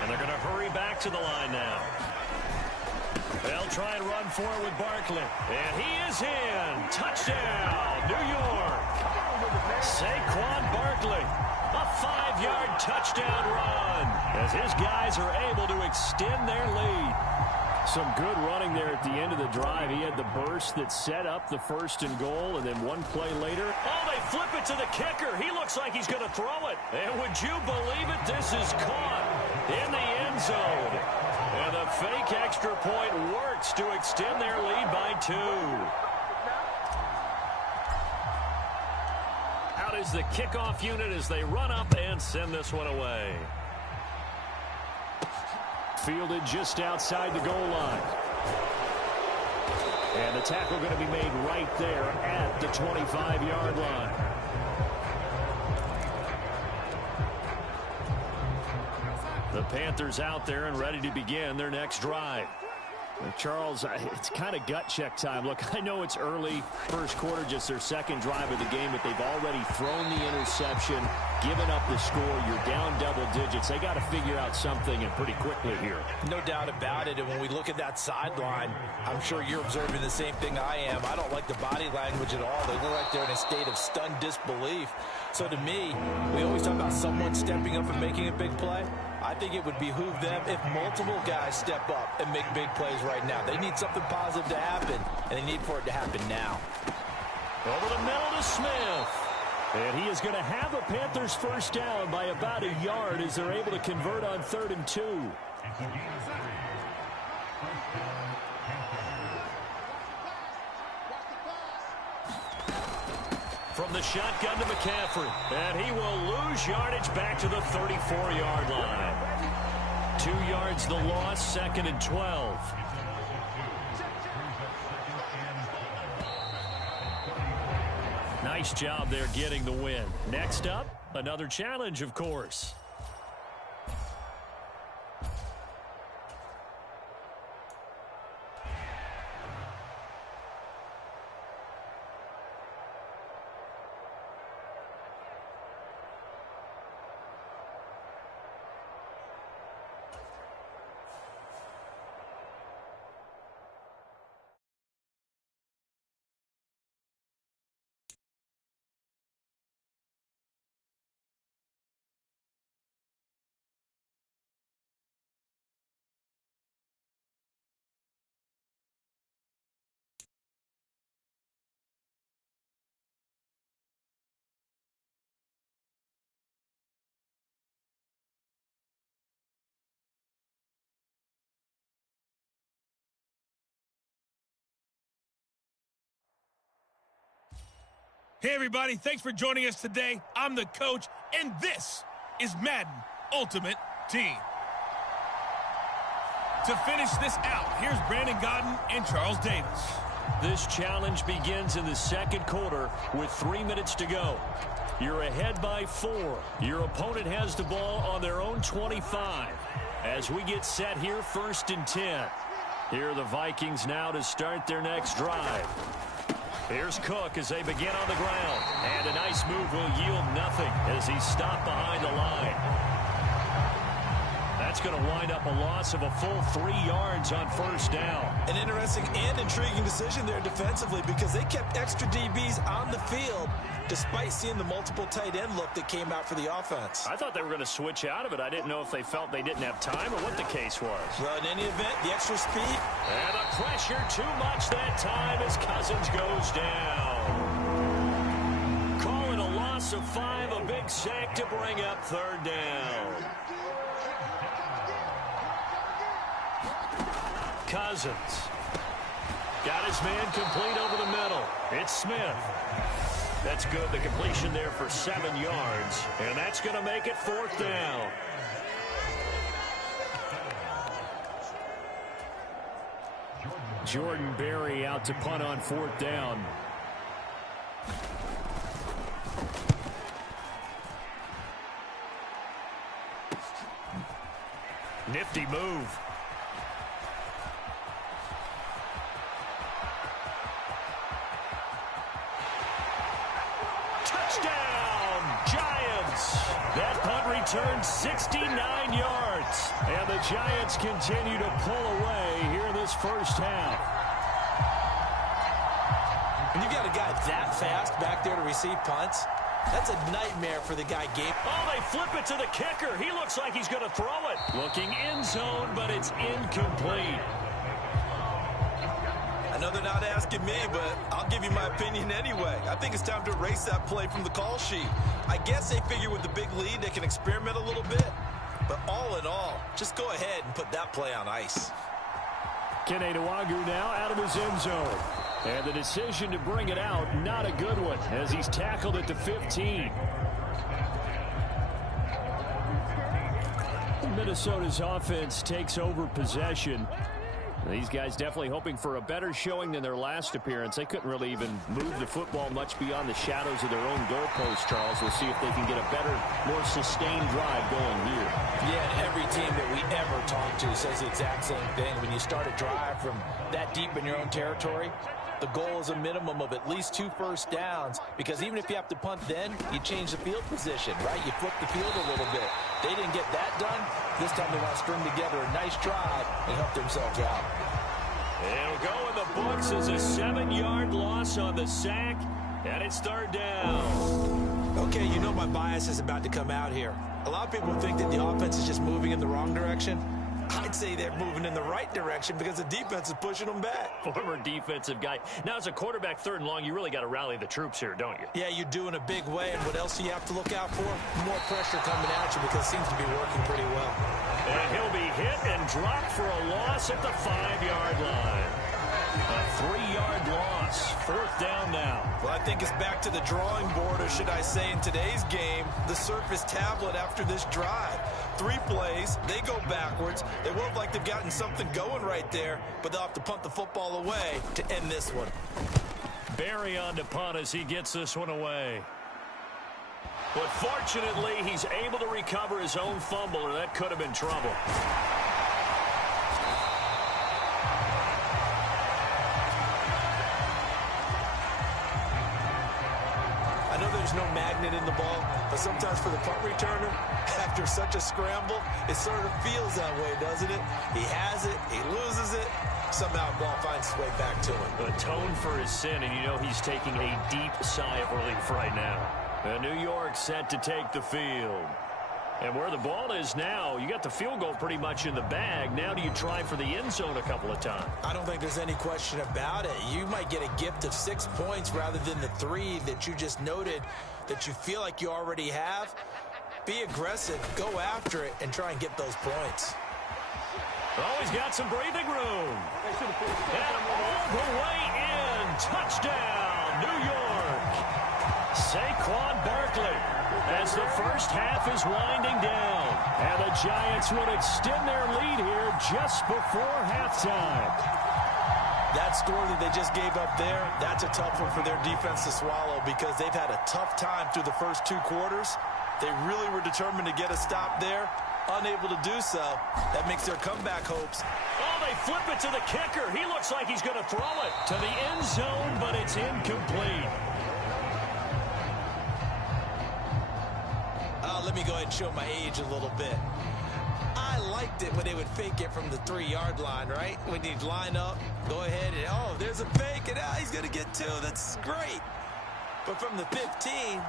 And they're going to hurry back to the line now. They'll try and run for it with Barkley. And he is in. Touchdown, New York. Saquon Barkley. A 5-yard touchdown run as his guys are able to extend their lead. Some good running there at the end of the drive. He had the burst that set up the 1st and goal, and then one play later. Oh, they flip it to the kicker. He looks like he's going to throw it. And would you believe it? This is caught in the end zone. And the fake extra point works to extend their lead by 2. Out out is the kickoff unit as they run up and send this one away. Fielded just outside the goal line. And the tackle going to be made right there at the 25-yard line. The Panthers out there and ready to begin their next drive. Charles, it's kind of gut check time. Look, I know it's early, first quarter, just their second drive of the game, but they've already thrown the interception, given up the score. You're down double digits. They got to figure out something, and pretty quickly here. No doubt about it. And when we look at that sideline, I'm sure you're observing the same thing I am. I don't like the body language at all. They look like they're in a state of stunned disbelief. So to me, we always talk about someone stepping up and making a big play. I think it would behoove them if multiple guys step up and make big plays right now. They need something positive to happen, and they need for it to happen now. Over the middle to Smith. And he is going to have a Panthers first down by about a yard as they're able to convert on 3rd and 2. From the shotgun to McCaffrey. And he will lose yardage back to the 34-yard line. 2 yards the loss, 2nd and 12. Nice job there getting the win. Next up, another challenge, of course. Hey, everybody. Thanks for joining us today. I'm the coach, and this is Madden Ultimate Team. To finish this out, here's Brandon Gaudin and Charles Davis. This challenge begins in the second quarter with 3 minutes to go. You're ahead by 4. Your opponent has the ball on their own 25. As we get set here, 1st and 10. Here are the Vikings now to start their next drive. Here's Cook as they begin on the ground. And a nice move will yield nothing as he's stopped behind the line. That's going to wind up a loss of a full 3 yards on 1st down. An interesting and intriguing decision there defensively because they kept extra DBs on the field despite seeing the multiple tight end look that came out for the offense. I thought they were going to switch out of it. I didn't know if they felt they didn't have time or what the case was. Well, in any event, the extra speed. And the pressure too much that time as Cousins goes down. Calling a loss of 5, a big sack to bring up 3rd down. Cousins got his man complete over the middle. It's Smith. That's good. The completion there for 7 yards. And that's going to make it 4th down. Jordan Berry out to punt on 4th down. Nifty move. Touchdown, Giants. That punt returned 69 yards. And the Giants continue to pull away here in this first half. When you got a guy that fast back there to receive punts, that's a nightmare for the guy game. Oh, they flip it to the kicker. He looks like he's going to throw it. Looking end zone, but it's incomplete. I know they're not asking me, but I'll give you my opinion anyway. I think it's time to erase that play from the call sheet. I guess they figure with the big lead they can experiment a little bit. But all in all, just go ahead and put that play on ice. Kene Nwangwu now out of his end zone. And the decision to bring it out, not a good one, as he's tackled at the 15. Minnesota's offense takes over possession. These guys definitely hoping for a better showing than their last appearance. They couldn't really even move the football much beyond the shadows of their own goalpost, Charles. We'll see if they can get a better, more sustained drive going here. Yeah, and every team that we ever talk to says the exact same thing. When you start a drive from that deep in your own territory, the goal is a minimum of at least 2 first downs, because even if you have to punt then, you change the field position, right? You flip the field a little bit. They didn't get that done. This time they want to string together a nice drive and help themselves out. It'll go in the books as a 7-yard loss on the sack, and it's 3rd down. Okay, you know my bias is about to come out here. A lot of people think that the offense is just moving in the wrong direction. I'd say they're moving in the right direction because the defense is pushing them back. Former defensive guy. Now, as a quarterback, 3rd and long, you really got to rally the troops here, don't you? Yeah, you do in a big way. And what else do you have to look out for? More pressure coming at you, because it seems to be working pretty well. And he'll be hit and dropped for a loss at the 5-yard line. A 3-yard loss. 4th down now. Well, I think it's back to the drawing board, or should I say in today's game, the Surface tablet after this drive. 3 plays, they go backwards. They look like they've gotten something going right there, but they'll have to punt the football away to end this one. Barry on to punt as he gets this one away. But fortunately, he's able to recover his own fumble, or that could have been trouble. I know there's no magnet in the ball, but sometimes for the punt returner, after such a scramble, it sort of feels that way, doesn't it? He has it, he loses it, somehow the ball finds its way back to him. Atone for his sin, and you know he's taking a deep sigh of relief right now. And New York set to take the field. And where the ball is now, you got the field goal pretty much in the bag. Now do you try for the end zone a couple of times? I don't think there's any question about it. You might get a gift of 6 points rather than the 3 that you just noted that you feel like you already have. Be aggressive, go after it, and try and get those points. Oh, he's got some breathing room. And all the way in. Touchdown, New York. Saquon Barkley, as the first half is winding down. And the Giants would extend their lead here just before halftime. That score that they just gave up there, that's a tough one for their defense to swallow, because they've had a tough time through the first 2 quarters. They really were determined to get a stop there. Unable to do so. That makes their comeback hopes. Oh, they flip it to the kicker. He looks like he's going to throw it to the end zone, but it's incomplete. Let me go ahead and show my age a little bit. I liked it when they would fake it from the 3-yard line, right? When you'd line up, go ahead and, oh, there's a fake, and he's going to get 2. That's great. But from the 15,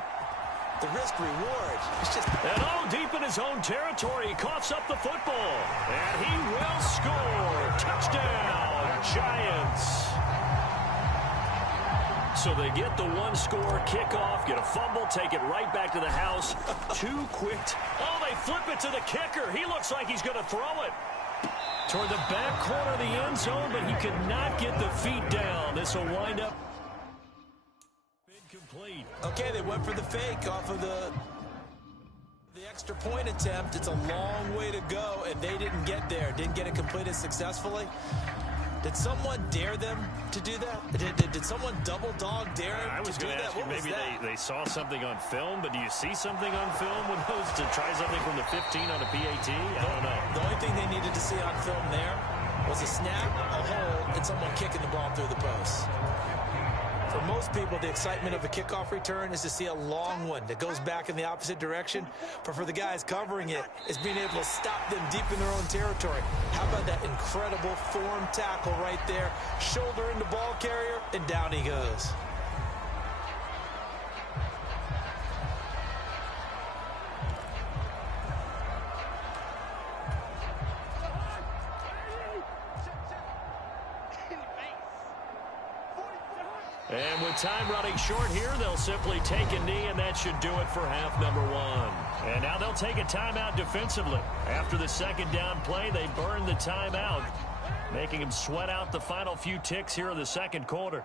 the risk-reward, it's just... And deep in his own territory, he coughs up the football. And he will score. Touchdown, Giants. So they get the 1-score kickoff, get a fumble, take it right back to the house. 2 quick. Oh, they flip it to the kicker. He looks like he's going to throw it toward the back corner of the end zone, but he could not get the feet down. This will wind up incomplete. Okay, they went for the fake off of the extra point attempt. It's a long way to go, and they didn't get there. Didn't get it completed successfully. Did someone dare them to do that? Did someone double dog dare them I was to do going to that? ask you, What maybe was that? they saw something on film, but do you see something on film with those to try something from the 15 on a PAT? I don't know. The only thing they needed to see on film there was a snap, a hold, and someone kicking the ball through the post. For most people, the excitement of a kickoff return is to see a long one that goes back in the opposite direction. But for the guys covering it, it's being able to stop them deep in their own territory. How about that incredible form tackle right there? Shoulder into ball carrier, and down he goes. And with time running short here, they'll simply take a knee, and that should do it for half number 1. And now they'll take a timeout defensively. After the 2nd down play, they burn the timeout, making them sweat out the final few ticks here in the 2nd quarter.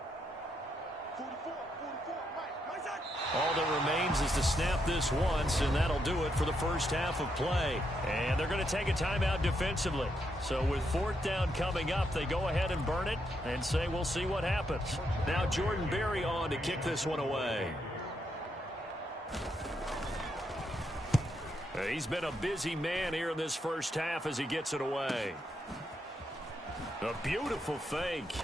All that remains is to snap this once, and that'll do it for the first half of play. And they're going to take a timeout defensively. So with fourth down coming up, they go ahead and burn it and say we'll see what happens. Now Jordan Berry on to kick this one away. He's been a busy man here in this first half as he gets it away. A beautiful fake.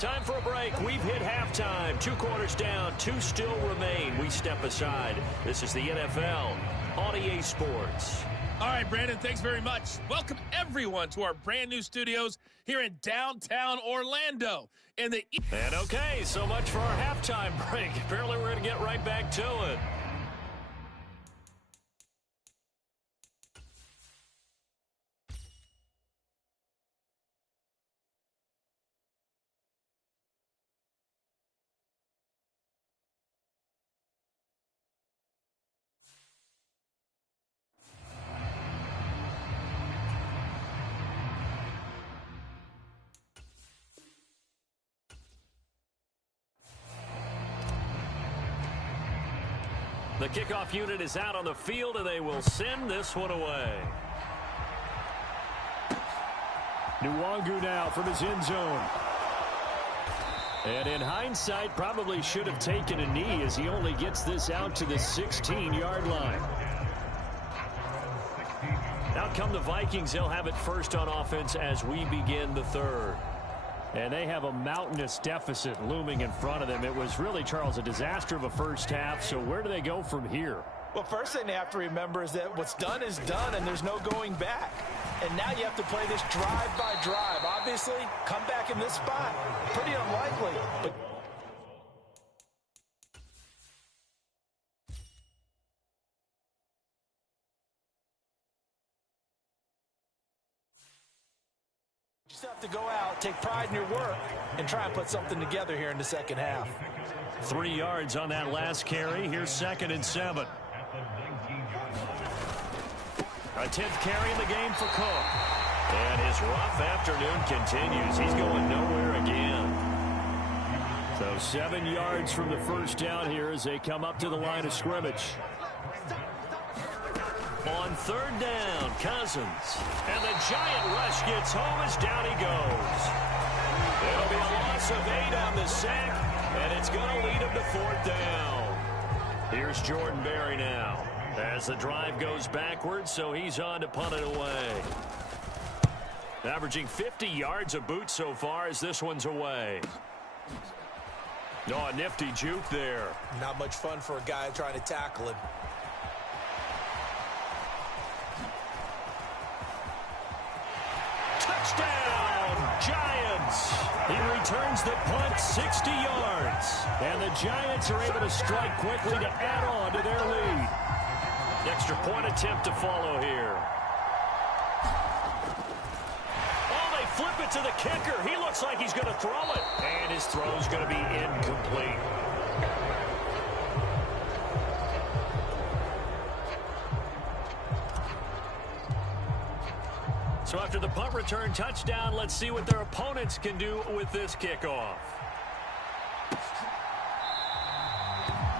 Time for a break. We've hit halftime. 2 quarters down. 2 still remain. We step aside. This is the NFL on EA Sports. All right, Brandon, thanks very much. Welcome, everyone, to our brand new studios here in downtown Orlando. And okay, so much for our halftime break. Apparently, we're going to get right back to it. The kickoff unit is out on the field, and they will send this one away. Nwangu now from his end zone. And in hindsight, probably should have taken a knee as he only gets this out to the 16-yard line. Out come the Vikings. They'll have it first on offense as we begin the third. And they have a mountainous deficit looming in front of them. It was really, Charles, a disaster of a first half. So where do they go from here? Well, first thing they have to remember is that what's done is done, and there's no going back. And now you have to play this drive by drive. Obviously, come back in this spot. Pretty unlikely. But you just have to go out, take pride in your work, and try and put something together here in the second half. 3 yards on that last carry. Here's 2nd and 7. A 10th carry in the game for Cook. And his rough afternoon continues. He's going nowhere again. So 7 yards from the first down here as they come up to the line of scrimmage. On 3rd down, Cousins. And the giant rush gets home as down he goes. It'll be a loss of 8 on the sack, and it's going to lead him to 4th down. Here's Jordan Berry now as the drive goes backwards, so he's on to punt it away. Averaging 50 yards a boot so far as this one's away. Oh, a nifty juke there. Not much fun for a guy trying to tackle him. Touchdown, Giants! He returns the punt 60 yards. And the Giants are able to strike quickly to add on to their lead. Extra point attempt to follow here. Oh, they flip it to the kicker. He looks like he's going to throw it. And his throw's going to be incomplete. So after the punt return touchdown, let's see what their opponents can do with this kickoff.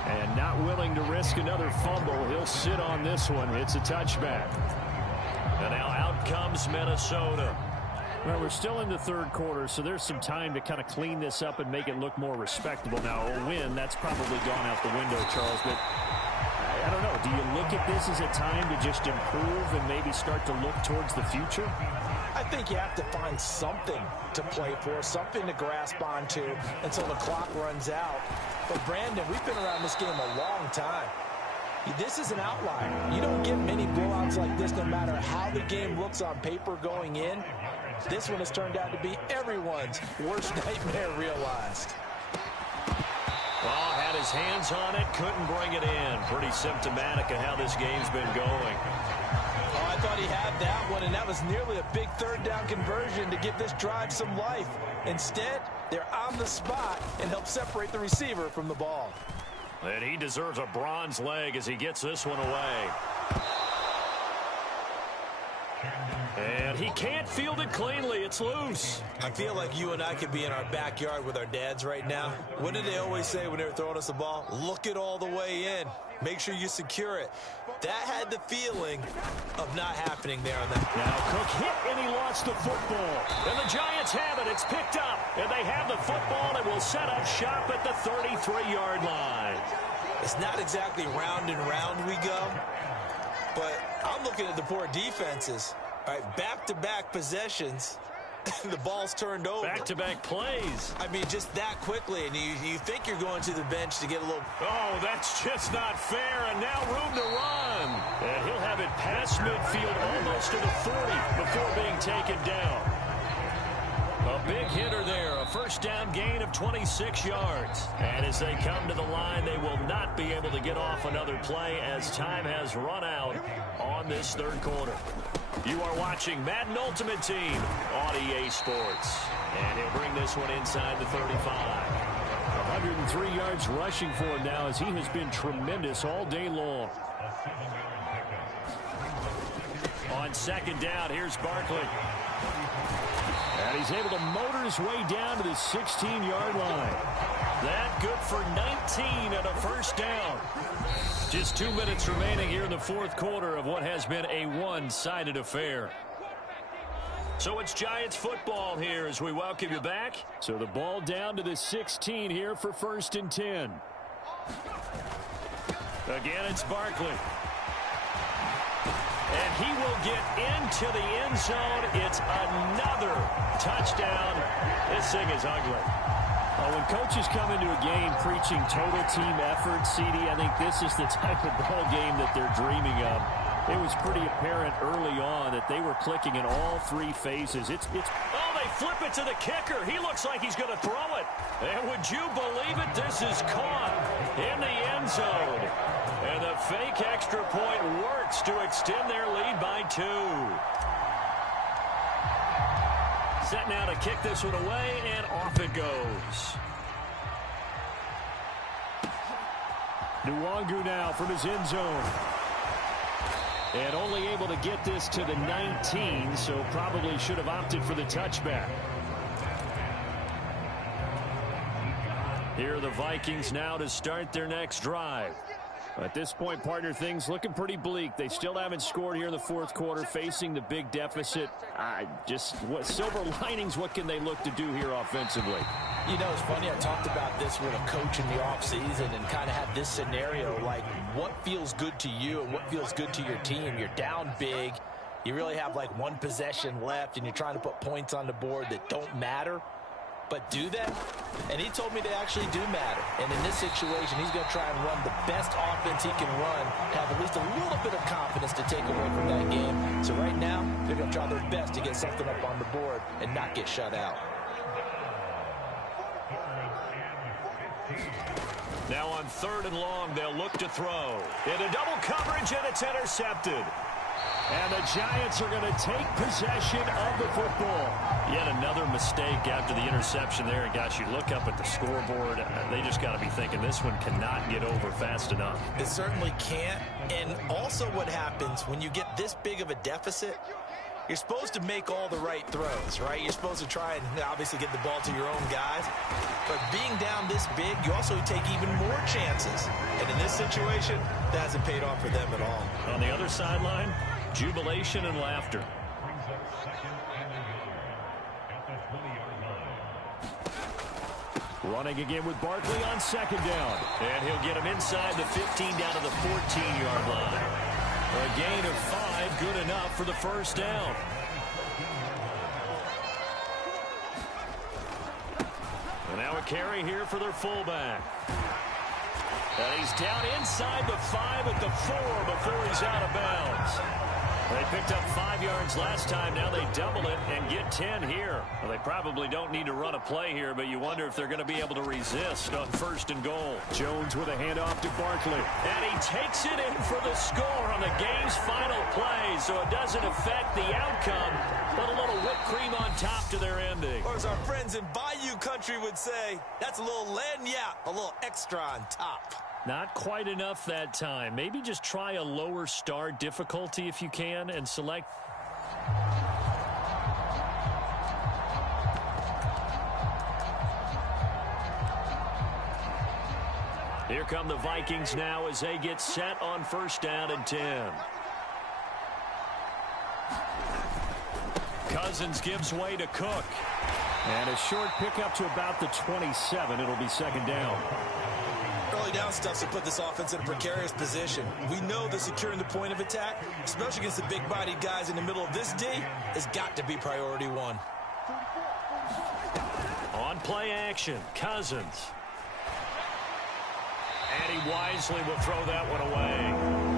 And not willing to risk another fumble, he'll sit on this one. It's a touchback. And now out comes Minnesota. Well, we're still in the 3rd quarter, so there's some time to kind of clean this up and make it look more respectable. Now, a win, that's probably gone out the window, Charles, but I don't know. Do you look at this as a time to just improve and maybe start to look towards the future? I think you have to find something to play for, something to grasp onto until the clock runs out. But, Brandon, we've been around this game a long time. This is an outlier. You don't get many blowouts like this no matter how the game looks on paper going in. This one has turned out to be everyone's worst nightmare realized. Well, had his hands on it, couldn't bring it in. Pretty symptomatic of how this game's been going. Oh, I thought he had that one, and that was nearly a big 3rd down conversion to give this drive some life. Instead, they're on the spot and help separate the receiver from the ball. And he deserves a bronze leg as he gets this one away. And he can't field it cleanly. It's loose. I feel like you and I could be in our backyard with our dads right now. What did they always say when they were throwing us the ball? Look it all the way in. Make sure you secure it. That had the feeling of not happening there on that. Now Cook hit and he lost the football. And the Giants have it. It's picked up. And they have the football and will set up shop at the 33-yard line. It's not exactly round and round we go. But I'm looking at the poor defenses. All right, back-to-back possessions. The ball's turned over. Back-to-back plays. I mean, just that quickly, and you think you're going to the bench to get a little... Oh, that's just not fair, and now room to run. And he'll have it past midfield almost to the 40 before being taken down. A big hitter there, a first down gain of 26 yards. And as they come to the line, they will not be able to get off another play as time has run out on this third quarter. You are watching Madden Ultimate Team on EA Sports. And he'll bring this one inside the 35. 103 yards rushing for him now as he has been tremendous all day long. On second down, here's Barkley. And he's able to motor his way down to the 16-yard line. That good for 19 and a first down. Just 2 minutes remaining here in the fourth quarter of what has been a one-sided affair. So it's Giants football here as we welcome you back. So the ball down to the 16 here for 1st and 10. Again, it's Barkley. And he will get into the end zone. It's another touchdown. This thing is ugly. When coaches come into a game preaching total team effort, CD, I think this is the type of ball game that they're dreaming of. It was pretty apparent early on that they were clicking in all three phases. Oh, they flip it to the kicker. He looks like he's going to throw it. And would you believe it? This is caught in the end zone. And the fake extra point works to extend their lead by 2. Set now to kick this one away, and off it goes. Nwangu now from his end zone. And only able to get this to the 19, so probably should have opted for the touchback. Here are the Vikings now to start their next drive. At this point, partner, things looking pretty bleak. They still haven't scored here in the fourth quarter, facing the big deficit. What silver linings, what can they look to do here offensively? You know, it's funny, I talked about this with a coach in the offseason and kind of had this scenario, like what feels good to you and what feels good to your team. You're down big. You really have like one possession left, and you're trying to put points on the board that don't matter. But do that? And he told me they actually do matter. And in this situation, he's going to try and run the best offense he can run, have at least a little bit of confidence to take away from that game. So right now, they're going to try their best to get something up on the board and not get shut out. Now on 3rd and long, they'll look to throw. Into double coverage, and it's intercepted. And the Giants are going to take possession of the football. Yet another mistake after the interception there. And gosh, you look up at the scoreboard, they just got to be thinking this one cannot get over fast enough. It certainly can't. And also what happens when you get this big of a deficit, you're supposed to make all the right throws, right? You're supposed to try and obviously get the ball to your own guys. But being down this big, you also take even more chances. And in this situation, that hasn't paid off for them at all. On the other sideline, jubilation and laughter. Running again with Barkley on 2nd down. And he'll get him inside the 15 down to the 14-yard line. A gain of 5, good enough for the first down. And now a carry here for their fullback. And he's down inside the 5 at the 4 before he's out of bounds. They picked up 5 yards last time. Now they double it and get 10 here. Well, they probably don't need to run a play here, but you wonder if they're going to be able to resist on 1st and goal. Jones with a handoff to Barkley. And he takes it in for the score on the game's final play, so it doesn't affect the outcome, but a little whipped cream on top to their ending. Or as our friends in Bayou Country would say, that's a little lagniappe, a little extra on top. Not quite enough that time. Maybe just try a lower star difficulty if you can and select Here come the Vikings now as they get set on 1st down and 10. Cousins gives way to Cook. And a short pickup to about the 27. It'll be 2nd down. Early down stuff to put this offense in a precarious position. We know that securing the point of attack, especially against the big-bodied guys in the middle of this D, has got to be priority one. On play action, Cousins. And he wisely will throw that one away.